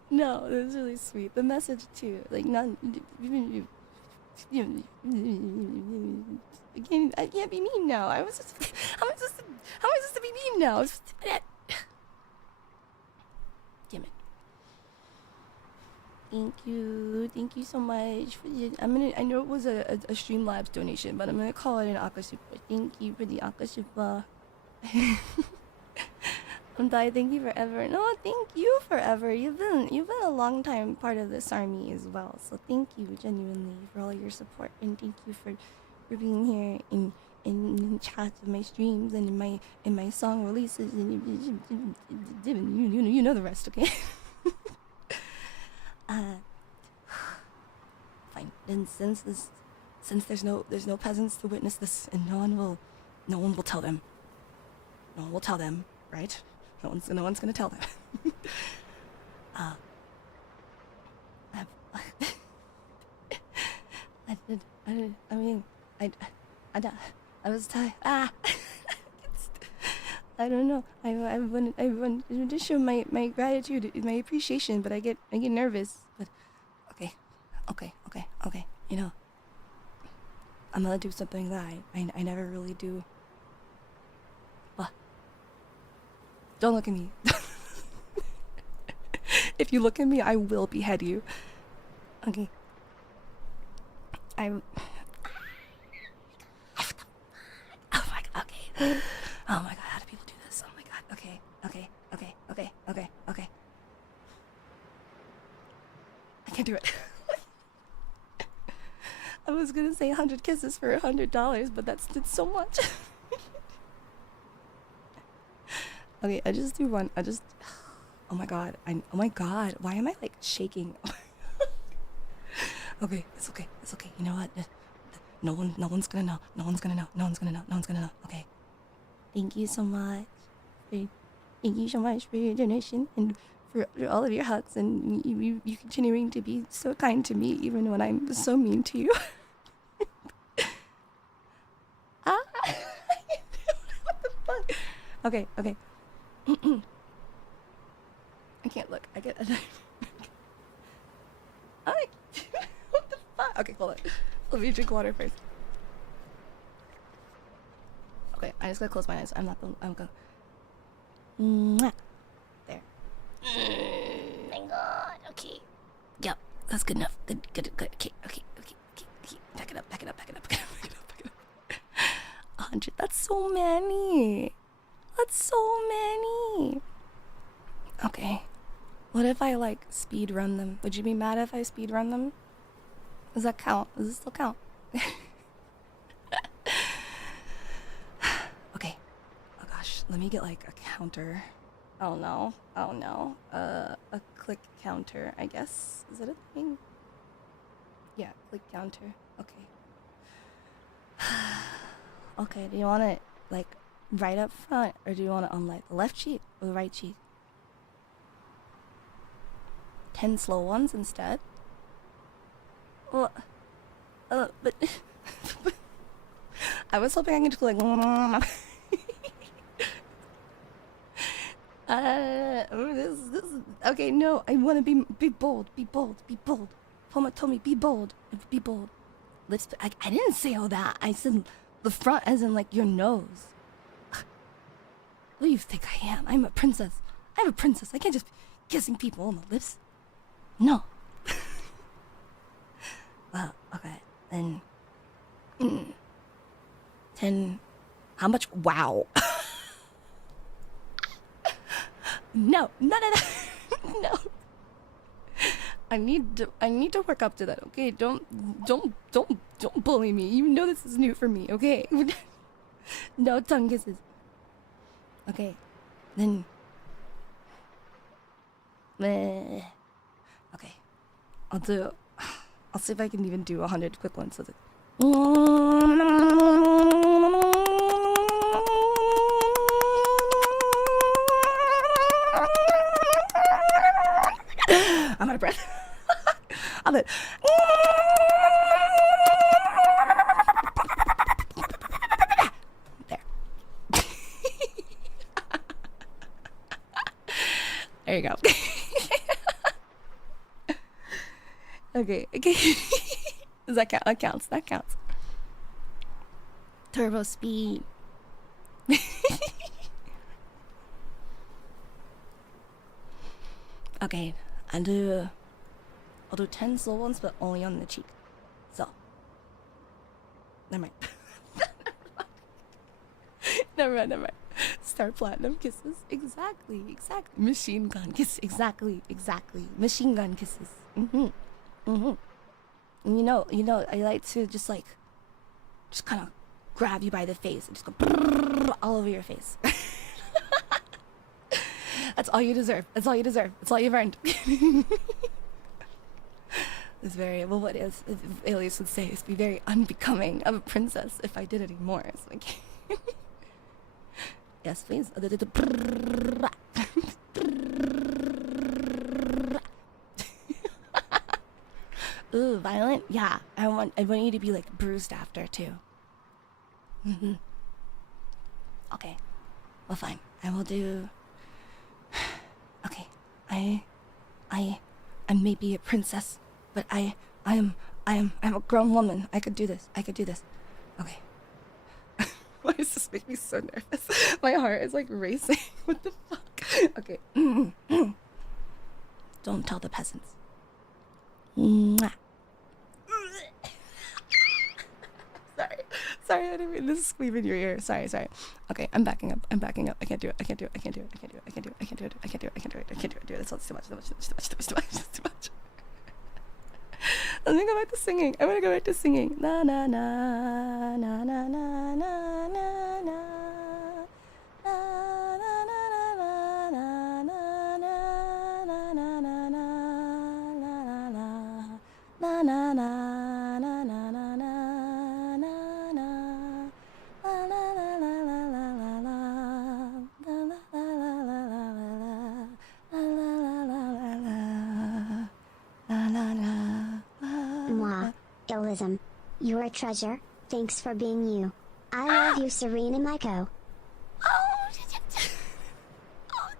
No, it was really sweet. The message too, like not. I can't be mean now. How am I supposed to be mean now? Damn it. Thank you so much. I know it was a Streamlabs donation, but I'm gonna call it an Akashipa. Thank you for the Akashipa. Thank you forever. No, thank you forever. You've been a long time part of the SARMY as well. So thank you genuinely for all your support, and thank you for being here in chats of my streams and in my song releases, and you know the rest, okay? Fine. And since there's no peasants to witness this, and no one will tell them. No one will tell them, right? No one's gonna tell them. I was tired. I don't know. I want to show my gratitude, my appreciation, but I get nervous. But okay. You know, I'm gonna do something that I never really do. What? Don't look at me. If you look at me, I will behead you. Okay. Oh my god, okay. Oh my god, how do people do this? Oh my god, okay. I can't do it. I was gonna say 100 kisses for $100, but that's so much. Okay, I just do one. Oh my god, why am I like shaking? Okay, it's okay. You know what? No one's gonna know. Okay. Thank you so much. Thank you so much for your donation and for all of your hugs and you continuing to be so kind to me even when I'm so mean to you. What the fuck? Okay. I can't look. I get. What the fuck? Okay, hold on. Let me drink water first. Okay, I just gotta close my eyes. I'm going. Mwah. There. My god. Okay. Yep. That's good enough. Good. Okay. Back it up. 100. That's so many. Okay. What if I like speed run them? Would you be mad if I speed run them? Does that count? Does it still count? Okay. Oh gosh. Let me get like a counter. Oh no. A click counter, I guess. Is it a thing? Yeah, click counter. Okay. Okay, do you want it like right up front or do you want it on like the left cheek or the right cheek? 10 slow ones instead? Well, but I was hoping I could just go like this okay, no, I want to be bold. Poma told me be bold. Lips, I didn't say all that. I said the front as in like your nose. What do you think I am? I'm a princess. I can't just be kissing people on the lips. No. Well, okay, then 10. How much? Wow. No, none of that. No. I need to work up to that, okay? Don't bully me. You know this is new for me, okay? No tongue kisses. Okay. Then okay. I'll see if I can even do 100 quick ones with it. I'm out of breath. I'm it. There. There you go. Okay. Does that count? That counts. Turbo speed. Okay, I'll do 10 slow ones, but only on the cheek. So, never mind. Never mind. Star platinum kisses. Exactly. Machine gun kisses. Exactly. Machine gun kisses. You know, I like to just kind of grab you by the face and just go all over your face. That's all you deserve. That's all you've earned. It's very, well, what is, Alias would say, it's be very unbecoming of a princess if I did it anymore. It's like, yes, please. Ooh, violent? Yeah, I want you to be like bruised after too. Okay, well, fine. I will do. Okay, I may be a princess, but I am a grown woman. I could do this. Okay. Why does this make me so nervous? My heart is like racing. What the fuck? Okay. Don't tell the peasants. Mwah. Sorry, I didn't mean to scream in your ear. Sorry. Okay, I'm backing up. I can't do it. I can't do it. That's too much. Too much. Let me go back to singing. I'm gonna go back to singing. Na na na na na na na na na. Illism. You're a treasure. Thanks for being you. I love you, Serina Maiko. Oh,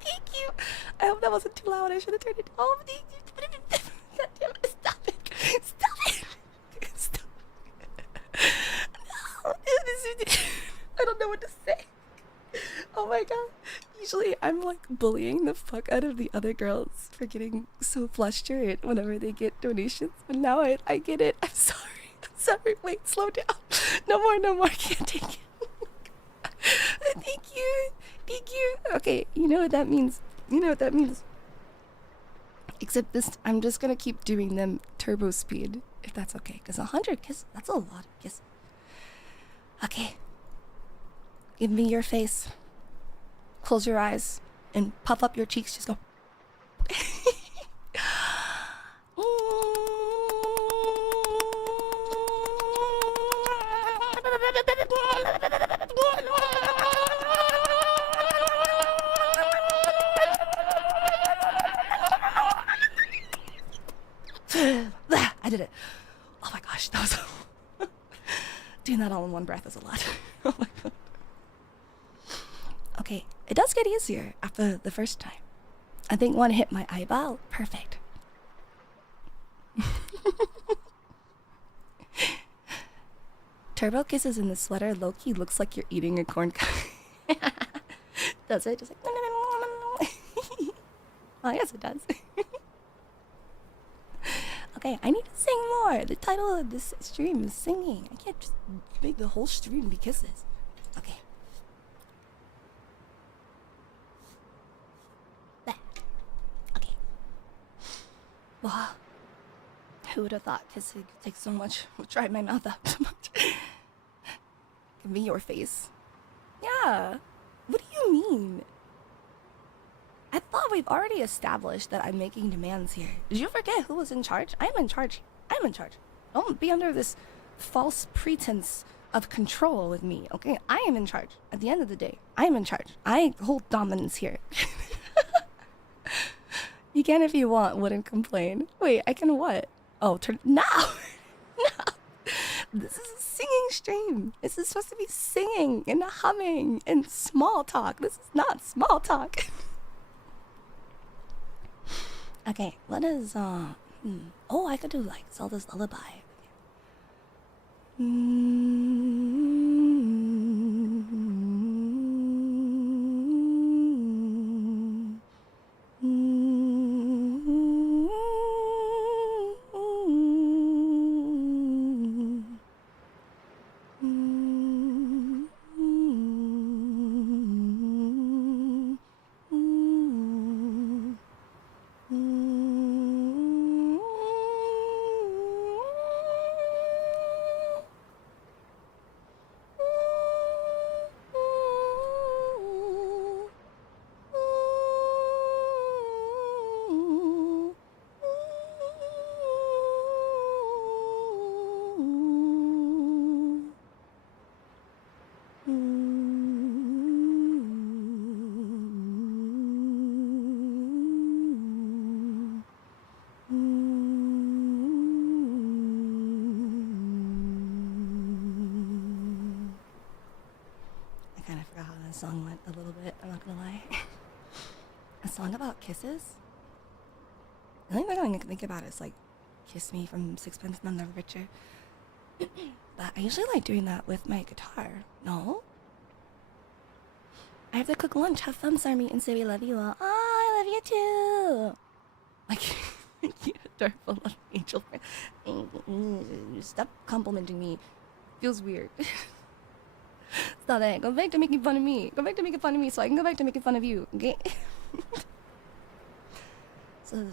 thank you. I hope that wasn't too loud. I should have turned it off. God damn it. Stop it. No. I don't know what to say. Oh my god. Usually I'm like bullying the fuck out of the other girls for getting so flustered whenever they get donations. But now I get it. I'm sorry. Wait, slow down. No more. Can't take it. Thank you. Okay, you know what that means. Except this, I'm just gonna keep doing them turbo speed, if that's okay. Because 100 kisses, that's a lot of kisses. Okay. Give me your face. Close your eyes and puff up your cheeks. Just go. I did it. Oh my gosh, that was doing that all in one breath is a lot. Oh my god. Okay, it does get easier after the first time. I think one hit my eyeball. Perfect. Turbo kisses in the sweater low-key looks like you're eating a corn cob. Does it? Just like oh, yes it does. Okay, I need to sing more. The title of this stream is singing. I can't just make the whole stream be kisses. Okay. Okay. Wow. Who would have thought kissing could take so much? We'll dry my mouth out so much. Give me your face. Yeah. What do you mean? I thought we've already established that I'm making demands here. Did you forget who was in charge? I'm in charge. Don't be under this false pretense of control with me, okay? I am in charge. At the end of the day, I am in charge. I hold dominance here. You can if you want, wouldn't complain. Wait, I can what? Oh, no! No! This is a singing stream. This is supposed to be singing and humming and small talk. This is not small talk. Okay, what is, oh, I could do, like, Zelda's Lullaby. Song went a little bit, I'm not gonna lie. A song about kisses? The only thing I can think about is like Kiss Me from Sixpence None the Richer. But I usually like doing that with my guitar. No? I have to cook lunch. Have fun, Sarmy, and say we love you all. Oh, I love you too. Like, you adorable little angel friend. Stop complimenting me. Feels weird. Stop that. Go back to making fun of me. Go back to making fun of me so I can go back to making fun of you. Okay? So.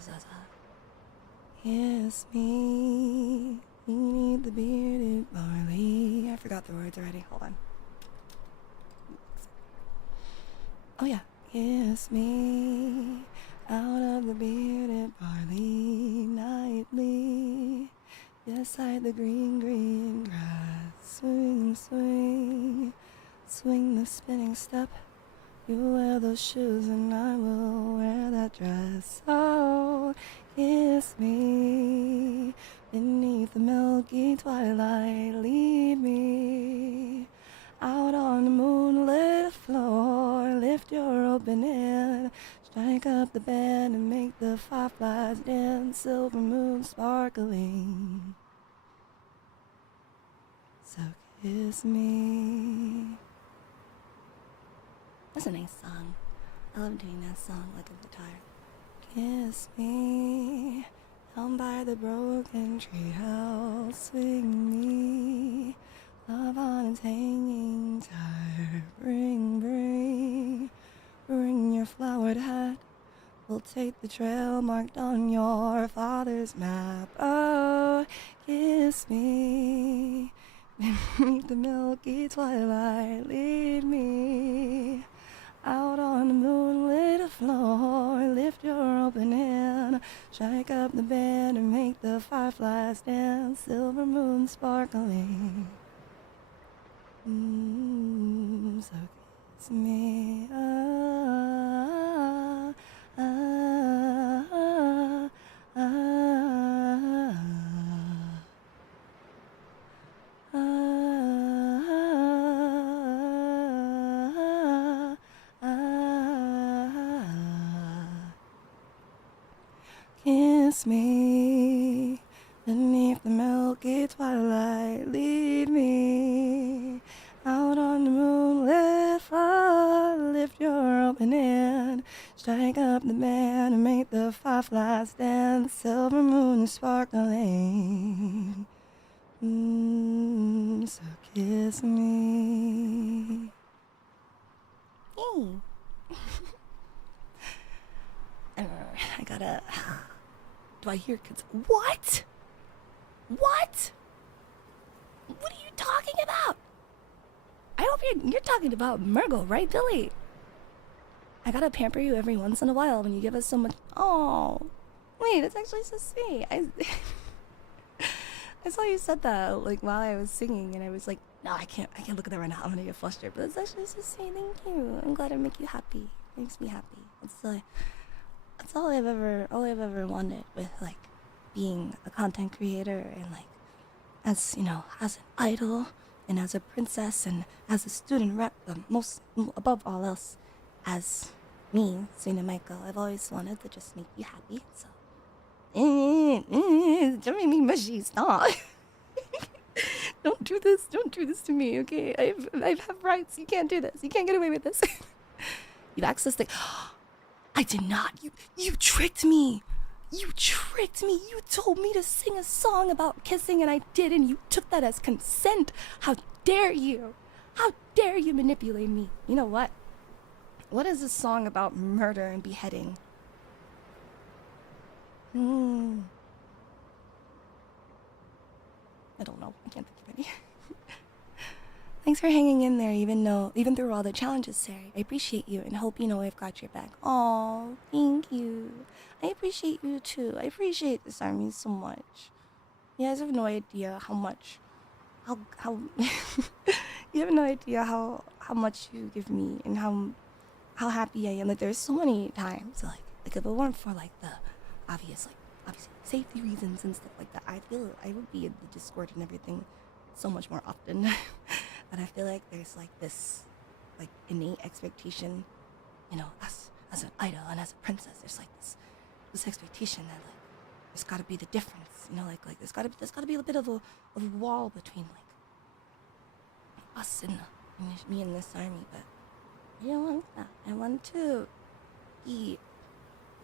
Kiss me. You need the bearded barley. I forgot the words already. Hold on. Oh yeah. Kiss me out of the bearded barley nightly. Beside the green grass. Swing, swing. Swing the spinning step. You wear those shoes and I will wear that dress. Oh, kiss me beneath the milky twilight. Lead me out on the moonlit floor. Lift your open hand, strike up the band and make the fireflies dance. Silver moon sparkling. So kiss me. That's a nice song. I love doing that song like a guitar. Kiss me down by the broken treehouse. Swing me love on its hanging tire. Bring your flowered hat. We'll take the trail marked on your father's map. Oh, kiss me beneath the milky twilight. Lead me out on the moonlit floor. Lift your open hand, strike up the band and make the fireflies dance. Silver moon sparkling. So kiss me. Kiss me beneath the milky twilight. Lead me out on the moonlit floor. Lift your open hand, strike up the band and make the fireflies dance. Silver moon is sparkling. So kiss me. Hey. I gotta. Do I hear kids? What? What? What are you talking about? I hope you're talking about Murgle, right, Billy? I gotta pamper you every once in a while when you give us so much. Oh, wait, that's actually so sweet. I saw you said that like while I was singing, and I was like, no, I can't look at that right now. I'm gonna get flustered. But that's actually so sweet. Thank you. I'm glad I make you happy. It makes me happy. That's all I've ever wanted with like being a content creator and like as as an idol and as a princess and as a student rep, most above all else as me, Serina Maiko. I've always wanted to just make you happy. So don't make me mushy. Stop. Don't do this to me, okay? I have rights. You can't do this. You can't get away with this. You've accessed the I did not. You tricked me. You tricked me. You told me to sing a song about kissing and I did, and you took that as consent. How dare you? How dare you manipulate me? You know what? What is a song about murder and beheading? I don't know. I can't think of any. Thanks for hanging in there, even through all the challenges, Sarah. I appreciate you and hope you know I've got your back. Aw, thank you. I appreciate you too. I appreciate this army so much. You guys have no idea how much, how you have no idea how much you give me and how happy I am. Like there's so many times, like if it weren't for like the obviously safety reasons and stuff like that, I feel I would be in the Discord and everything so much more often. But I feel like there's like this like innate expectation, as an idol and as a princess, there's like this expectation that like there's gotta be the difference, you know, like there's gotta be a bit of a wall between like us and me and this army, but I don't want that. I want to be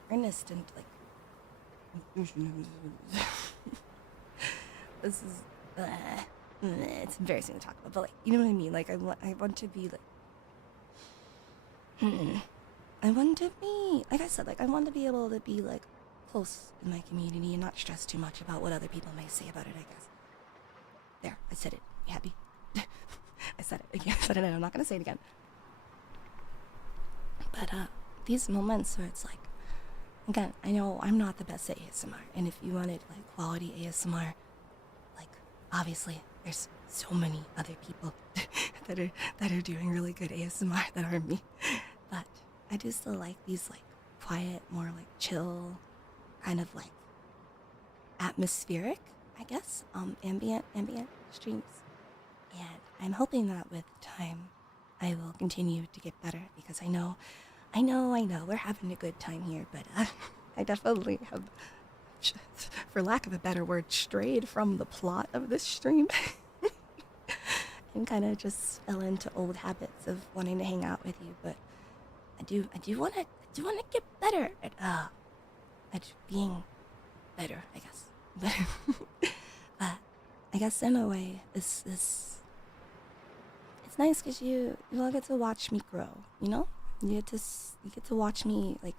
earnest and like this is it's embarrassing to talk about, but like, you know what I mean? Like I want to be like I want to be, like I said, like I want to be able to be like close in my community and not stress too much about what other people may say about it, I guess. There, I said it. You happy? I said it again. I said it and I'm not gonna say it again. But these moments where it's like, again, I know I'm not the best at ASMR, and if you wanted like quality ASMR, like obviously there's so many other people that are doing really good ASMR that aren't me. But I do still like these like quiet, more like chill, kind of like atmospheric, I guess, ambient streams. And I'm hoping that with time I will continue to get better, because I know we're having a good time here, but I definitely have, for lack of a better word, strayed from the plot of this stream and kind of just fell into old habits of wanting to hang out with you. But I do want to get better at being better, I guess. But I guess in a way, it's nice because you all get to watch me grow, you know? You get to watch me like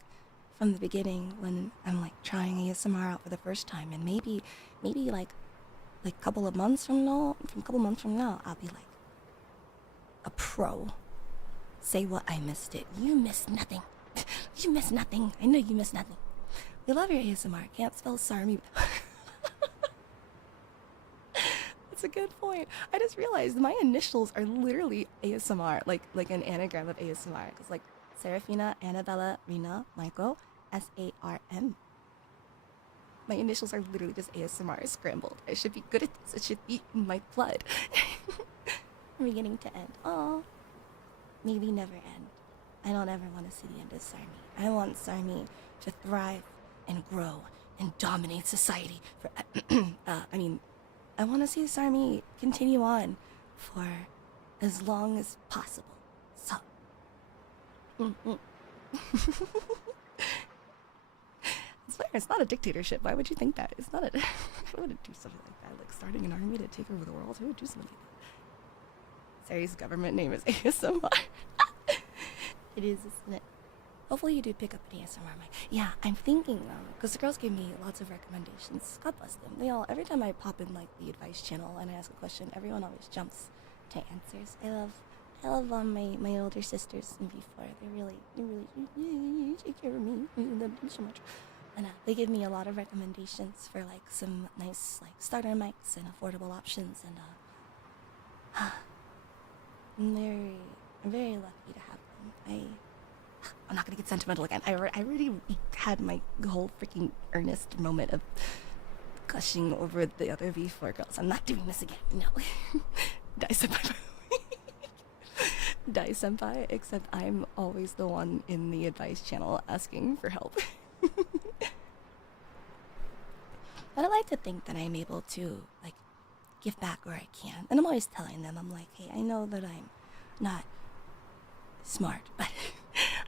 from the beginning when I'm like trying ASMR out for the first time, and maybe like a couple months from now, I'll be like a pro. Say what? I missed it. You missed nothing. You missed nothing. I know you missed nothing. We love your ASMR. Can't spell SARMY. That's a good point. I just realized my initials are literally ASMR, like an anagram of ASMR. It's like Serafina, Annabella, Rina, Maiko, SARM. My initials are literally just ASMR scrambled. I should be good at this. It should be in my blood. From beginning to end. Oh, maybe never end. I don't ever want to see the end of SARMY. I want SARMY to thrive and grow and dominate society for, I want to see SARMY continue on for as long as possible. So, it's fair. It's not a dictatorship. Why would you think that? It's not a. I wouldn't do something like that. Like starting an army to take over the world. Who would do something like that? Sari's government name is ASMR. It is, isn't it? Hopefully you do pick up an ASMR mic. Yeah, I'm thinking, because the girls gave me lots of recommendations. God bless them. They all, every time I pop in like the advice channel and I ask a question, everyone always jumps to answers. I love my older sisters in V4. They really take care of me. I love them so much. And they give me a lot of recommendations for like some nice like starter mics and affordable options, and I'm very lucky to have them. I'm not gonna get sentimental again. I already had my whole freaking earnest moment of gushing over the other V4 girls. I'm not doing this again. No. Die senpai. Die senpai, except I'm always the one in the advice channel asking for help. But I like to think that I'm able to like give back where I can. And I'm always telling them, I'm like, hey, I know that I'm not smart, but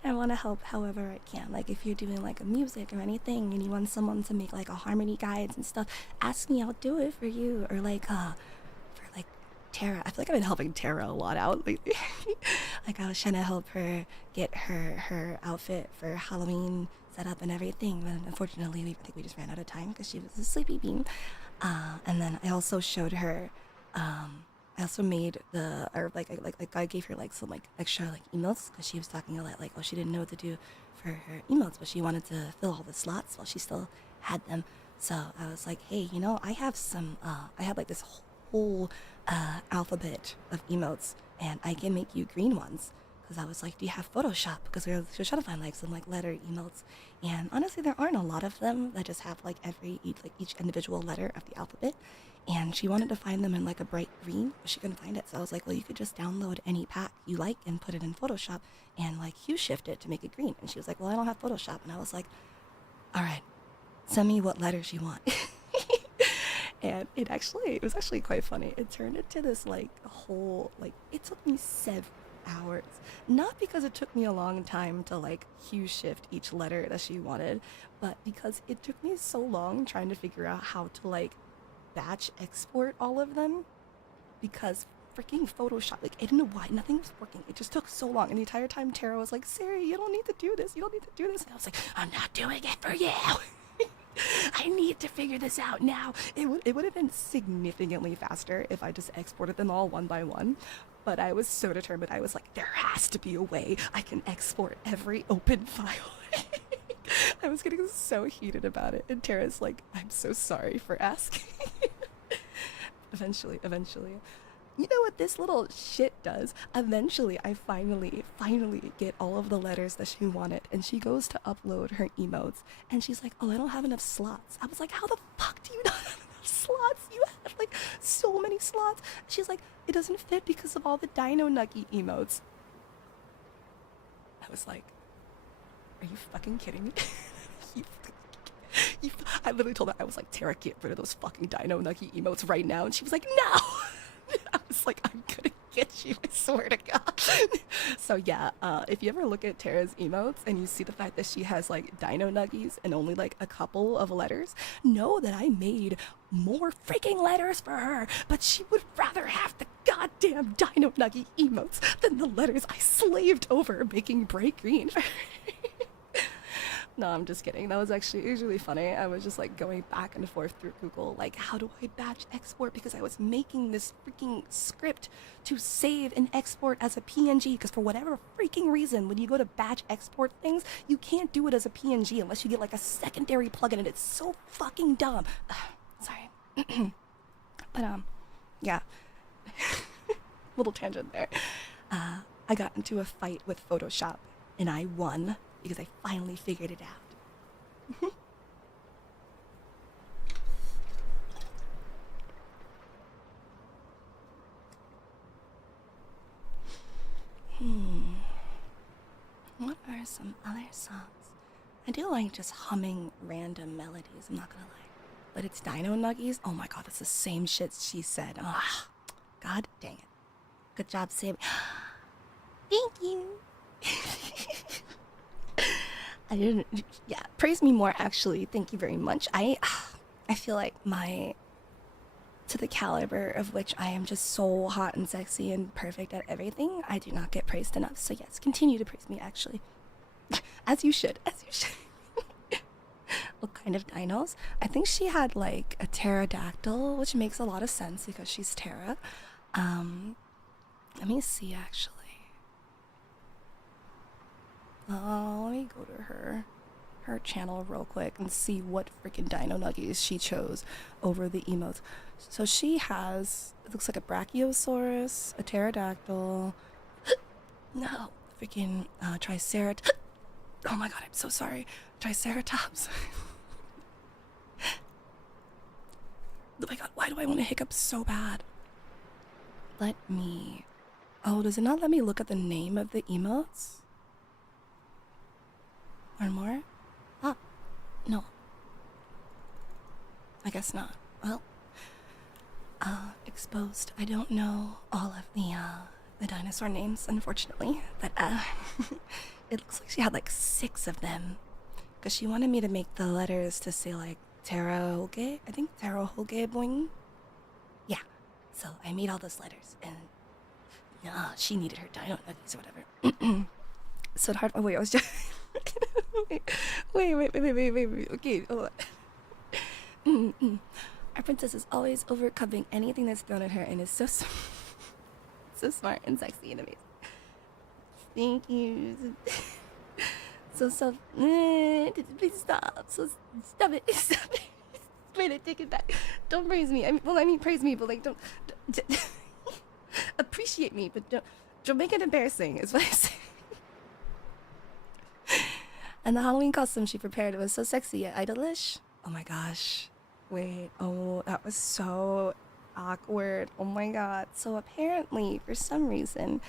I want to help however I can. Like if you're doing like a music or anything and you want someone to make like a harmony guides and stuff, ask me, I'll do it for you. Or like for like Tara, I feel like I've been helping Tara a lot out lately. Like I was trying to help her get her outfit for Halloween set up and everything, but unfortunately I think we just ran out of time because she was a sleepy bean. And then I also showed her I also made I gave her like some like extra like emotes, because she was talking a lot like, oh, she didn't know what to do for her emotes, but she wanted to fill all the slots while she still had them. So I was like, hey, you know, I have some I have like this whole alphabet of emotes, and I can make you green ones. Because I was like, do you have Photoshop? Because we were trying to find like some like letter emotes, and honestly there aren't a lot of them that just have like each individual letter of the alphabet. And she wanted to find them in like a bright green, but she couldn't find it. So I was like, well, you could just download any pack you like and put it in Photoshop and like hue shift it to make it green. And she was like, well, I don't have Photoshop. And I was like, all right, send me what letters you want. And it was actually quite funny. It turned into this like whole, like, it took me 7 hours. Not because it took me a long time to like hue shift each letter that she wanted, but because it took me so long trying to figure out how to like batch export all of them. Because freaking Photoshop, like, I don't know why, nothing was working. It just took so long. And the entire time Tara was like, Siri, you don't need to do this. You don't need to do this. And I was like, I'm not doing it for you. I need to figure this out now. It would have been significantly faster if I just exported them all one by one. But I was so determined. I was like, there has to be a way I can export every open file. I was getting so heated about it. And Tara's like, I'm so sorry for asking. Eventually. You know what this little shit does? Eventually, I finally get all of the letters that she wanted, and she goes to upload her emotes, and she's like, oh, I don't have enough slots. I was like, how the fuck do you not have enough slots? You have like so many slots. She's like, it doesn't fit because of all the Dino Nuggy emotes. I was like, are you fucking kidding me? I literally told her, I was like, Tara, get rid of those fucking Dino Nuggy emotes right now. And she was like, no. I was like, I'm gonna get you, I swear to God. So yeah, if you ever look at Tara's emotes and you see the fact that she has like Dino Nuggies and only like a couple of letters, know that I made more freaking letters for her, but she would rather have the goddamn Dino Nuggy emotes than the letters I slaved over making bright green for her. No, I'm just kidding. That was actually really funny. I was just like going back and forth through Google, like, how do I batch export? Because I was making this freaking script to save and export as a PNG. Because for whatever freaking reason, when you go to batch export things, you can't do it as a PNG unless you get like a secondary plugin, and it's so fucking dumb. Sorry. But yeah. Little tangent there. I got into a fight with Photoshop, and I won. Because I finally figured it out. What are some other songs? I do like just humming random melodies, I'm not gonna lie. But it's Dino Nuggies? Oh my god, that's the same shit she said. Ugh. God dang it. Good job saving. Thank you. I didn't. Yeah, praise me more. Actually, thank you very much. I feel like to the caliber of which I am just so hot and sexy and perfect at everything, I do not get praised enough. So yes, continue to praise me. Actually, as you should. What kind of dinos? I think she had like a pterodactyl, which makes a lot of sense because she's Terra. Let me see actually. Let me go to her channel real quick and see what freaking Dino Nuggies she chose over the emotes. So she has, it looks like a Brachiosaurus, a pterodactyl, no, freaking Triceratops. Oh my god, I'm so sorry. Triceratops. Oh my god, why do I want to hiccup so bad? Let me... Oh, does it not let me look at the name of the emotes? Or more? Ah, no. I guess not. Well, exposed. I don't know all of the dinosaur names, unfortunately. But, it looks like she had like 6 of them. Because she wanted me to make the letters to say like Terahoge. I think Terahoge boing. Yeah. So I made all those letters and she needed her Dino Nuggies or whatever. So hard. Oh wait, I was just wait. Okay, hold on. Our princess is always overcoming anything that's thrown at her and is so so smart and sexy and amazing. Thank you. Please stop. So stop it. Wait, I take it back. Don't praise me. I mean praise me, but like don't appreciate me, but don't make it embarrassing. Is what I say. And the Halloween costume she prepared was so sexy yet idolish. Oh my gosh. Wait. Oh, that was so awkward. Oh my god. So apparently, for some reason,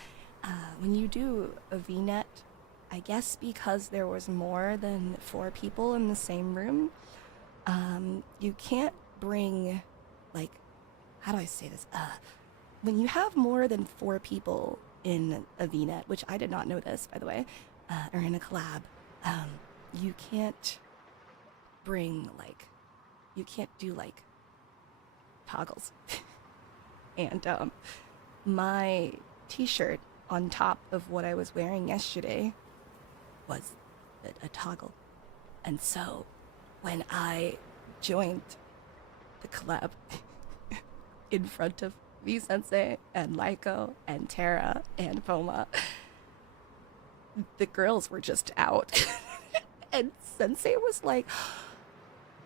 when you do a V-net, I guess because there was more than 4 people in the same room, You can't bring, like, how do I say this? When you have more than 4 people in a VNet, which I did not know this, by the way, or in a collab, you can't bring, like, you can't do, like, toggles. And my t-shirt on top of what I was wearing yesterday was a toggle. And so when I joined the collab in front of V Sensei and Maiko and Tara and Poma, the girls were just out. And Sensei was like,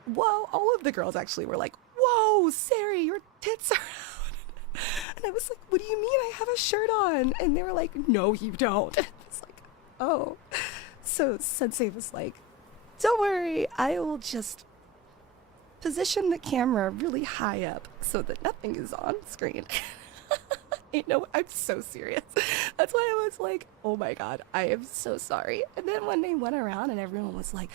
whoa, all of the girls actually were like, whoa, Sari, your tits are out. And I was like, what do you mean I have a shirt on? And they were like, no, you don't. And I was like, oh. So Sensei was like, don't worry, I will just position the camera really high up so that nothing is on screen. You know, I'm so serious. That's why I was like, oh my god, I am so sorry. And then when they went around and everyone was like,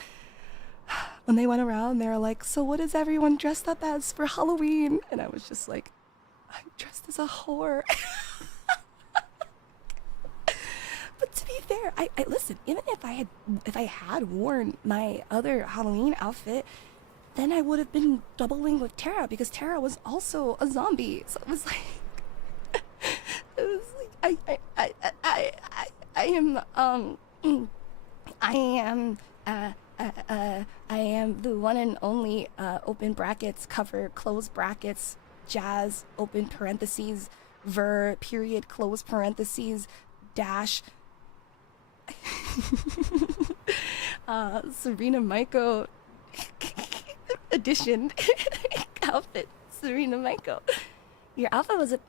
when they went around, they were like, so what is everyone dressed up as for Halloween? And I was just like, I'm dressed as a whore. But to be fair, I listen, even if I had worn my other Halloween outfit, then I would have been doubling with Tara because Tara was also a zombie. So it was like, I am the one and only open brackets cover close brackets jazz open parentheses ver period close parentheses dash Serina Maiko edition outfit. Serina Maiko, your outfit was a.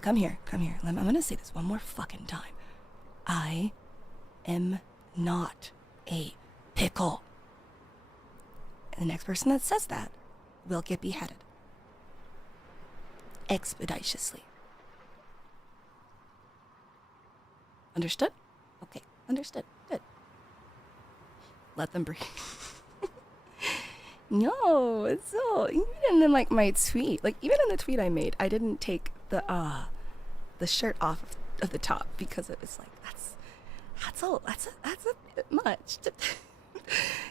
Come here. I'm gonna say this one more fucking time. I am not a pickle. And the next person that says that will get beheaded. Expeditiously. Understood? Okay, understood. Good. Let them breathe. No, it's so even in like my tweet, like even in the tweet I made, I didn't take the shirt off of the top because it was like that's a bit much.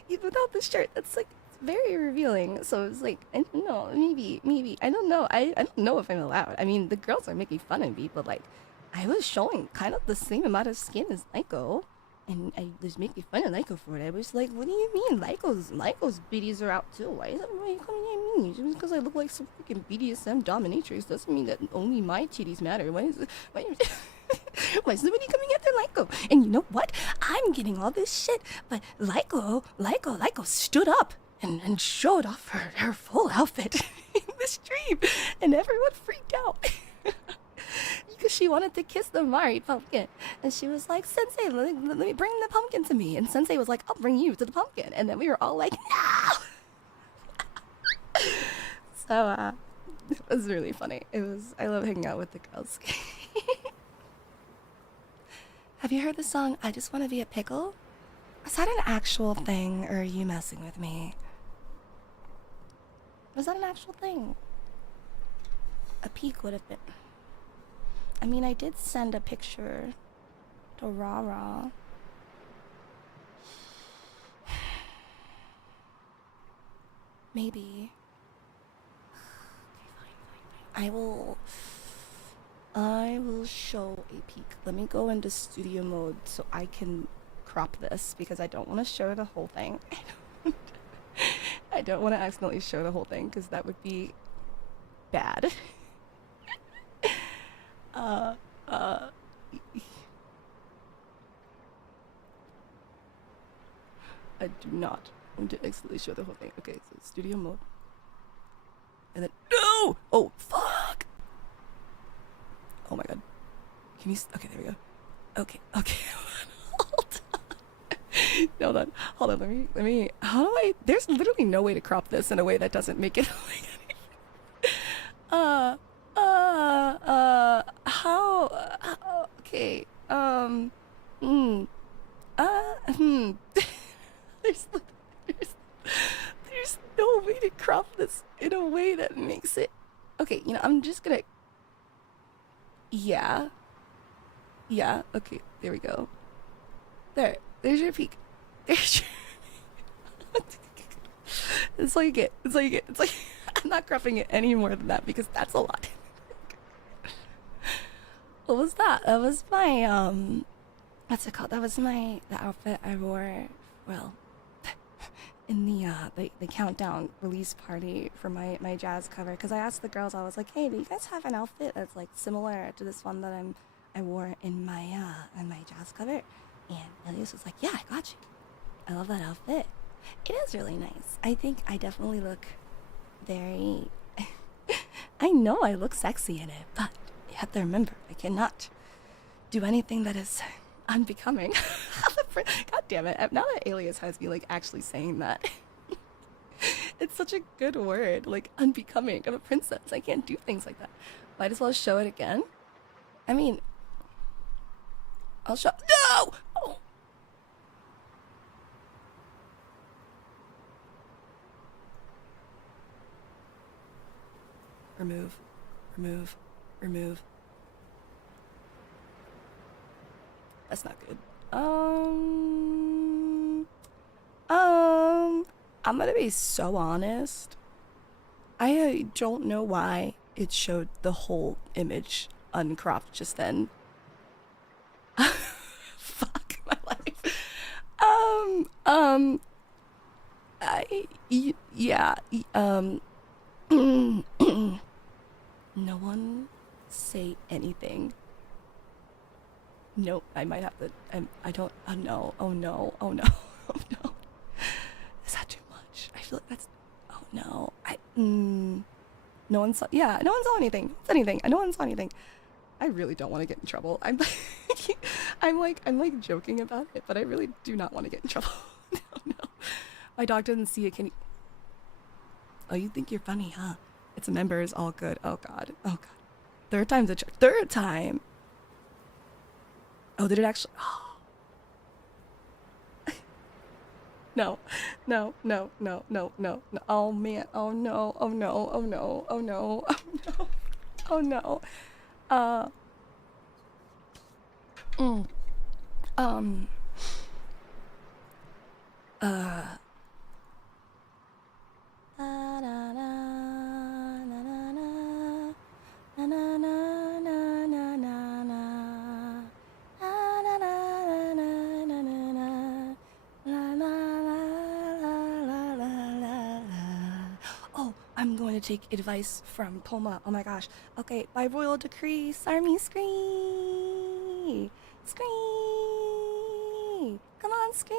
Even without the shirt, that's like very revealing. So it's like I don't know, maybe I don't know. I don't know if I'm allowed. I mean, the girls are making fun of me, but like I was showing kind of the same amount of skin as Maiko. And I was making fun of Maiko for it. I was like, what do you mean? Maiko's BDs are out too. Why is everybody coming at me? Just because I look like some freaking BDSM dominatrix doesn't mean that only my titties matter. Why is somebody coming after Maiko? And you know what? I'm getting all this shit, but Maiko stood up and showed off her full outfit in the stream, and everyone freaked out. Because she wanted to kiss the Mari pumpkin. And she was like, Sensei, let me bring the pumpkin to me. And Sensei was like, I'll bring you to the pumpkin. And then we were all like, no! So, it was really funny. I love hanging out with the girls. Have you heard the song, I Just Want to Be a Pickle? Was that an actual thing, or are you messing with me? Was that an actual thing? A peek would have been... I mean, I did send a picture to Rara. Maybe. Okay, fine. I will show a peek. Let me go into studio mode so I can crop this because I don't want to show the whole thing. I don't want to accidentally show the whole thing because that would be bad. I do not want to accidentally show the whole thing. Okay, so studio mode. And then, no! Oh, fuck! Oh my god. Can you, okay, there we go. Okay, hold on. Hold on, let me, how do I, there's literally no way to crop this in a way that doesn't make it like okay, there's way to crop this in a way that makes it... Okay, you know, I'm just gonna... Yeah. Yeah, okay, there we go. There's your peak. There's your... It's all you get. It's all you get. It's like... I'm not cropping it any more than that because that's a lot. What was that? That was my, what's it called? That was the outfit I wore, well, in the countdown release party for my jazz cover. Because I asked the girls, I was like, hey, do you guys have an outfit that's like similar to this one that I wore in my jazz cover? And Elias was like, yeah, I got you. I love that outfit. It is really nice. I think I definitely look very... I know I look sexy in it, but you have to remember, I cannot do anything that is unbecoming. God damn it. Now that Alias has me, like, actually saying that. It's such a good word. Like, unbecoming of a princess. I can't do things like that. Might as well show it again. I mean... I'll show... No! Oh! Remove. Remove. Remove. That's not good. I'm gonna be so honest. I don't know why it showed the whole image uncropped just then. Fuck my life. Yeah, no one say anything. Nope, I might have to, I don't, oh no, oh no, oh no, oh no. Is that too much? I feel like that's, oh no, no one saw, yeah, no one saw anything. It's anything, no one saw anything. I really don't want to get in trouble. I'm like joking about it, but I really do not want to get in trouble. No. My dog doesn't see it, can you? Oh, you think you're funny, huh? It's a member is all good. Oh god, oh god. Third time's a charm. Third time! Oh, did it actually? Oh. No. Oh man, oh no, oh no, oh no, oh no, oh no, oh no. Oh, I'm going to take advice from Poma. Oh my gosh. Okay, by royal decree, SARMY scree! Scree! Come on, scree!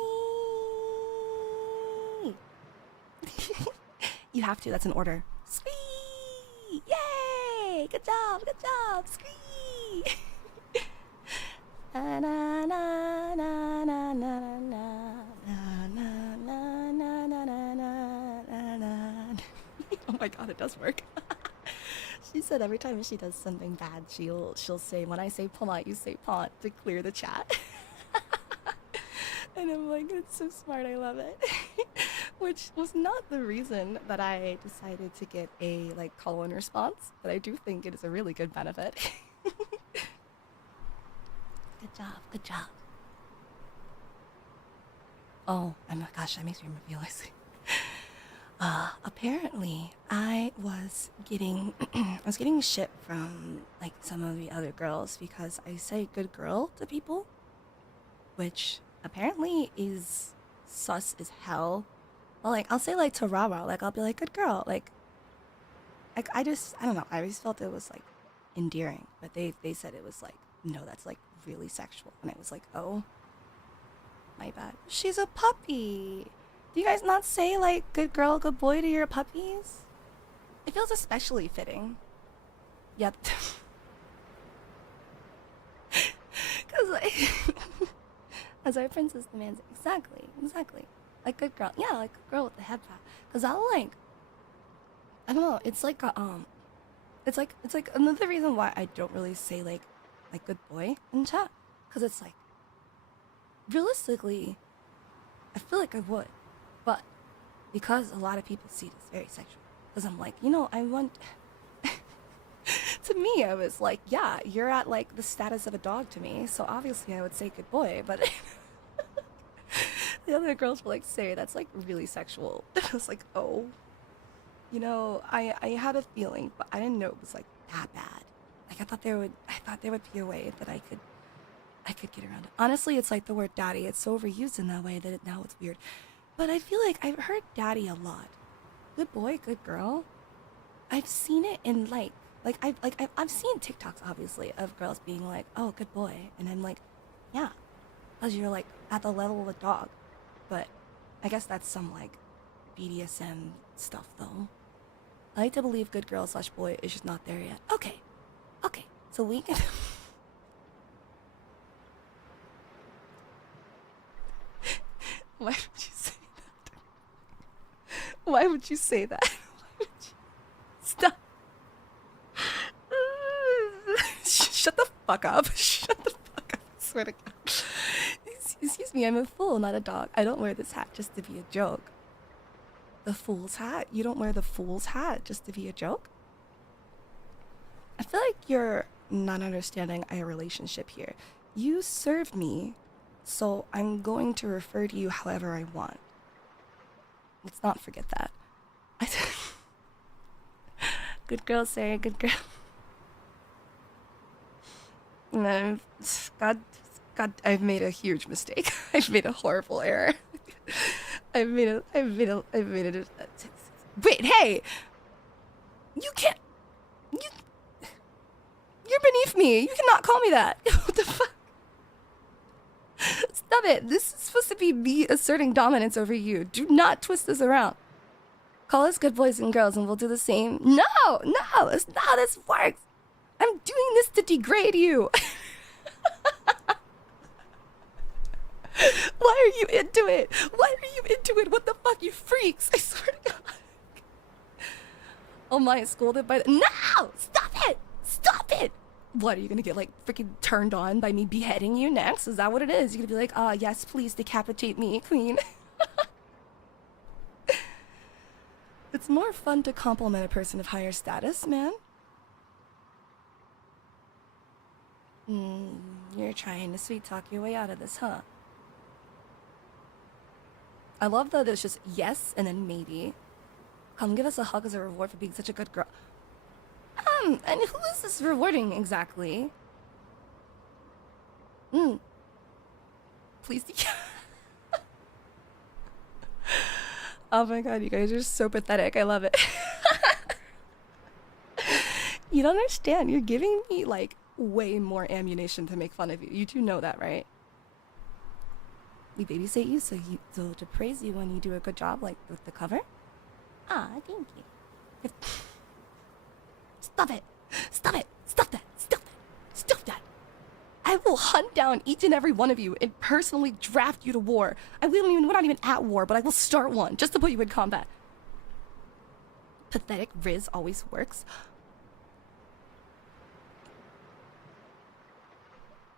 You have to, that's an order. Scree! Yay! Good job, scree! Na na na na na na na. Oh my god, it does work. She said every time she does something bad, she'll say, when I say Poma, you say Pont to clear the chat. And I'm like, it's so smart, I love it. Which was not the reason that I decided to get a like call and response, but I do think it is a really good benefit. Good job. Oh my gosh, that makes me realize. Apparently I was getting shit from like some of the other girls because I say good girl to people, which apparently is sus as hell. Well, like I'll say like to Rara, like I'll be like good girl, like I don't know, I always felt it was like endearing, but they said it was like, no, that's like really sexual, and I was like, oh my bad. She's a puppy. Do you guys not say like good girl, good boy to your puppies? It feels especially fitting. Yep. Cause like as our princess demands, exactly. Like good girl, yeah, like a girl with the head pat. Cause I'll like, I don't know, it's like it's like another reason why I don't really say like good boy in chat. Cause it's like, realistically, I feel like I would, but because a lot of people see this very sexual. Because I'm like, you know, I want. To me, I was like, yeah, you're at like the status of a dog to me, so obviously I would say good boy, but the other girls were like, say, that's like really sexual. I was like, oh. You know, I had a feeling, but I didn't know it was like that bad. Like I thought there would be a way that I could get around it. Honestly, it's like the word daddy. It's so overused in that way that now it's weird. But I feel like I've heard daddy a lot. Good boy, good girl. I've seen it in I've seen TikToks obviously of girls being like, "Oh, good boy," and I'm like, "Yeah," because you're like at the level of a dog. But I guess that's some like BDSM stuff though. I like to believe good girl / boy is just not there yet. Okay, so we can. Why would you say that? Why would you say that? Why would you? Stop. Shut the fuck up. Shut the fuck up. I swear to God. Excuse me, I'm a fool, not a dog. I don't wear this hat just to be a joke. The fool's hat? You don't wear the fool's hat just to be a joke? I feel like you're not understanding our relationship here. You served me, so I'm going to refer to you however I want. Let's not forget that. Good girl, Sarah, good girl. No, God, I've made a huge mistake. I've made a horrible error. I've made a. Wait, hey! You can't. You're beneath me. You cannot call me that. What the fuck? Stop it. This is supposed to be me asserting dominance over you. Do not twist this around. Call us good boys and girls and we'll do the same. No, that's not how this works. I'm doing this to degrade you. Why are you into it? What the fuck, you freaks? I swear to God. Oh my, scolded by No! Stop it! What, are you gonna get like freaking turned on by me beheading you next? Is that what it is? You're gonna be like, yes, please decapitate me, queen. It's more fun to compliment a person of higher status, man. You're trying to sweet talk your way out of this, huh? I love that it's just yes and then maybe. Come give us a hug as a reward for being such a good girl. And who is this rewarding exactly? Please. Oh my God, you guys are so pathetic. I love it. You don't understand. You're giving me like way more ammunition to make fun of you. You do know that, right? We babysit you so to praise you when you do a good job, like with the cover. Thank you. Stop it! Stop that! I will hunt down each and every one of you and personally draft you to war. We're not even at war, but I will start one just to put you in combat. Pathetic Riz always works.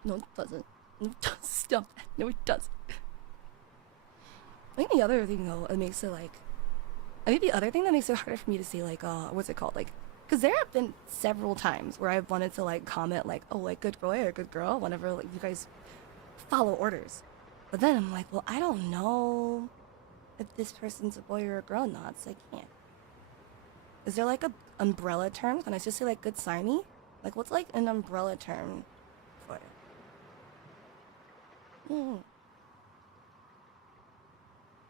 No, it doesn't. Stop that. No, it doesn't. I think the other thing though, it makes it like. I think the other thing that makes it harder for me to say like, what's it called? Like, because there have been several times where I've wanted to like comment like, oh, like good boy or good girl, whenever like you guys follow orders. But then I'm like, well, I don't know if this person's a boy or a girl or not, so I can't. Is there like a umbrella term? Can I just say like good SARMY? Like what's like an umbrella term for it?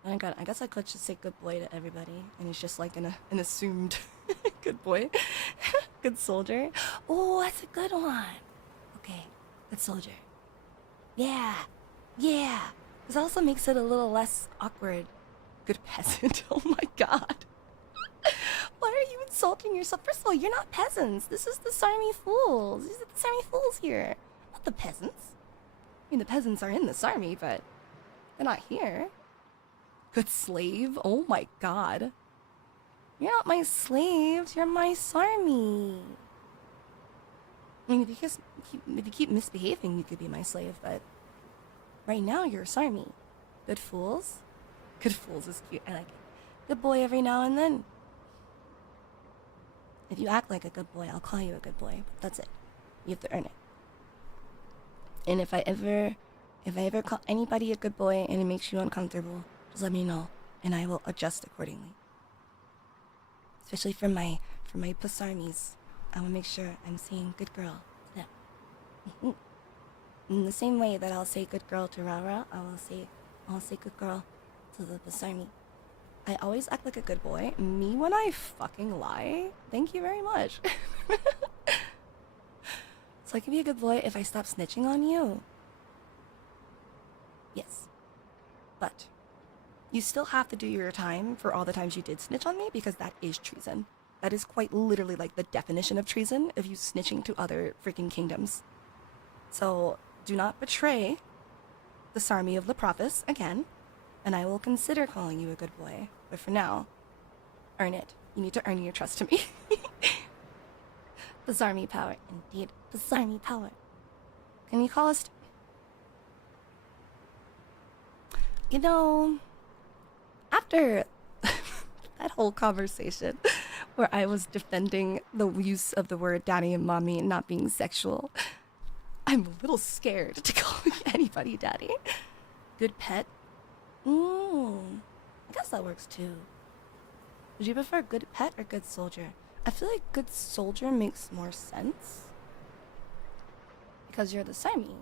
I guess I could just say good boy to everybody, and it's just like an assumed good boy, good soldier. Oh, that's a good one. Okay, good soldier. Yeah. This also makes it a little less awkward. Good peasant. Oh my God. Why are you insulting yourself? First of all, you're not peasants. This is the SARMY fools. These are the SARMY fools here, not the peasants. I mean, the peasants are in the SARMY, but they're not here. Good slave? Oh my God. You're not my slaves, you're my SARMY. I mean, if you keep misbehaving, you could be my slave, but right now you're SARMY. Good fools? Good fools is cute, I like it. good boy every now and then. If you act like a good boy, I'll call you a good boy. But that's it. You have to earn it. And if I ever call anybody a good boy and it makes you uncomfortable, just let me know, and I will adjust accordingly. Especially for my PROMOTIONALs, I will make sure I'm saying good girl to them. In the same way that I'll say good girl to Rara, I'll say good girl to the SARMY. I always act like a good boy. Me when I fucking lie. Thank you very much. So I can be a good boy if I stop snitching on you. Yes. But you still have to do your time for all the times you did snitch on me, because that is treason. That is quite literally like the definition of treason, of you snitching to other freaking kingdoms. So do not betray the SARMY of Leprophis again, and I will consider calling you a good boy. But for now, earn it. You need to earn your trust to me. The SARMY power, indeed. The SARMY power. Can you call us? You know, after that whole conversation where I was defending the use of the word daddy and mommy and not being sexual, I'm a little scared to call anybody daddy. Good pet? I guess that works too. Would you prefer good pet or good soldier? I feel like good soldier makes more sense, because you're the SARMY.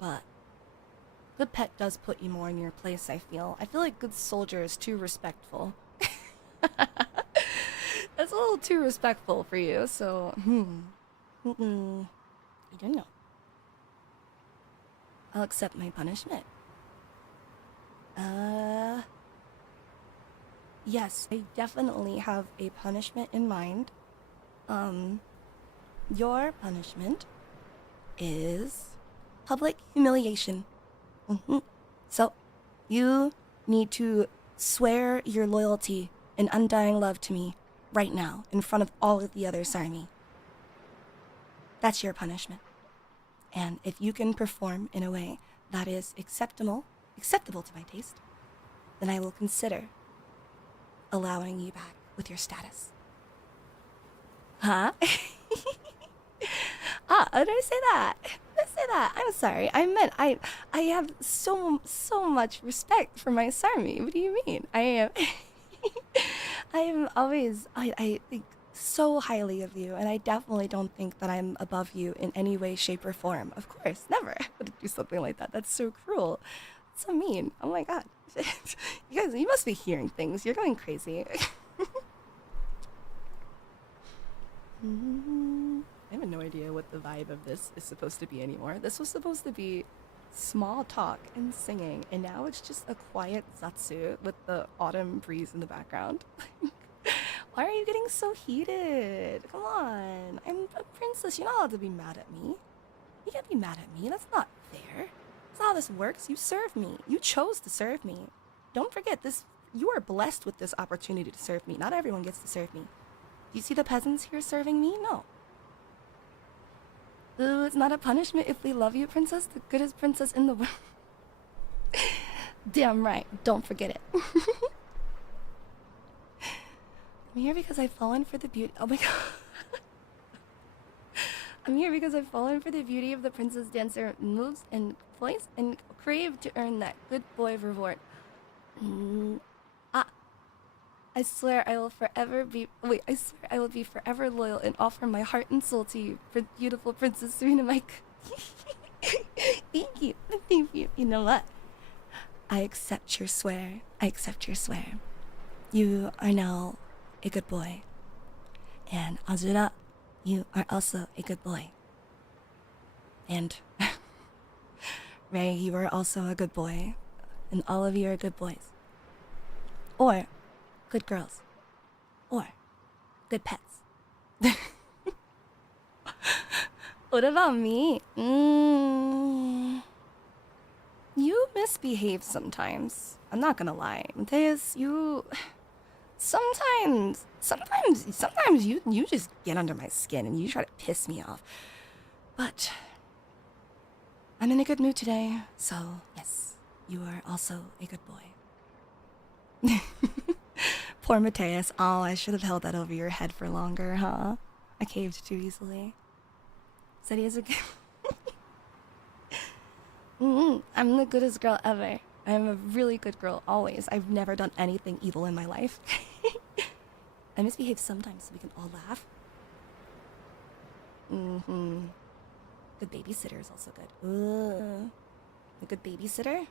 But good pet does put you more in your place, I feel. I feel like good soldier is too respectful. That's a little too respectful for you, so, I don't know. I'll accept my punishment. Yes, I definitely have a punishment in mind. Your punishment is public humiliation. So, you need to swear your loyalty and undying love to me right now in front of all of the other SARMY. That's your punishment. And if you can perform in a way that is acceptable to my taste, then I will consider allowing you back with your status. Huh? Did I say that? Did I say that? I'm sorry. I meant I have so much respect for my SARMY. What do you mean? I am always I think so highly of you, and I definitely don't think that I'm above you in any way, shape, or form. Of course, never. I would do something like that. That's so cruel. That's so mean. Oh my god. You guys, you must be hearing things. You're going crazy. I have no idea what the vibe of this is supposed to be anymore. This was supposed to be small talk and singing, and now it's just a quiet zatsu with the autumn breeze in the background. Why are you getting so heated? Come on. I'm a princess. You're not allowed to be mad at me. You can't be mad at me. That's not fair. That's not how this works. You serve me. You chose to serve me. Don't forget this. You are blessed with this opportunity to serve me. Not everyone gets to serve me. Do you see the peasants here serving me? No. Ooh, it's not a punishment if we love you, princess. The goodest princess in the world. Damn right. Don't forget it. I'm here because I've fallen for the beauty. Oh my god. I'm here because I've fallen for the beauty of the princess dancer moves and voice and crave to earn that good boy reward. I swear I will forever be. Wait, I swear I will be forever loyal and offer my heart and soul to you, beautiful Princess Serina Maiko. Thank you. Thank you. You know what? I accept your swear. I accept your swear. You are now a good boy. And Azura, you are also a good boy. And Ray, you are also a good boy. And all of you are good boys. Or good girls. Or good pets. What about me? You misbehave sometimes. I'm not gonna lie. Mateus, you... Sometimes you just get under my skin and you try to piss me off. But I'm in a good mood today, so yes, you are also a good boy. Poor Mateus. Oh, I should have held that over your head for longer, huh? I caved too easily. Said he is a I'm the goodest girl ever. I'm a really good girl always. I've never done anything evil in my life. I misbehave sometimes so we can all laugh. Good babysitter is also good. A good babysitter?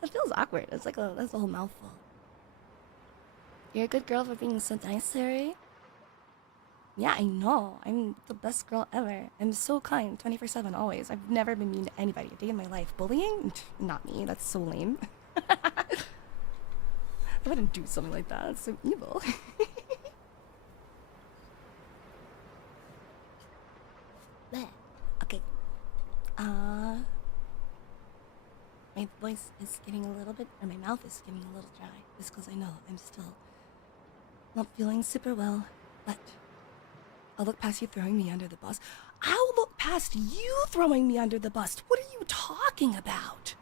That feels awkward. It's like that's a whole mouthful. You're a good girl for being so nice, Sari. Yeah, I know. I'm the best girl ever. I'm so kind, 24/7, always. I've never been mean to anybody a day in my life. Bullying? Not me. That's so lame. I wouldn't do something like that. It's so evil. Okay. My voice is getting a little bit, or my mouth is getting a little dry. Just because I know I'm still not feeling super well, but I'll look past you throwing me under the bus. I'll look past you throwing me under the bus. What are you talking about?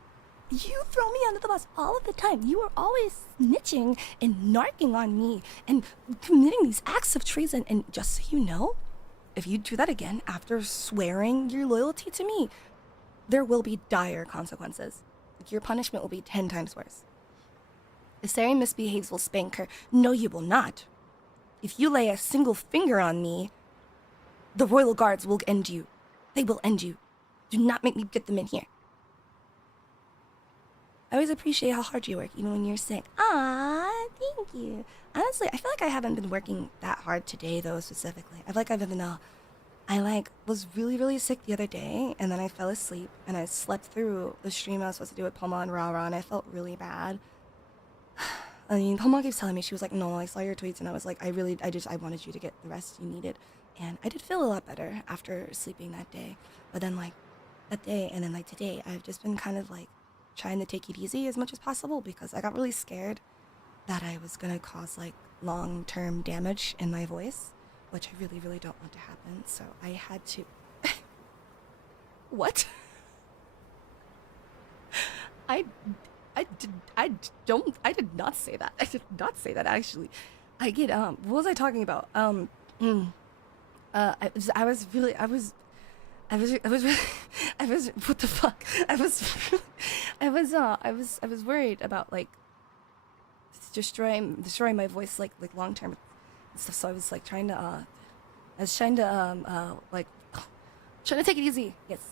You throw me under the bus all of the time. You are always snitching and narking on me and committing these acts of treason. And just so you know, if you do that again after swearing your loyalty to me, there will be dire consequences. Your punishment will be 10 times worse. If Sari misbehaves, we'll spank her. No, you will not. If you lay a single finger on me, the royal guards will end you. They will end you. Do not make me get them in here. I always appreciate how hard you work, even when you're sick. Ah, thank you. Honestly, I feel like I haven't been working that hard today, though, specifically. I feel like I've been, I was really, really sick the other day, and then I fell asleep, and I slept through the stream I was supposed to do with Palma and Rara, and I felt really bad. I mean, Palma keeps telling me, she was like, no, I saw your tweets, and I was like, I wanted you to get the rest you needed. And I did feel a lot better after sleeping that day. But then, that day, and then, today, I've just been kind of, trying to take it easy as much as possible, because I got really scared that I was gonna cause, long-term damage in my voice, which I really, really don't want to happen. So I had to... What? I did not say that. I did not say that, actually. I get, what was I talking about? What the fuck? I was worried about, destroying my voice, long term and stuff. So I was, trying to trying to take it easy. Yes.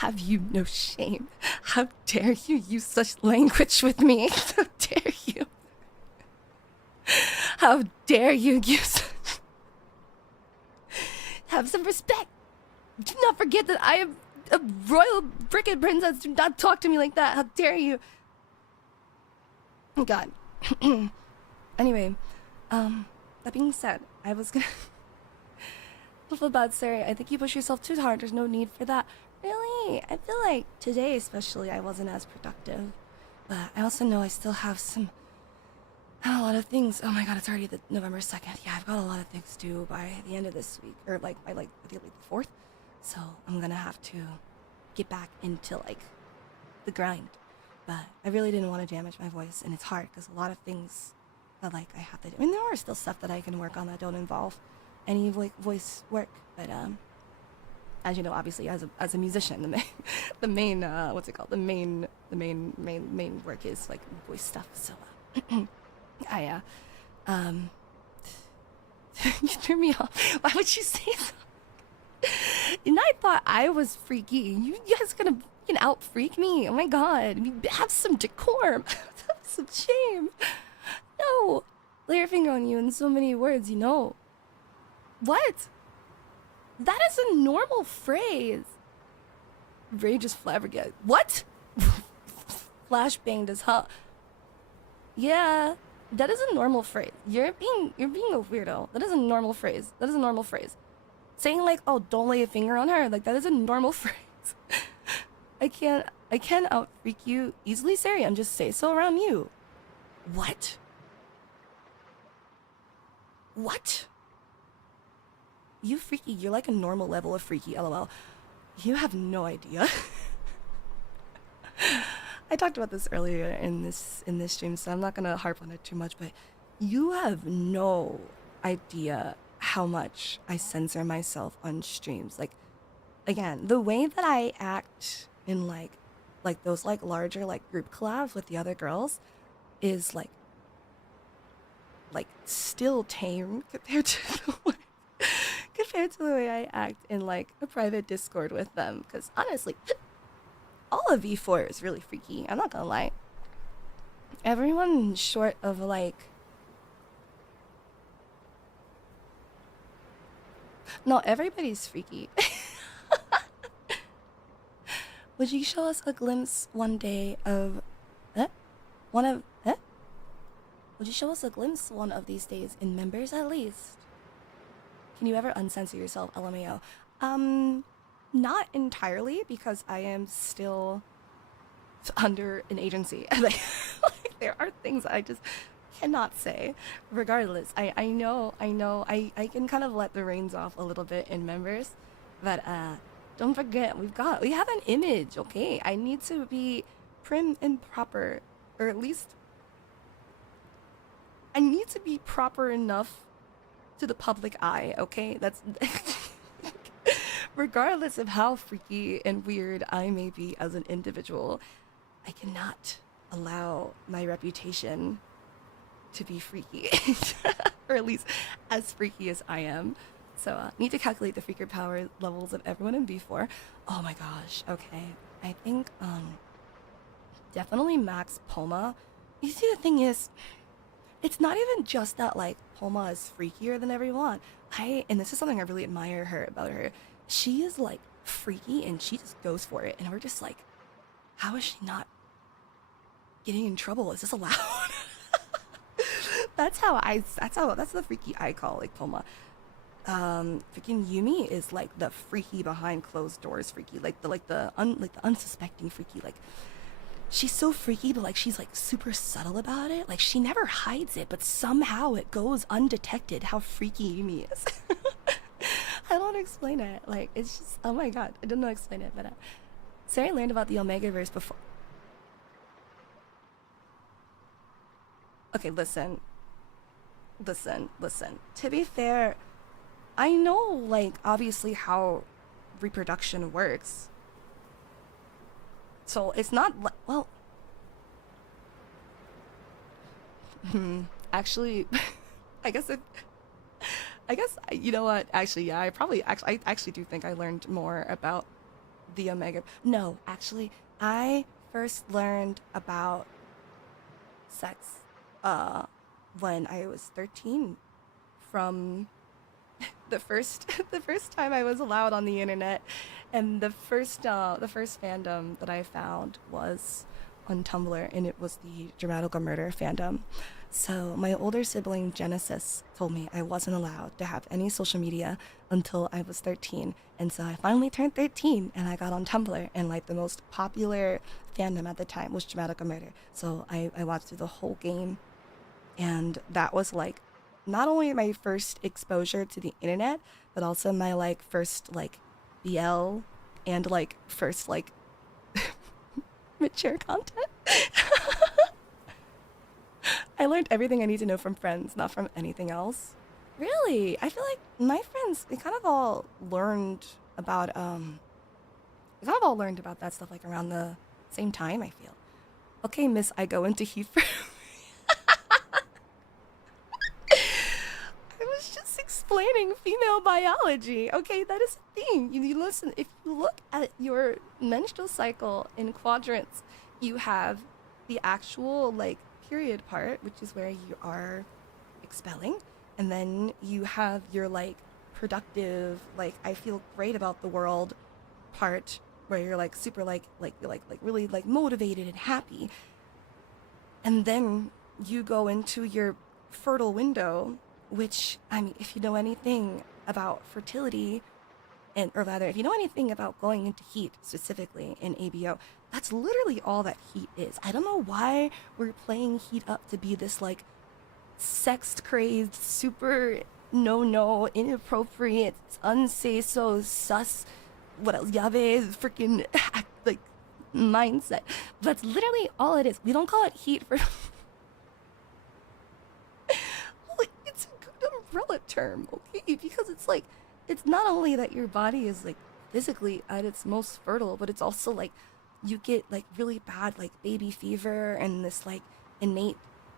Have you no shame? How dare you use such language with me? How dare you? How dare you use... Have some respect. Do not forget that I am a royal frickin' princess. Do not talk to me like that. How dare you? Oh God. Anyway, that being said, I was gonna... I feel bad, Sari. I think you push yourself too hard. There's no need for that. Really? I feel like today especially I wasn't as productive. But I also know I still have a lot of things. Oh my God, it's already the November 2nd. Yeah, I've got a lot of things due by the end of this week. Or by the 4th. So I'm gonna have to get back into the grind. But I really didn't want to damage my voice, and it's hard because a lot of things that I have to do. I mean, there are still stuff that I can work on that don't involve any voice work, but as you know, obviously as a musician, the main work is voice stuff. So you threw me off. Why would you say that? And I thought I was freaky. You guys gonna out freak me? Oh my God! Have some decorum. Have some shame. No, lay your finger on you in so many words. What? That is a normal phrase. Ray just flabbergasted. What? Flashbanged as hell. Yeah, that is a normal phrase. You're being a weirdo. That is a normal phrase. That is a normal phrase. Saying oh, don't lay a finger on her. That is a normal phrase. I can't out freak you easily, Sari. I'm just say so around you. What? What? You freaky. You're a normal level of freaky, lol. You have no idea. I talked about this earlier in this stream, so I'm not gonna harp on it too much, but you have no idea how much I censor myself on streams. Like, again, the way that I act in like those like larger like group collabs with the other girls is like still tame compared to the way compared to the way I act in like a private Discord with them. Because honestly, all of V4 is really freaky. I'm not gonna lie. Everyone short of like, no, everybody's freaky. Would you show us a glimpse one day of, one of, would you show us a glimpse one of these days in members at least? Can you ever uncensor yourself, LMAO? Not entirely, because I am still under an agency. like there are things I just cannot say. Regardless, I know I can kind of let the reins off a little bit in members, but don't forget we have an image, okay? I need to be prim and proper, or at least I need to be proper enough to the public eye, okay? That's regardless of how freaky and weird I may be as an individual, I cannot allow my reputation to be freaky, or at least as freaky as I am. So need to calculate the freaker power levels of everyone in B4. Oh my gosh, okay. I think definitely Max Poma. You see, the thing is, it's not even just that like Poma is freakier than everyone. And this is something I really admire her about her. She is like freaky and she just goes for it, and we're just like, how is she not getting in trouble? Is this allowed? that's the freaky I call like Poma. Freaking Yumi is like the freaky behind closed doors freaky, like the unsuspecting freaky. Like, she's so freaky, but like she's like super subtle about it. Like, she never hides it, but somehow it goes undetected how freaky Yumi is. I don't want to explain it. Like, it's just, oh my god, I don't know how to explain it. But Sarah learned about the Omegaverse before. Okay, listen. To be fair, I know, like, obviously how reproduction works. So it's not, well, actually, I guess, you know what, actually, yeah, I actually do think I learned more about the Omega. No, actually, I first learned about sex, when I was 13, from the first time I was allowed on the internet, and the first fandom that I found was on Tumblr, and it was the Dramatical Murder fandom. So my older sibling Genesis told me I wasn't allowed to have any social media until I was 13, and so I finally turned 13 and I got on Tumblr, and like the most popular fandom at the time was Dramatical Murder. So I watched through the whole game, and that was like not only my first exposure to the internet, but also my like first like BL and like first like mature content. I learned everything I need to know from friends, not from anything else. Really, I feel like my friends, they kind of all learned about that stuff like around the same time, I feel. Okay, Miss, I go into heat for explaining female biology. Okay, that is a thing. You listen, if you look at your menstrual cycle in quadrants, you have the actual like period part, which is where you are expelling, and then you have your like productive, like I feel great about the world part, where you're like super like really like motivated and happy, and then you go into your fertile window, which, I mean, if you know anything about fertility, or rather, if you know anything about going into heat, specifically in ABO, that's literally all that heat is. I don't know why we're playing heat up to be this, like, sex-crazed, super no-no, inappropriate, unsay-so, sus what else? Yabe freaking like mindset. That's literally all it is. We don't call it heat for. Like, it's a good umbrella term, okay? Because it's like, it's not only that your body is like physically at its most fertile, but it's also like you get like really bad like baby fever and this like innate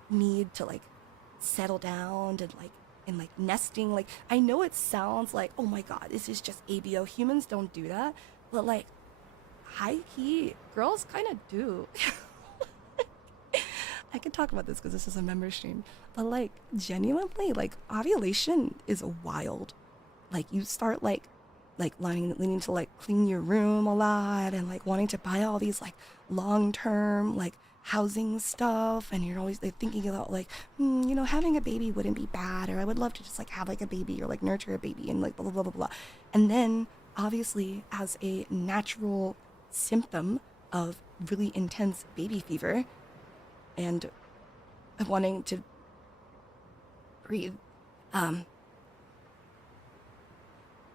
need to like settle down and like nesting. Like I know it sounds like, oh my god, this is just ABO. Humans don't do that, but like high key, girls kind of do. I could talk about this because this is a member stream, but like genuinely, like ovulation is wild. Like you start like leaning to like clean your room a lot and like wanting to buy all these like long term like housing stuff, and you're always like thinking about like you know, having a baby wouldn't be bad, or I would love to just like have like a baby or like nurture a baby and like blah blah blah blah blah. And then obviously as a natural symptom of really intense baby fever and wanting to breathe.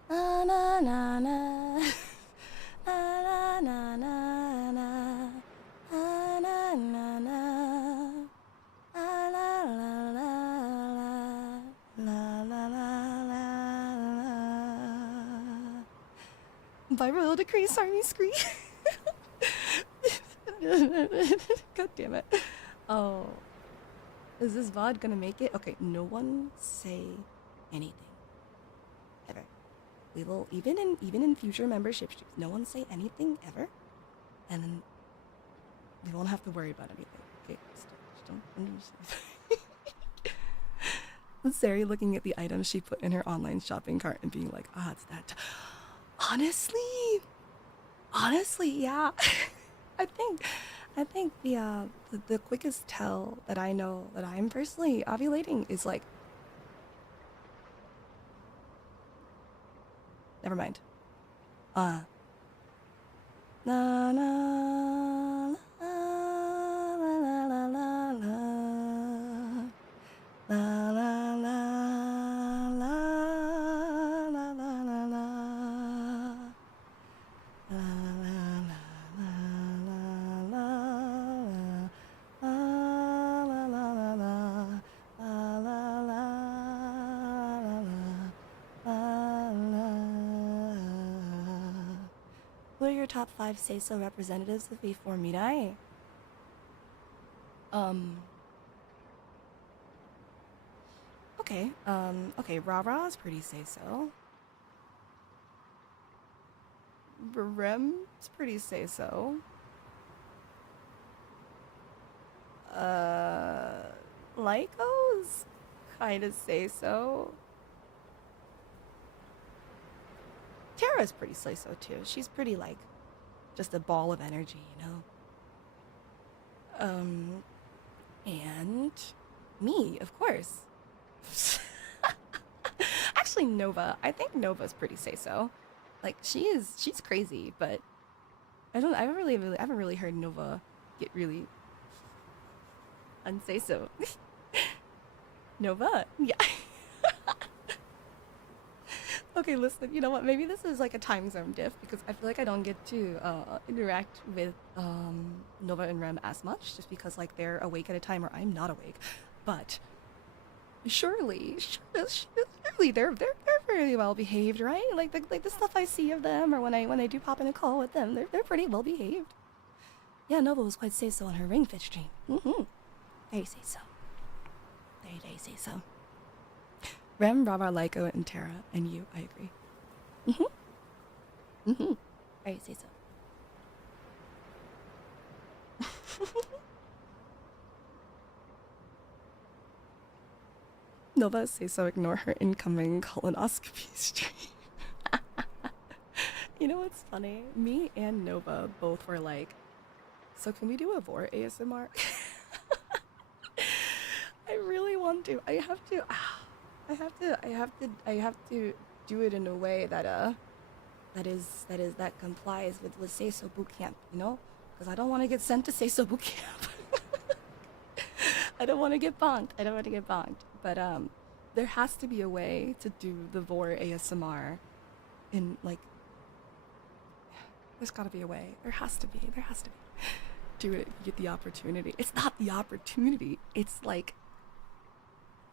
Na na na na na na na na na na na na na la la la la la. By royal decree, SARMY scree. God damn it. Oh. Is this VOD gonna make it? Okay, no one say anything. Ever. We will, even in future membership streams, no one say anything ever. And then we won't have to worry about anything. Okay, just don't understand. Sari looking at the items she put in her online shopping cart and being like, ah, it's that. Honestly, yeah. I think the quickest tell that I know that I'm personally ovulating is like, never mind. Na na la la la la la la la la la la la la. Who are your top 5 say-so representatives of V4 Mirai? Okay, Rara is pretty say-so. Rem's pretty say-so. Lyco's kinda say-so. Tara's pretty say-so too. She's pretty like just a ball of energy, you know? And me, of course. Actually, Nova. I think Nova's pretty say-so. Like she's crazy, but I haven't really heard Nova get really unsay so. Nova, yeah. Okay, listen. You know what? Maybe this is like a time zone diff because I feel like I don't get to interact with Nova and Rem as much, just because like they're awake at a time or I'm not awake. But surely they're fairly well behaved, right? Like the stuff I see of them, or when I do pop in a call with them, they're pretty well behaved. Yeah, Nova was quite say so on her ring fit stream. Very say so. Very say so. Rem, Rava, Lyco, and Tara, and you, I agree. Very say so. Nova say so, ignore her incoming colonoscopy stream. You know what's funny? Me and Nova both were like, so can we do a Vor ASMR? I really want to. I have to do it in a way that complies with say so boot camp, you know? Because I don't want to get sent to say so boot camp. I don't want to get bonked. But there has to be a way to do the Vor ASMR in like There's gotta be a way. There has to be. There has to be. Do it if you get the opportunity. It's not the opportunity. It's like,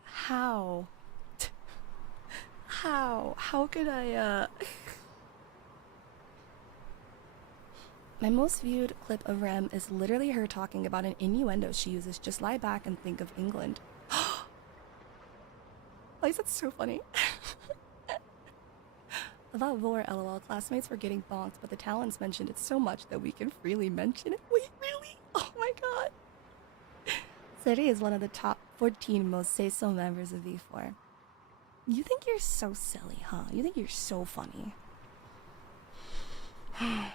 how? How could I, My most viewed clip of Rem is literally her talking about an innuendo she uses. Just lie back and think of England. Why is that so funny? About Vor, lol, classmates were getting bonked, but the talents mentioned it so much that we can freely mention it. Wait, really? Oh my god. Seri is one of the top 14 most say-so members of V4. You think you're so silly, huh? You think you're so funny. I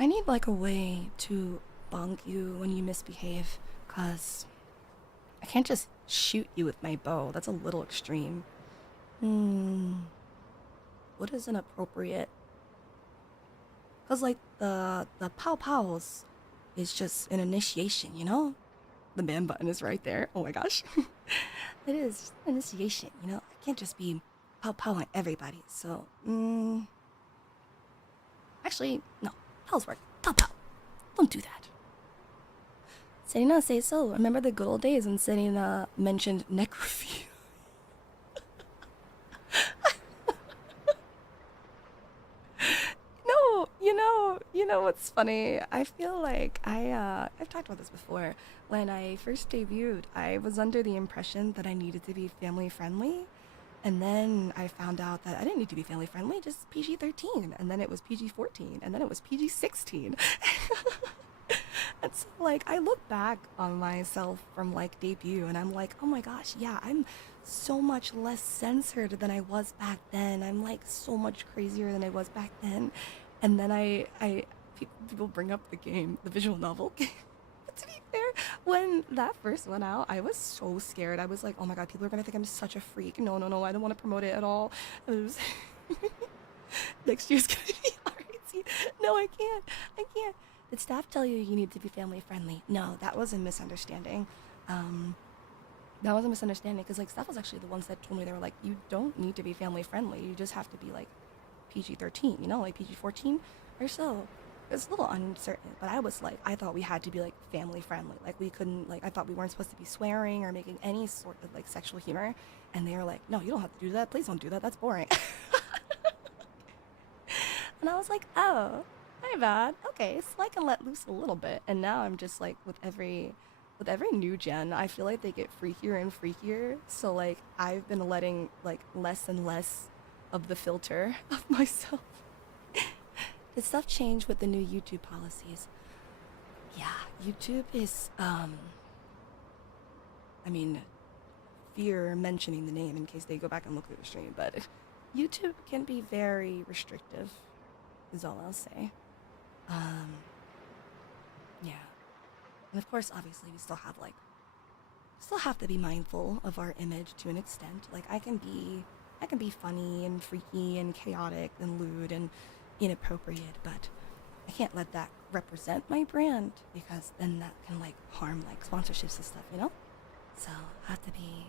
need like a way to bonk you when you misbehave, cause I can't just shoot you with my bow. That's a little extreme. What is inappropriate? Cause like the pow pows is just an initiation, you know? The man button is right there. Oh my gosh. It is initiation, you know? I can't just be pow pow on everybody. So, actually, no. Pows work. Pow pow. Don't do that. Serina say so. Remember the good old days when Serina mentioned necrophilia? No, you know what's funny? I feel like I've talked about this before. When I first debuted, I was under the impression that I needed to be family friendly. And then I found out that I didn't need to be family friendly, just PG-13. And then it was PG-14. And then it was PG-16. And so, like, I look back on myself from, like, debut, and I'm like, oh my gosh, yeah, I'm so much less censored than I was back then. I'm, like, so much crazier than I was back then. And then people bring up the game, the visual novel game. But to be fair, when that first went out, I was so scared. I was like, oh my god, people are gonna think I'm such a freak. No, I don't want to promote it at all. It was next year's gonna be R18. No, I can't. Did staff tell you need to be family friendly? No, that was a misunderstanding. That was a misunderstanding because like staff was actually the ones that told me, they were like, you don't need to be family friendly. You just have to be like PG-13, you know, like PG-14 or so. It's a little uncertain, but I was like, I thought we had to be like family friendly. Like we couldn't, like I thought we weren't supposed to be swearing or making any sort of like sexual humor. And they were like, no, you don't have to do that. Please don't do that. That's boring. And I was like, oh, my bad. Okay, so I can let loose a little bit. And now I'm just like, with every new gen, I feel like they get freakier and freakier. So like I've been letting like less and less of the filter of myself. Did stuff change with the new YouTube policies? Yeah, YouTube is I mean, fear mentioning the name in case they go back and look at the stream, but YouTube can be very restrictive, is all I'll say. Yeah. And of course, obviously, we still have to be mindful of our image to an extent. Like, I can be funny and freaky and chaotic and lewd and inappropriate, but I can't let that represent my brand because then that can, like, harm, like, sponsorships and stuff, you know? So, I have to be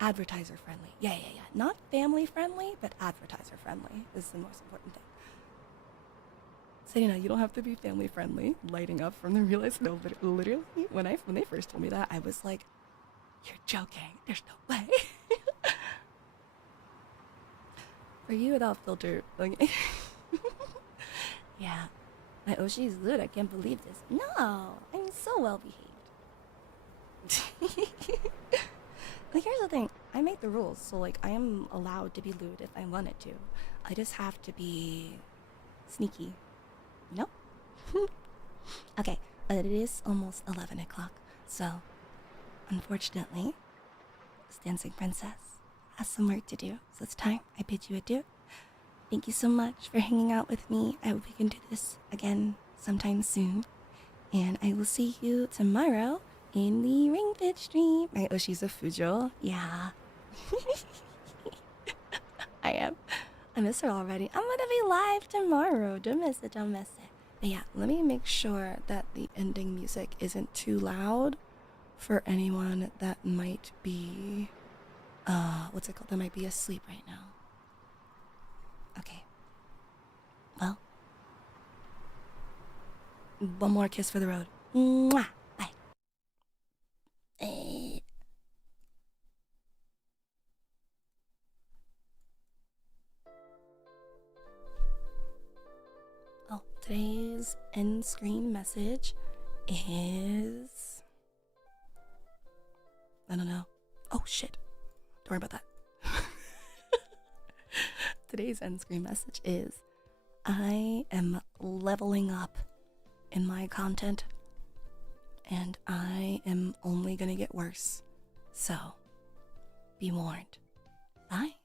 advertiser friendly. Yeah. Not family friendly, but advertiser friendly is the most important thing. Serina, you don't have to be family friendly. Lighting up from the realize. No, but literally, when they first told me that, I was like, "You're joking. There's no way." For you without filter, like, yeah. My Oshi is lewd. I can't believe this. No, I'm so well behaved. Like, here's the thing. I make the rules, so like I am allowed to be lewd if I wanted to. I just have to be sneaky. No? Okay, but it is almost 11 o'clock, so unfortunately, this dancing princess has some work to do, so it's time I bid you adieu. Thank you so much for hanging out with me. I hope we can do this again sometime soon, and I will see you tomorrow in the Ring Fit stream. My Oshi's a Fujo. Yeah. I am. I miss her already. I'm gonna be live tomorrow. Don't miss it. But yeah, let me make sure that the ending music isn't too loud for anyone that might be, what's it called? That might be asleep right now. Okay. Well, One more kiss for the road. Mwah. Bye. Oh, today's end screen message is... I don't know. Oh, shit. Don't worry about that. Today's end screen message is... I am leveling up in my content, and I am only gonna get worse. So, be warned. Bye.